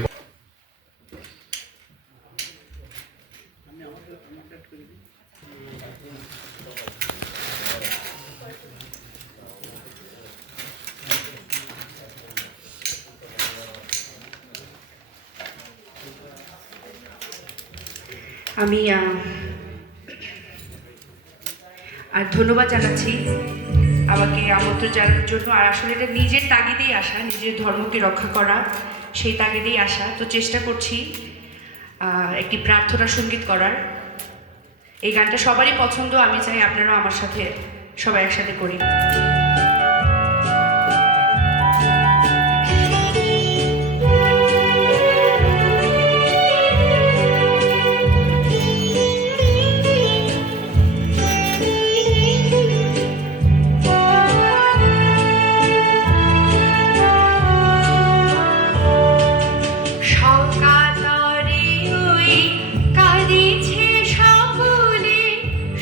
আমি আর ধন্যবাদ জানাচ্ছি আমাকে আমন্ত্রণ জানানোর জন্য। আর আসলে এটা নিজের তাগিদেই আসা, নিজের ধর্মকে রক্ষা করা, সেই তাগিদেই আসা। তো চেষ্টা করছি একটি প্রার্থনা সঙ্গীত করার। এই গানটা সবারই পছন্দ, আমি চাই আপনারাও আমার সাথে সবাই একসাথে করি।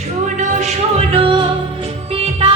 শোনো শোনো পিতা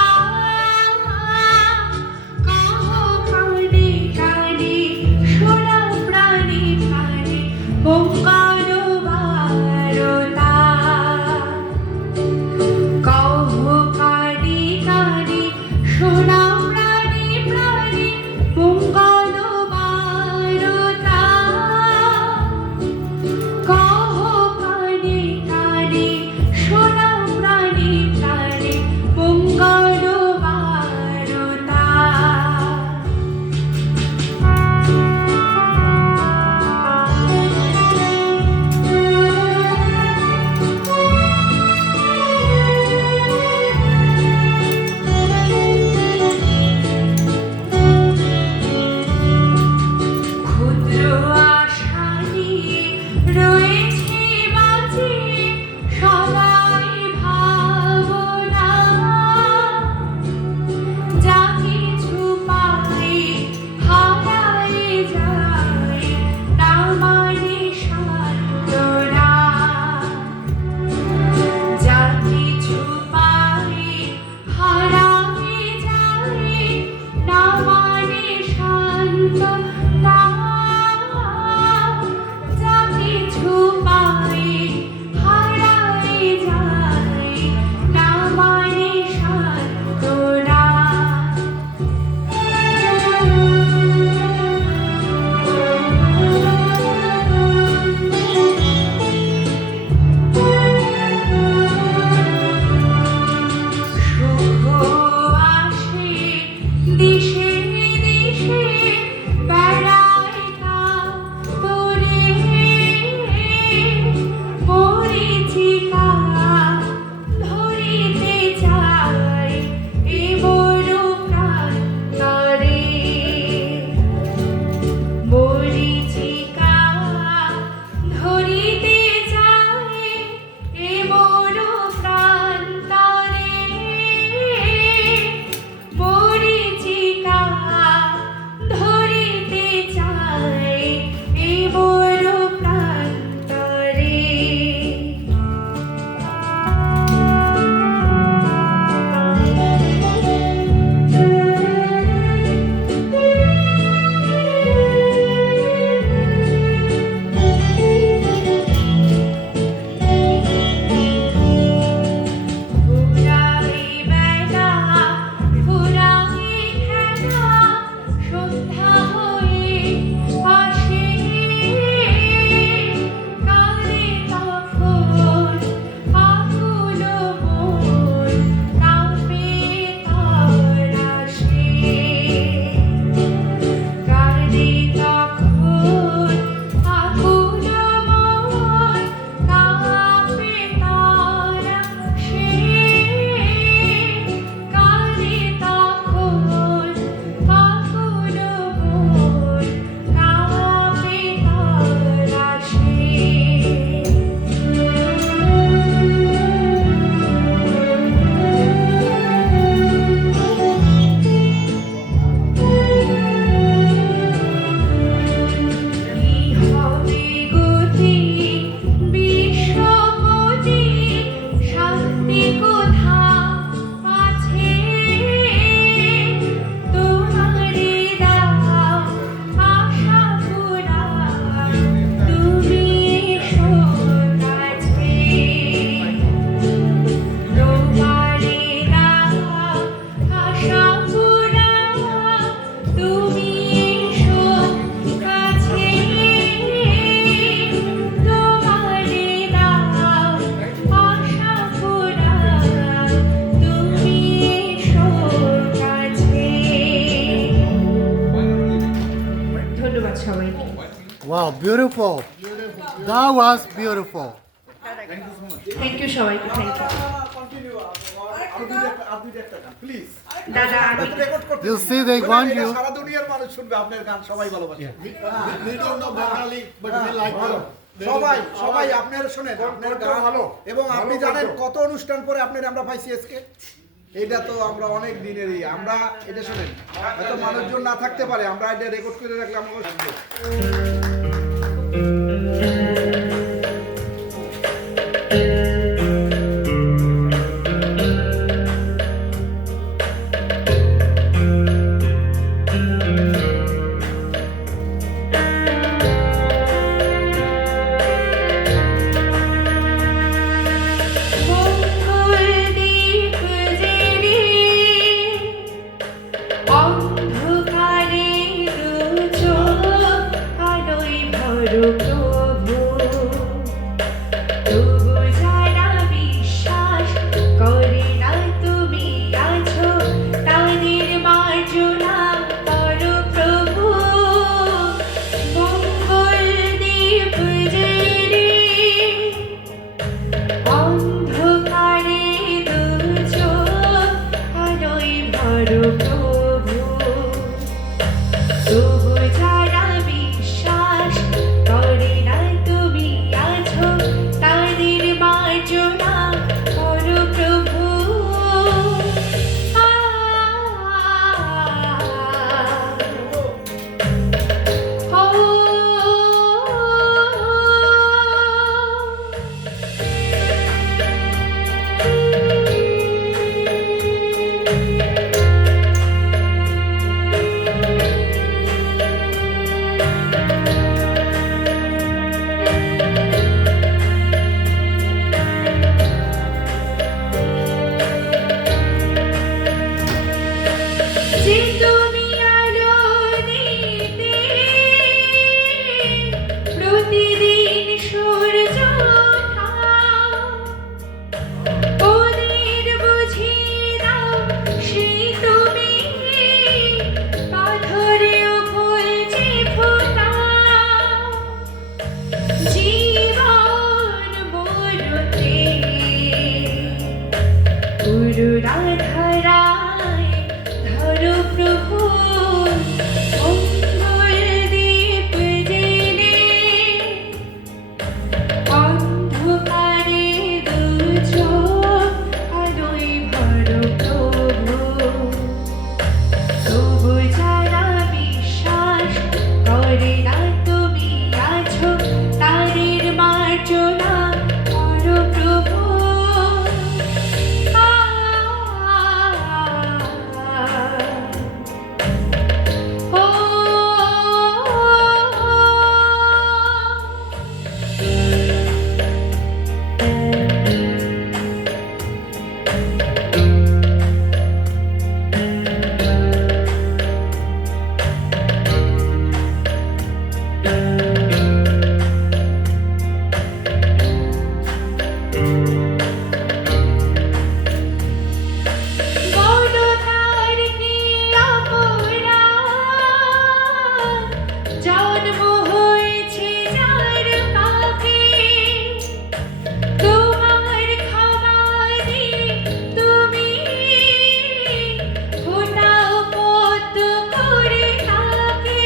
Wow, beautiful. That was beautiful. Thank you সবাইকে, থ্যাংক ইউ দাদা। You see, they want you. সারা দুনিয়ার মানুষ শুনবে আপনার গান, সবাই ভালোবাসে। We don't know Bengali, but we like them. সবাই সবাই আপনারা শুনেন, আপনার গান ভালো। এবং আপনি জানেন কত অনুষ্ঠান পরে আপনার আমরা পাইছি আজকে। এটা তো আমরা অনেক দিনেরই, আমরা এটা শুনেন, হয়তো মানুষজন না থাকতে পারে, আমরা এটা রেকর্ড করে রাখলে আমাকে শুনবে। অন্ধকারে দু চোখ আলোয় ভরো প্রভু, তবু যারা বিশ্বাস করে না তুমি আছো, তাদের মার্জনা করো প্রভু। মঙ্গল দীপ জেলে অন্ধকারে দু চোখ আলোয় ভরো প্রভু, তবু যারা বিশ্বাস করে না তুমি আছো, তাদের মার্জনা করো প্রভু। যে তুমি আলো দিতে প্রতিদিন সূর্য ওঠাও, ওদের বুঝিয়ে দাও সেই তুমি পাথরেও ফুল যে ফোটাও। জীবন মরতে পুরুরাধারায় ধরো প্রভু, মঙ্গল দীপ জেলে অন্ধকারে দু চোখ আলোয় ভরো প্রভু, তবু যারা বিশ্বাস করে না তুমি আছো, তাদের মার্জনা করো প্রভু। বনতার কি অপরাধ, জন্ম হয়েছে যার পাপে, তোমার ক্ষমা দিয়ে তুমি ফোটাও পদ্ম করে তাকে।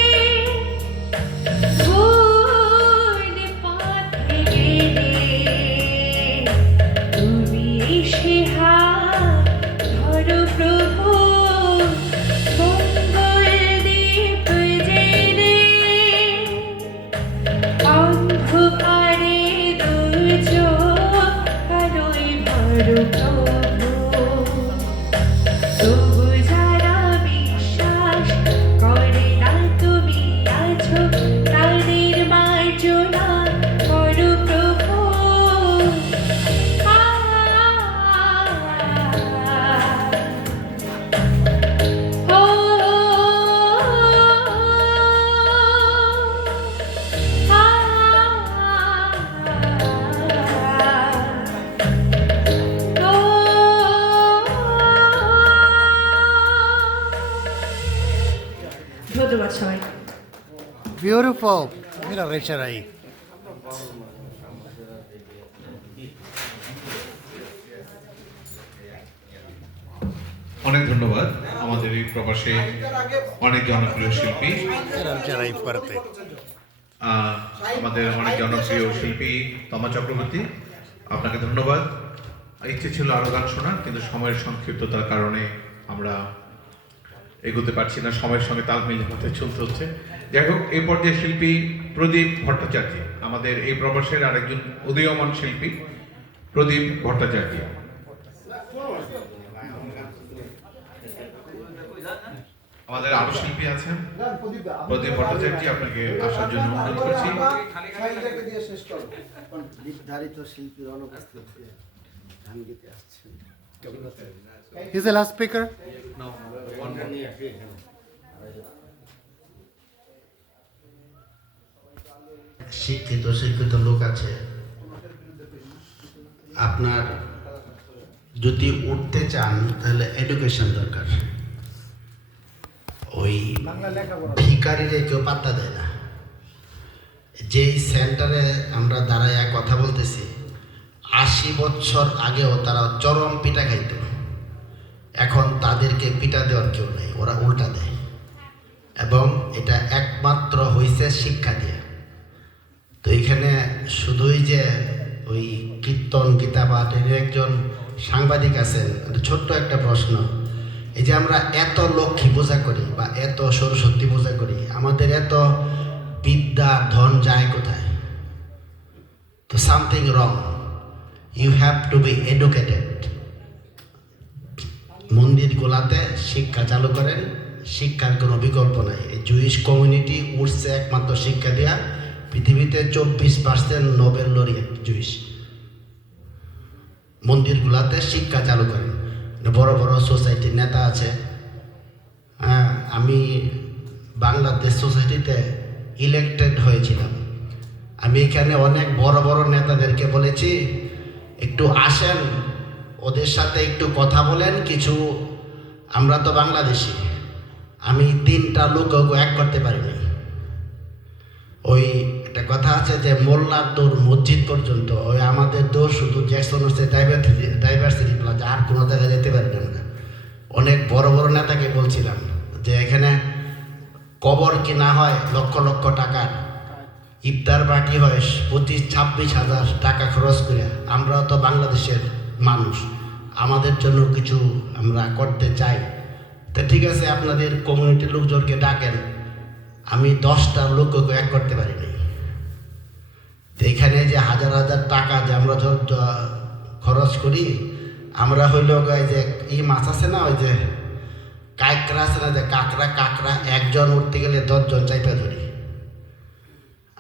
ভুল পথে গেলে তুমি এসে হাত ধরো প্রভু, মঙ্গল দীপ জেলে অন্ধকারে দু চোখ আলোয় ভরো প্রভু, তবু যারা বিশ্বাস করে না তুমি আছো, তাদের মার্জনা করো প্রভু। ধন্যবাদ সবাই। Beautiful. Mira, Richard ahí. অনেক ধন্যবাদ আমাদের এই প্রবাসে অনেক জনপ্রিয় শিল্পী আমাদের অনেক জনপ্রিয় শিল্পী তমা চক্রবর্তী, আপনাকে ধন্যবাদ। ইচ্ছে ছিল আরো গান শোনার, কিন্তু সময়ের সংক্ষিপ্ততার কারণে আমরা এগোতে পারছি না, সময়ের সঙ্গে তাল মিলিয়ে মধ্যে চলতে হচ্ছে। যাই হোক, এই পর্যায়ে শিল্পী প্রদীপ ভট্টাচার্য, আমাদের এই প্রবাসের আরেকজন উদীয়মান শিল্পী প্রদীপ ভট্টাচার্য। আমাদের আরো শিল্পী আছেন, প্রদীপ ভট্টাচার্য, আপনাকে আসার জন্য অনুরোধ করছি। নির্ধারিত শিল্পীর অনুপস্থিতিতে গান গীতে আসছেন। Is the last speaker? No. শিক্ষিত লোক আছে, আপনার যদি উঠতে চান তাহলে এডুকেশন দরকার। ওই ভিখারিরে কেউ পাত্তা দেয় না। যেই সেন্টারে আমরা দাঁড়ায় কথা বলতেছি, 80 বছর আগেও তারা চরম পিঠা খাইত, এখন তাদেরকে পিঠা দেওয়ার কেউ নেই, ওরা উল্টা দেয়। এবং এটা একমাত্র হয়েছে শিক্ষা দিয়ে। তো এখানে শুধুই যে ওই কীর্তন গীতা পাঠ, একজন সাংবাদিক আছেন, ছোট্ট একটা প্রশ্ন, এই যে আমরা এত লক্ষ্মী পূজা করি বা এত সরস্বতী পূজা করি, আমাদের এত বিদ্যা ধন যায় কোথায়? তো something wrong, you have to be educated. মন্দিরগুলাতে শিক্ষা চালু করেন, শিক্ষার কোনো বিকল্প নাই। এই জুইশ কমিউনিটি উঠছে একমাত্র শিক্ষা দেওয়া, পৃথিবীতে 24% নোবেল লরিয়েট জুইশ। মন্দিরগুলাতে শিক্ষা চালু করেন। বড় বড় সোসাইটির নেতা আছে, আমি বাংলাদেশ সোসাইটিতে ইলেক্টেড হয়েছিলাম। আমি এখানে অনেক বড় বড় নেতাদেরকে বলেছি একটু আসেন, ওদের সাথে একটু কথা বলেন কিছু। আমরা তো বাংলাদেশি, আমি 3টা লোকও এক করতে পারিনি। ওই একটা কথা আছে যে মোল্লার দৌড় মসজিদ পর্যন্ত, ওই আমাদের দৌড় শুধু জ্যাকসন হচ্ছে ডাইভার্সিটি প্লাজা, আর কোনো জায়গায় যেতে পারি না। অনেক বড় বড় নেতাকে বলছিলাম যে এখানে কবর কিনা হয় লক্ষ লক্ষ টাকার, ইফতার পার্টি হয় 25-26 হাজার টাকা খরচ করে। আমরাও তো বাংলাদেশের মানুষ, আমাদের জন্য কিছু আমরা করতে চাই। তো ঠিক আছে, আপনাদের কমিউনিটির লোকজনকে ডাকেন। আমি 10টা লোককে এক করতে পারিনি। তো এখানে যে হাজার হাজার টাকা যে আমরা খরচ করি, আমরা হইল যে এই মাছ আছে না, ওই যে কাঁকড়া আছে না, যে কাঁকড়া একজন উঠতে গেলে 10 জন চাইপা ধরি।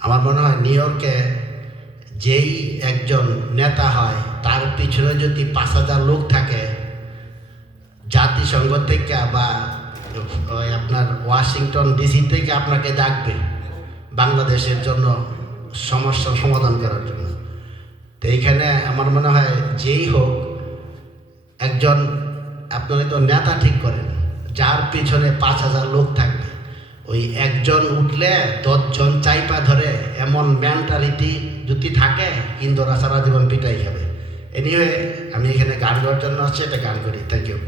আমার মনে হয় নিউ ইয়র্কে যেই একজন নেতা হয় তার পিছনে যদি 5000 লোক থাকে, জাতিসংঘ থেকে বা আপনার ওয়াশিংটন ডিসি থেকে আপনাকে ডাকবে বাংলাদেশের জন্য সমস্যার সমাধান করার জন্য। তো এইখানে আমার মনে হয় যেই হোক একজন, আপনারা তো নেতা ঠিক করেন, যার পিছনে 5000 লোক থাকবে, ওই একজন উঠলে 10 জন চাইপা ধরে, এমন মেন্টালিটি যদি থাকে, ইন্দোরা সারা জীবন পিটাই যাবে। এনিওয়ে, আমি এখানে গান গাওয়ার জন্য আসছি, এটা গান করি। Thank you.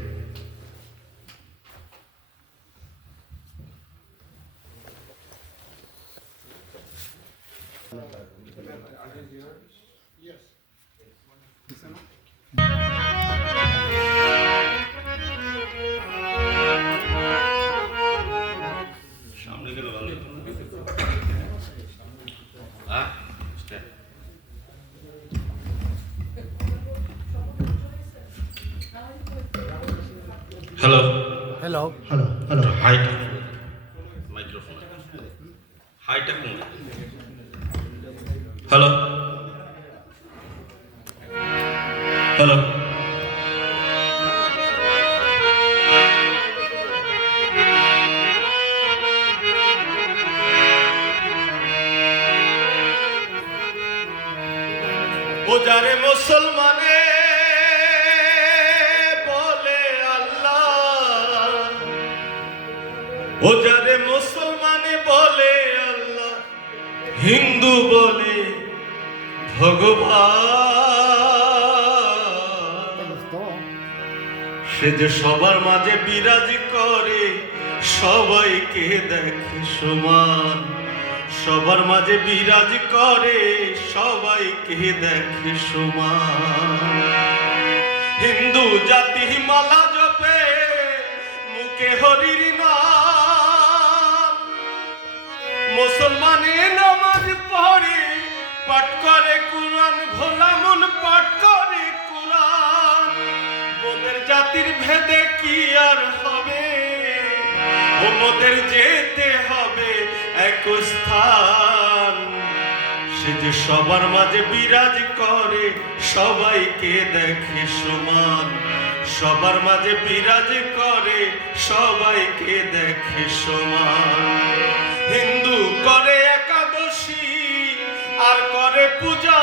Hello. Hello. Hello. Hello. Hi. Microphone. Hi, technology. Hello. Hello. ও যারে মুসলমানে বলে আল্লাহ, ও যারে মুসলমানে বলে আল্লাহ, হিন্দু বলে ভগবান, সে যে সবার মাঝে বিরাজ করে সবাইকে দেখে সমান, সবার মাঝে বিরাজ করে সবাইকে দেখে সমান। হিন্দু জাতি মালা জপে মুখে হরির নাম, মুসলমানে নামাজ পড়ে পাঠ করে কুরআন, ভোলা মন পাঠ করে কুরআন। মোদের জাতির ভেদে কি আর হবে, ও মোদের যেতে হবে এক স্থান। সে যে সবার মাঝে বিরাজ করে সবাইকে দেখে সমান, সবার মাঝে বিরাজ করে সবাইকে দেখে সমান। হিন্দু করে একাদশী আর করে পূজা,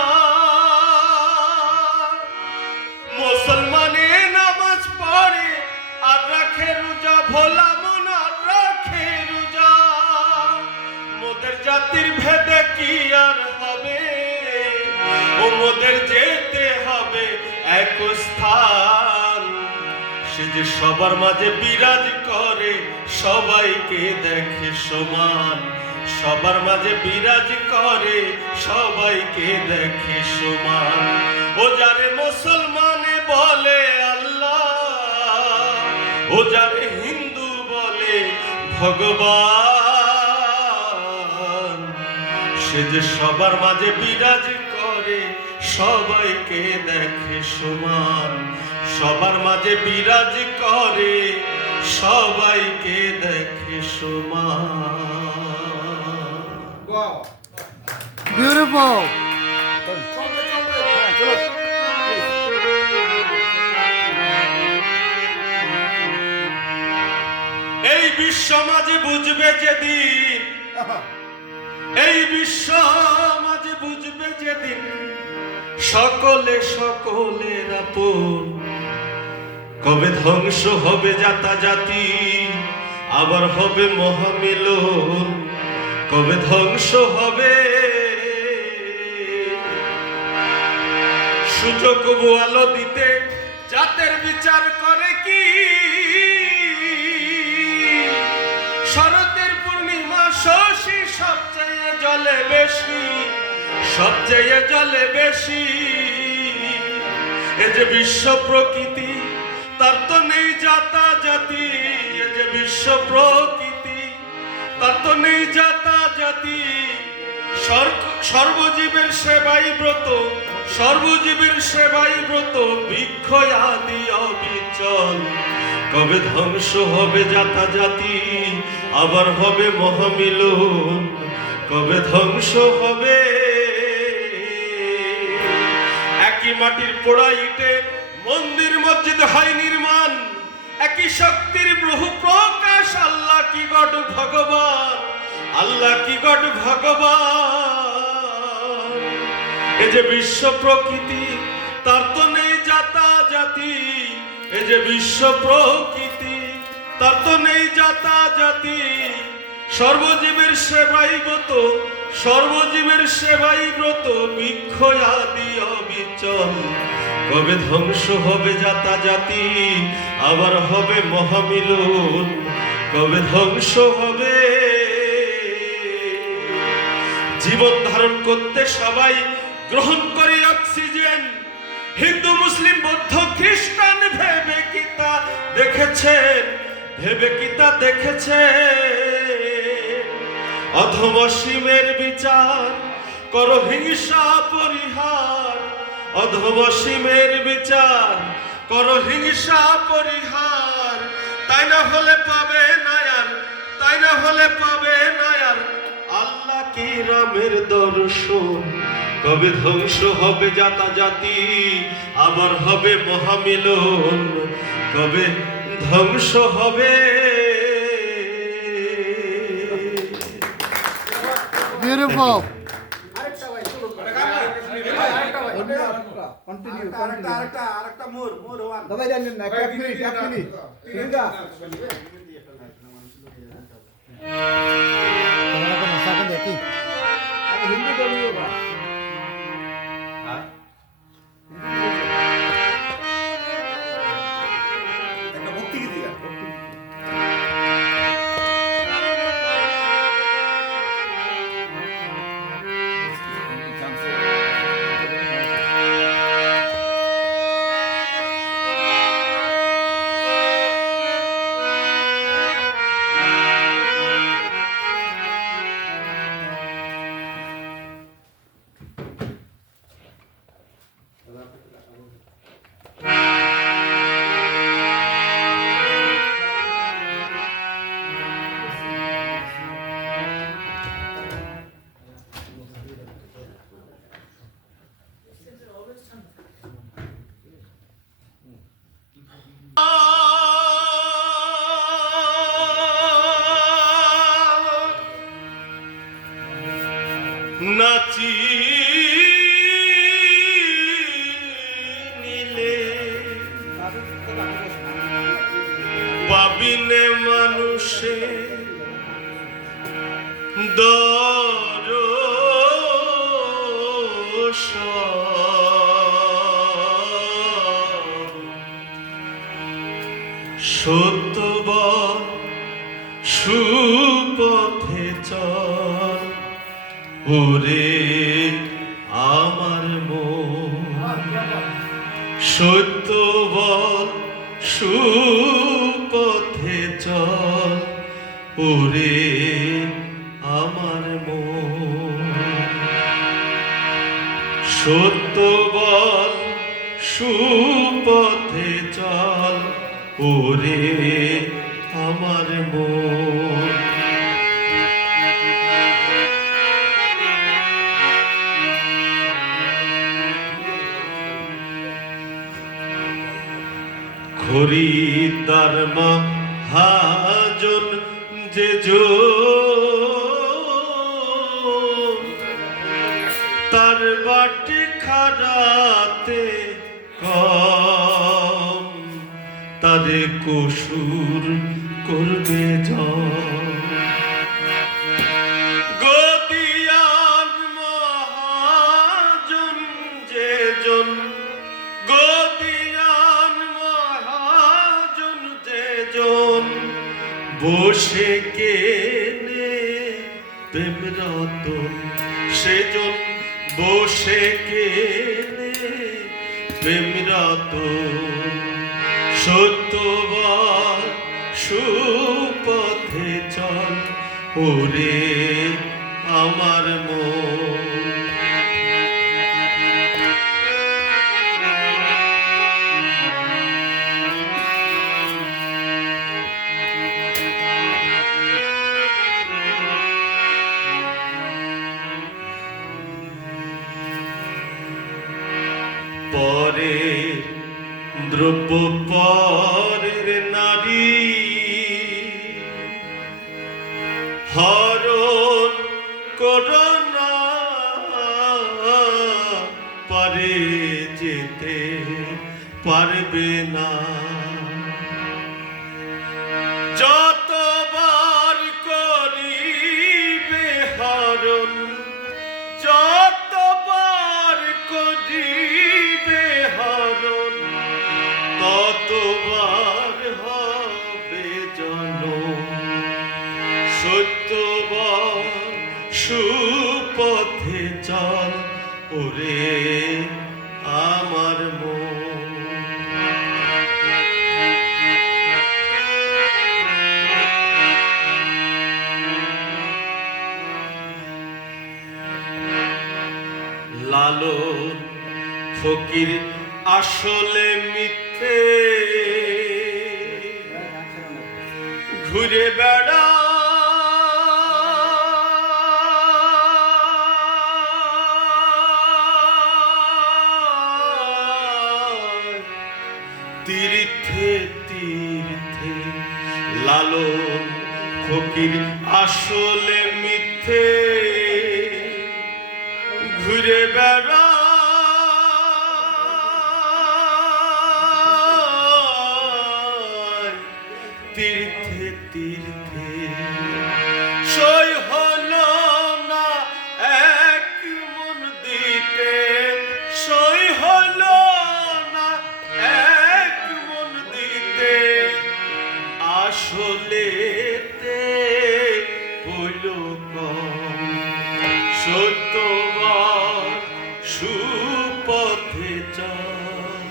মুসলমানে নামাজ পড়ে আর রাখে রোজা, ভোলা মন আর রাখে রোজা। মোদের জাতির ভেদে কি আর হবে, ও মোদের যেতে হবে এক স্থান। সে যে সবার মাঝে বিরাজ করে সবাইকে দেখে সমান, সবার মাঝে বিরাজ করে সবাইকে দেখে সমান। ও যারে মুসলমানে বলে আল্লাহ, ও যারে হিন্দু বলে ভগবান, সে যে সবার মাঝে বিরাজ করে সবাইকে দেখে সমান, সবার মাঝে বিরাজ করে সবাইকে দেখে সমান। Beautiful. এই বিশ্ব মাঝে বুঝবে যেদিন, এই বিশ্ব মাঝে বুঝবে যেদিন সকলে সকলের আপন। কবে ধ্বংস হবে জাতাজাতি আবার হবে মহামিলন, কবে ধ্বংস হবে সুযোগ আলো দিতে জাতের বিচার করে কি। শরতের পূর্ণিমা শশী সবচেয়ে জলে বেশি, সবচেয়ে জলে বেশি। এ যে বিশ্ব প্রকৃতি তার তো নেই জাতা জাতি, এ যে বিশ্ব প্রকৃতি তার তো নেই জাতা জাতি। সর্বজীবের সেবাই ব্রত, সর্বজীবের সেবাই ব্রত, বৃক্ষ আদি অবিচল। কবে ধ্বংস হবে জাতা জাতি আবার হবে মহামিলন, কবে ধ্বংস হবে। একই মাটির পোড়া ইটে মন্দির মসজিদ হয় নির্মাণ, একই শক্তির বহু প্রকাশ। আল্লাহ কি গড ভগবান, আল্লাহ কি গড ভগবান। এ যে বিশ্ব প্রকৃতি তার তো নেই জাতা জাতি, এ যে বিশ্ব প্রকৃতি তার তো নেই জাতা জাতি। সর্বজীবের সেবাই ব্রত, সর্বজীবের সেবাই ব্রত, বৃক্ষ আদি অবিচল। কবে ধ্বংস হবে জাতা জাতি আবার হবে মহামিলন, কবে ধ্বংস হবে। জীবন ধারণ করতে সবাই গ্রহণ করে অক্সিজেন, হিন্দু মুসলিম বৌদ্ধ খ্রিস্টান ভেবে কি তা দেখেছেন, ভেবে কি তা দেখেছেন। অধম সীমের বিচার করো হিংসা পরিহার, অধম সীমের বিচার করো হিংসা পরিহার। তাই না হলে পাবে নায়ার, তাই না হলে পাবে নায়ার আল্লাহ কি রামের দর্শন। কবে ধ্বংস হবে জাতা জাতি আবার হবে মহামিলন, কবে ধ্বংস হবে। Beautiful. নাচি পাবিনে মানুষে সত্যবান সুপথে চল ওরে আমার মন সত্যবান সুপথে চল ওরে আমার মন সত্যবান সুপথে চল ওরে আমার মন খরিদ্দার মহাজন যে তার বাটি খাড়াতে কম তারে কসুর করবে গদিয়ান মহাজন যে জন গদিয়ান মহাজন যে জন বসে কেনে প্রেমরত সেজন বসে কেনে প্রেমরত সত্যবান সুপথে চল ওরে আমার মন পরে দ্রব্য পরের নারী হরণ করোনা পারে যেতে পারবে না যতবার করিবে হরণ যতবার করিবে হরণ ততবার হবে জন সত্যবান সুপথে চল ওরে আমার মন লালন ফকির আসলে মিথ্যে ঘুরে বেড়া তীর্থে তীর্থে লালন ফকির আসলে মিথ্যে ঘুরে বেড়া তীর্থে তীর্থে সই হলো না এক মন দিতে সই হলো না এক মন দিতে আসলে হইল সত্যবান সুপথে চল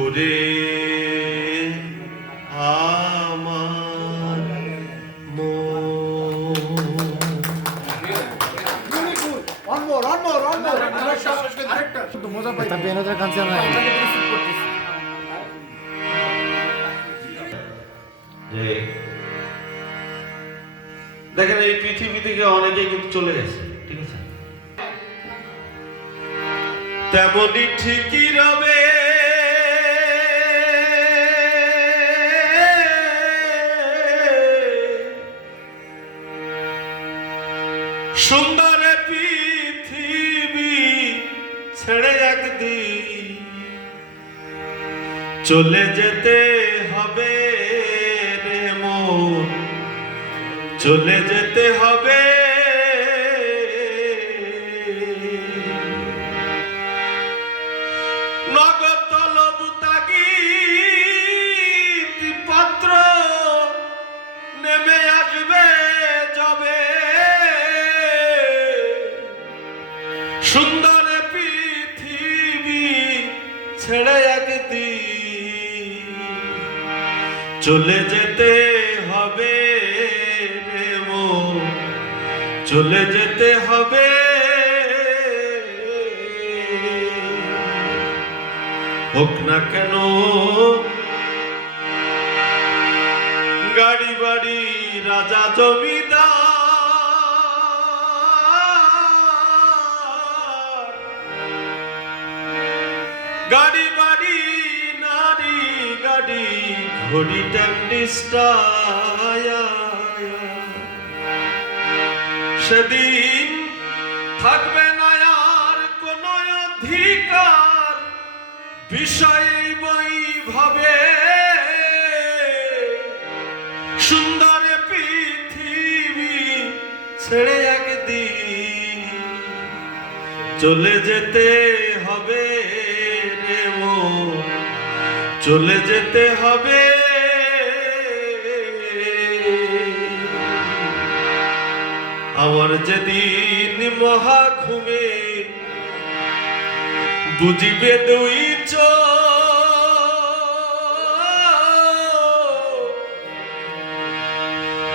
ওরে আমার Está bien otra canción ahí. যে দেখেন এই পৃথিবী থেকে অনেকে কিন্তু চলে গেছে, ঠিক আছে, তেমনি ঠিকই রবে সুন্দর পৃথিবী ছেড়ে একদিন চলে যেতে হবে রে মন, চলে যেতে হবে। নগতলব তাগিদ পত্র নেমে আসবে যাবে, সুন্দর পৃথিবী ছেড়ে একদিন চলে যেতে হবে রে মন, চলে যেতে হবে। হোক না কেন গাড়ি বাড়ি রাজা জমিদার, গাড়ি বাড়ি নারী গাড়ি ঘড়ি ট্যান্ডিস্টার, সেদিন থাকবে না আর কোন অধিকার বিষয়ে বৈভবে, সুন্দর পৃথিবী ছেড়ে একদিন চলে যেতে হবে রে মন, চলে যেতে হবে। আমার যেদিন মহা ঘুমে বুঝিবে দুই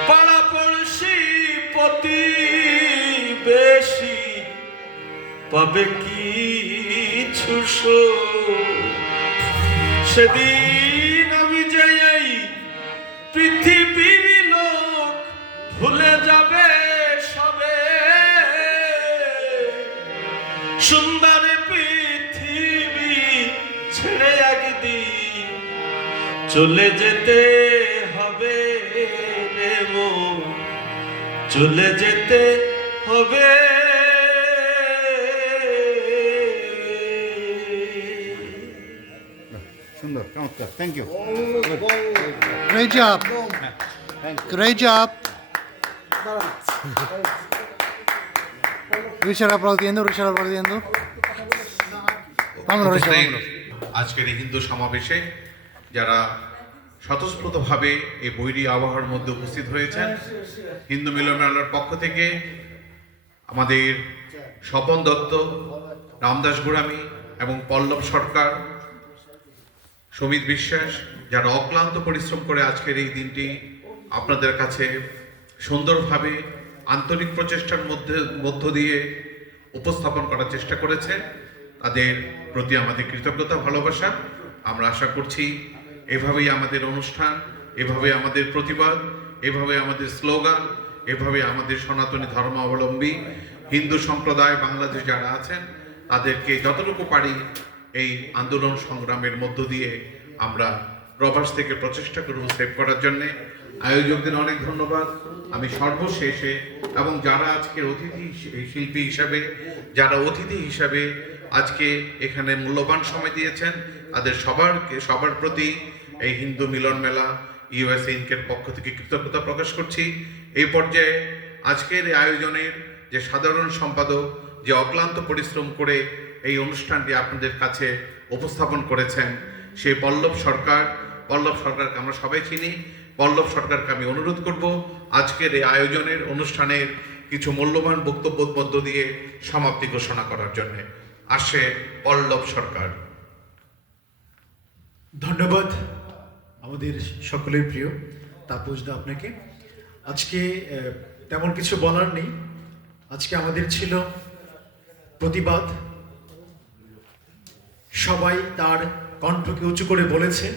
পাড়া পড়শি প্রতিবেশী পাবে কিছু সেদিন আমি যে এই পৃথিবীর লোক ভুলে যাবে সবে, সুন্দর পৃথিবী ছেড়ে একদিন চলে যেতে হবে রে মন, চলে যেতে হবে। সুন্দর, চমৎকার, thank you, great job, great job. Richard aplaudiendo, Richard aplaudiendo. Vámonos, Richard, vámonos. আজকের এই হিন্দু সমাবেশে যারা স্বতঃস্ফূর্তভাবে এই বৈরী আবহাওয়ার মধ্যে উপস্থিত হয়েছেন, হিন্দু মিলন মেলার পক্ষ থেকে আমাদের স্বপন দত্ত, রামদাস গোড়ামি এবং পল্লব সরকার, সমিত বিশ্বাস, যারা অক্লান্ত পরিশ্রম করে আজকের এই দিনটি আপনাদের কাছে সুন্দরভাবে আন্তরিক প্রচেষ্টার মধ্য দিয়ে উপস্থাপন করার চেষ্টা করেছে, তাদের প্রতি আমাদের কৃতজ্ঞতা, ভালোবাসা। আমরা আশা করছি এভাবেই আমাদের অনুষ্ঠান, এভাবে আমাদের প্রতিবাদ, এভাবে আমাদের স্লোগান, এভাবে আমাদের সনাতনী ধর্মাবলম্বী হিন্দু সম্প্রদায় বাংলাদেশ যারা আছেন তাদেরকে যতটুকু পারি এই আন্দোলন সংগ্রামের মধ্য দিয়ে আমরা প্রবাস থেকে প্রচেষ্টা করব সেভ করার জন্যে। আয়োজকদের অনেক ধন্যবাদ। আমি সর্বশেষে এবং যারা আজকের অতিথি শিল্পী হিসাবে, যারা অতিথি হিসাবে আজকে এখানে মূল্যবান সময় দিয়েছেন, তাদের সবার প্রতি এই হিন্দু মিলন মেলা ইউএসএ ইনকের পক্ষ থেকে কৃতজ্ঞতা প্রকাশ করছি। এই পর্যায়ে আজকের এই আয়োজনের যে সাধারণ সম্পাদক, যে অক্লান্ত পরিশ্রম করে এই অনুষ্ঠানটি আপনাদের কাছে উপস্থাপন করেছেন, সেই পল্লব সরকারকে আমরা সবাই চিনি। পল্লব সরকারকে আমি অনুরোধ করব আজকের এই আয়োজনের অনুষ্ঠানের কিছু মূল্যবান বক্তব্য মধ্য দিয়ে সমাপ্তি ঘোষণা করার জন্য। আসে পল্লব সরকার। ধন্যবাদ আমাদের সকলের প্রিয় তাপসদা আপনাকে। আজকে তেমন কিছু বলার নেই। আজকে আমাদের ছিল প্রতিবাদ। সবাই তার কণ্ঠকে উঁচু করে বলেছে,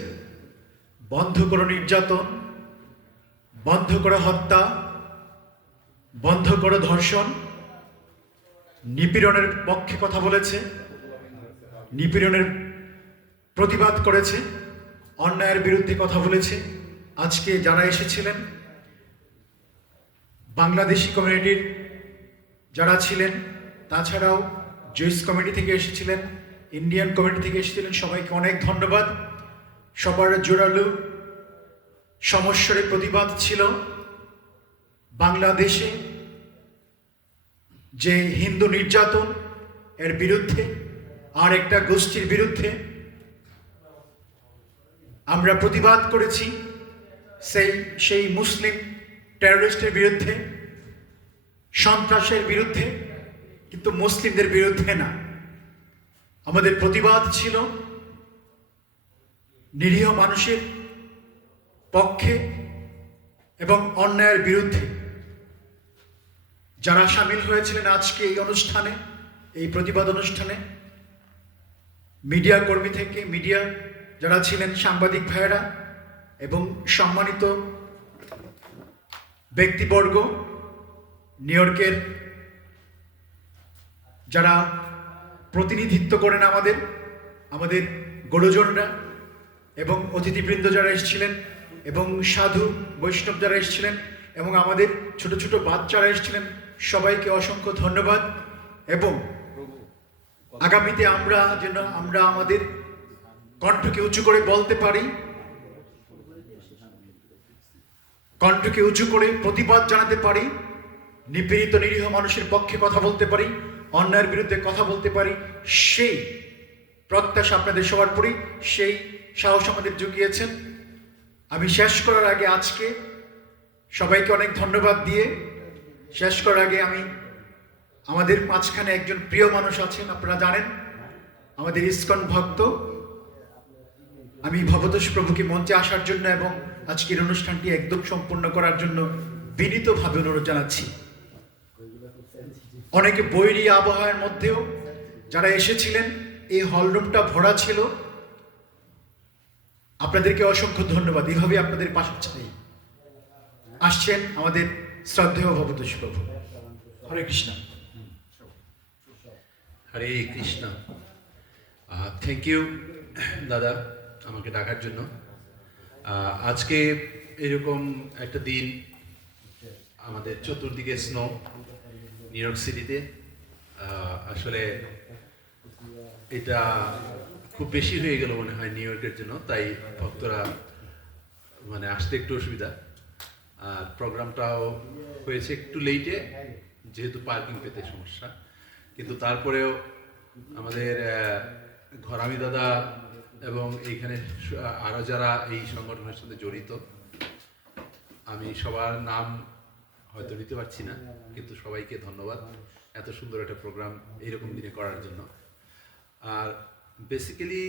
বন্ধ করো নির্যাতন, বন্ধ করো হত্যা, বন্ধ করো ধর্ষণ। নিপীড়নের পক্ষে কথা বলেছে, নিপীড়নের প্রতিবাদ করেছে, অন্যায়ের বিরুদ্ধে কথা বলেছে। আজকে যারা এসেছিলেন বাংলাদেশি কমিউনিটির যারা ছিলেন, তাছাড়াও জুইস কমিটি থেকে এসেছিলেন, ইন্ডিয়ান কমিটি থেকে এসেছিলেন, সবাইকে অনেক ধন্যবাদ। সবার জোরালো সমস্যার প্রতিবাদ ছিল বাংলাদেশে যে হিন্দু নির্যাতন এর বিরুদ্ধে, আর একটা গোষ্ঠীর বিরুদ্ধে আমরা প্রতিবাদ করেছি, সেই মুসলিম টেররিস্টের বিরুদ্ধে, সন্ত্রাসের বিরুদ্ধে, কিন্তু মুসলিমদের বিরুদ্ধে না। আমাদের প্রতিবাদ ছিল নিরীহ মানুষের পক্ষে এবং অন্যায়ের বিরুদ্ধে। যারা সামিল হয়েছিলেন আজকে এই অনুষ্ঠানে, এই প্রতিবাদ অনুষ্ঠানে, মিডিয়া কর্মী থেকে মিডিয়া যারা ছিলেন, সাংবাদিক ভাইয়েরা এবং সম্মানিত ব্যক্তিবর্গ, নিউ ইয়র্কের যারা প্রতিনিধিত্ব করেন আমাদের গুরুজনরা এবং অতিথিবৃন্দ যারা এসেছিলেন এবং সাধু বৈষ্ণব যারা এসেছিলেন এবং আমাদের ছোট ছোট বাচ্চারা এসেছিলেন, সবাইকে অসংখ্য ধন্যবাদ। এবং আগামীতে আমরা আমাদের কণ্ঠকে উঁচু করে বলতে পারি, কণ্ঠকে উঁচু করে প্রতিবাদ জানাতে পারি, নিপীড়িত নিরীহ মানুষের পক্ষে কথা বলতে পারি, অন্যায়ের বিরুদ্ধে কথা বলতে পারি, সেই প্রত্যাশা আপনাদের সবার পরই, সেই সাহস আমাদের জুগিয়েছেন। আমি শেষ করার আগে আজকে সবাইকে অনেক ধন্যবাদ দিয়ে শেষ করার আগে আমি আমাদের মাঝখানে একজন প্রিয় মানুষ আছেন, আপনারা জানেন, আমাদের ইসকন ভক্ত। আমি ভবতোষ প্রভুকে মঞ্চে আসার জন্য এবং আজকের অনুষ্ঠানটি একদম সম্পূর্ণ করার জন্য বিনীতভাবে অনুরোধ জানাচ্ছি। অনেকে বৈরী আবহাওয়ার মধ্যেও যারা এসেছিলেন, এই হলরুমটা ভরা ছিল, আপনাদেরকে অসংখ্য ধন্যবাদ। এইভাবে আপনাদের পাশে চাই আসছেন আমাদের শ্রদ্ধেয় ভবতোষ প্রভু। হরে কৃষ্ণ। হরে কৃষ্ণ। থ্যাংক ইউ দাদা আমাকে ডাকার জন্য। আজকে এরকম একটা দিন, আমাদের চতুর্দিকে স্নো, নিউ ইয়র্ক সিটিতে। আসলে এটা খুব বেশি হয়ে গেল মনে হয় নিউ ইয়র্কের জন্য, তাই ভক্তরা মানে আসতে একটু অসুবিধা। আর প্রোগ্রামটাও হয়েছে একটু লেটে, যেহেতু পার্কিং পেতে সমস্যা, কিন্তু তারপরেও আমাদের ঘরামি দাদা এবং এইখানে আরও যারা এই সংগঠনের সাথে জড়িত, আমি সবার নাম হয়তো নিতে পারছি না, কিন্তু সবাইকে ধন্যবাদ এত সুন্দর একটা প্রোগ্রাম এইরকম দিনে করার জন্য। আর বেসিক্যালি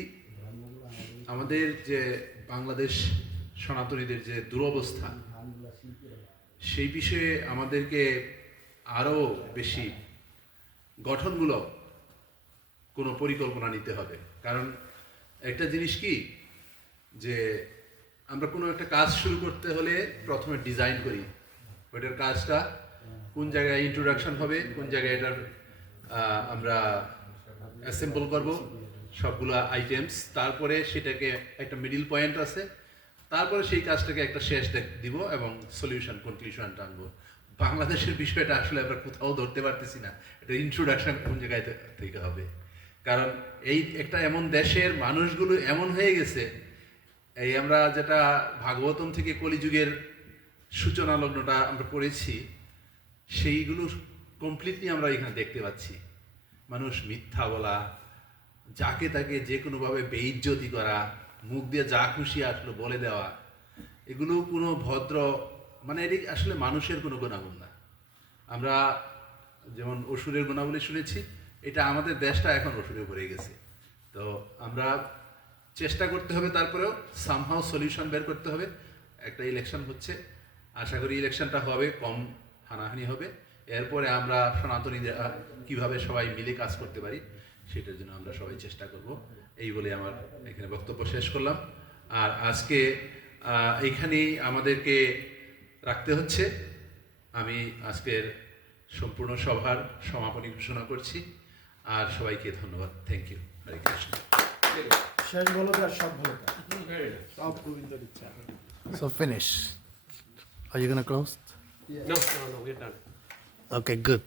আমাদের যে বাংলাদেশ সনাতনীদের যে দুরবস্থা, সেই বিষয়ে আমাদেরকে আরও বেশি গঠনমূলক কোনো পরিকল্পনা নিতে হবে। কারণ একটা জিনিস কি, যে আমরা কোনো একটা কাজ শুরু করতে হলে প্রথমে ডিজাইন করি, ওইটার কাজটা কোন জায়গায় ইন্ট্রোডাকশন হবে, কোন জায়গায় এটার আমরা অ্যাসেম্বল করব সবগুলো আইটেমস, তারপরে সেটাকে একটা মিডিল পয়েন্ট আছে, তারপরে সেই কাজটাকে একটা শেষ দিব এবং সলিউশন কনক্লুশনটা আনবো। বাংলাদেশের বিষয়টা আসলে আমরা কোথাও ধরতে পারতেছি না, এটা ইন্ট্রোডাকশন কোন জায়গায় থেকে হবে। কারণ এই একটা এমন দেশের মানুষগুলো এমন হয়ে গেছে, এই আমরা যেটা ভাগবতম থেকে কলিযুগের সূচনা লগ্নটা আমরা পড়েছি, সেইগুলো কমপ্লিটলি আমরা এখানে দেখতে পাচ্ছি। মানুষ মিথ্যা বলা, যাকে তাকে যে কোনোভাবে বেইজ্জতি করা, মুখ দিয়ে যা খুশি আসলো বলে দেওয়া, এগুলো কোনো ভদ্র মানে এটি আসলে মানুষের কোনো গুণাগুণ না। আমরা যেমন অসুরের গুণাবলী শুনেছি, এটা আমাদের দেশটা এখন অসুরে ভরে গেছে। তো আমরা চেষ্টা করতে হবে, তারপরেও সামহাও সলিউশন বের করতে হবে। একটা ইলেকশন হচ্ছে, আশা করি ইলেকশনটা হবে, কম হানাহানি হবে। এরপরে আমরা সনাতনীদের কীভাবে সবাই মিলে কাজ করতে পারি সেটার জন্য আমরা সবাই চেষ্টা করব। এই বলে আমার এখানে বক্তব্য শেষ করলাম। আর আজকে এইখানেই আমাদেরকে রাখতে হচ্ছে। আমি আজকের সম্পূর্ণ সভার সমাপনী ঘোষণা করছি। আর সবাইকে ধন্যবাদ। Thank you. হরে কৃষ্ণ। শেষ বলো তো, আর সব ভালো সব গোবিন্দের ইচ্ছা। So finish. Are you gonna close? No, we're done. Okay, good.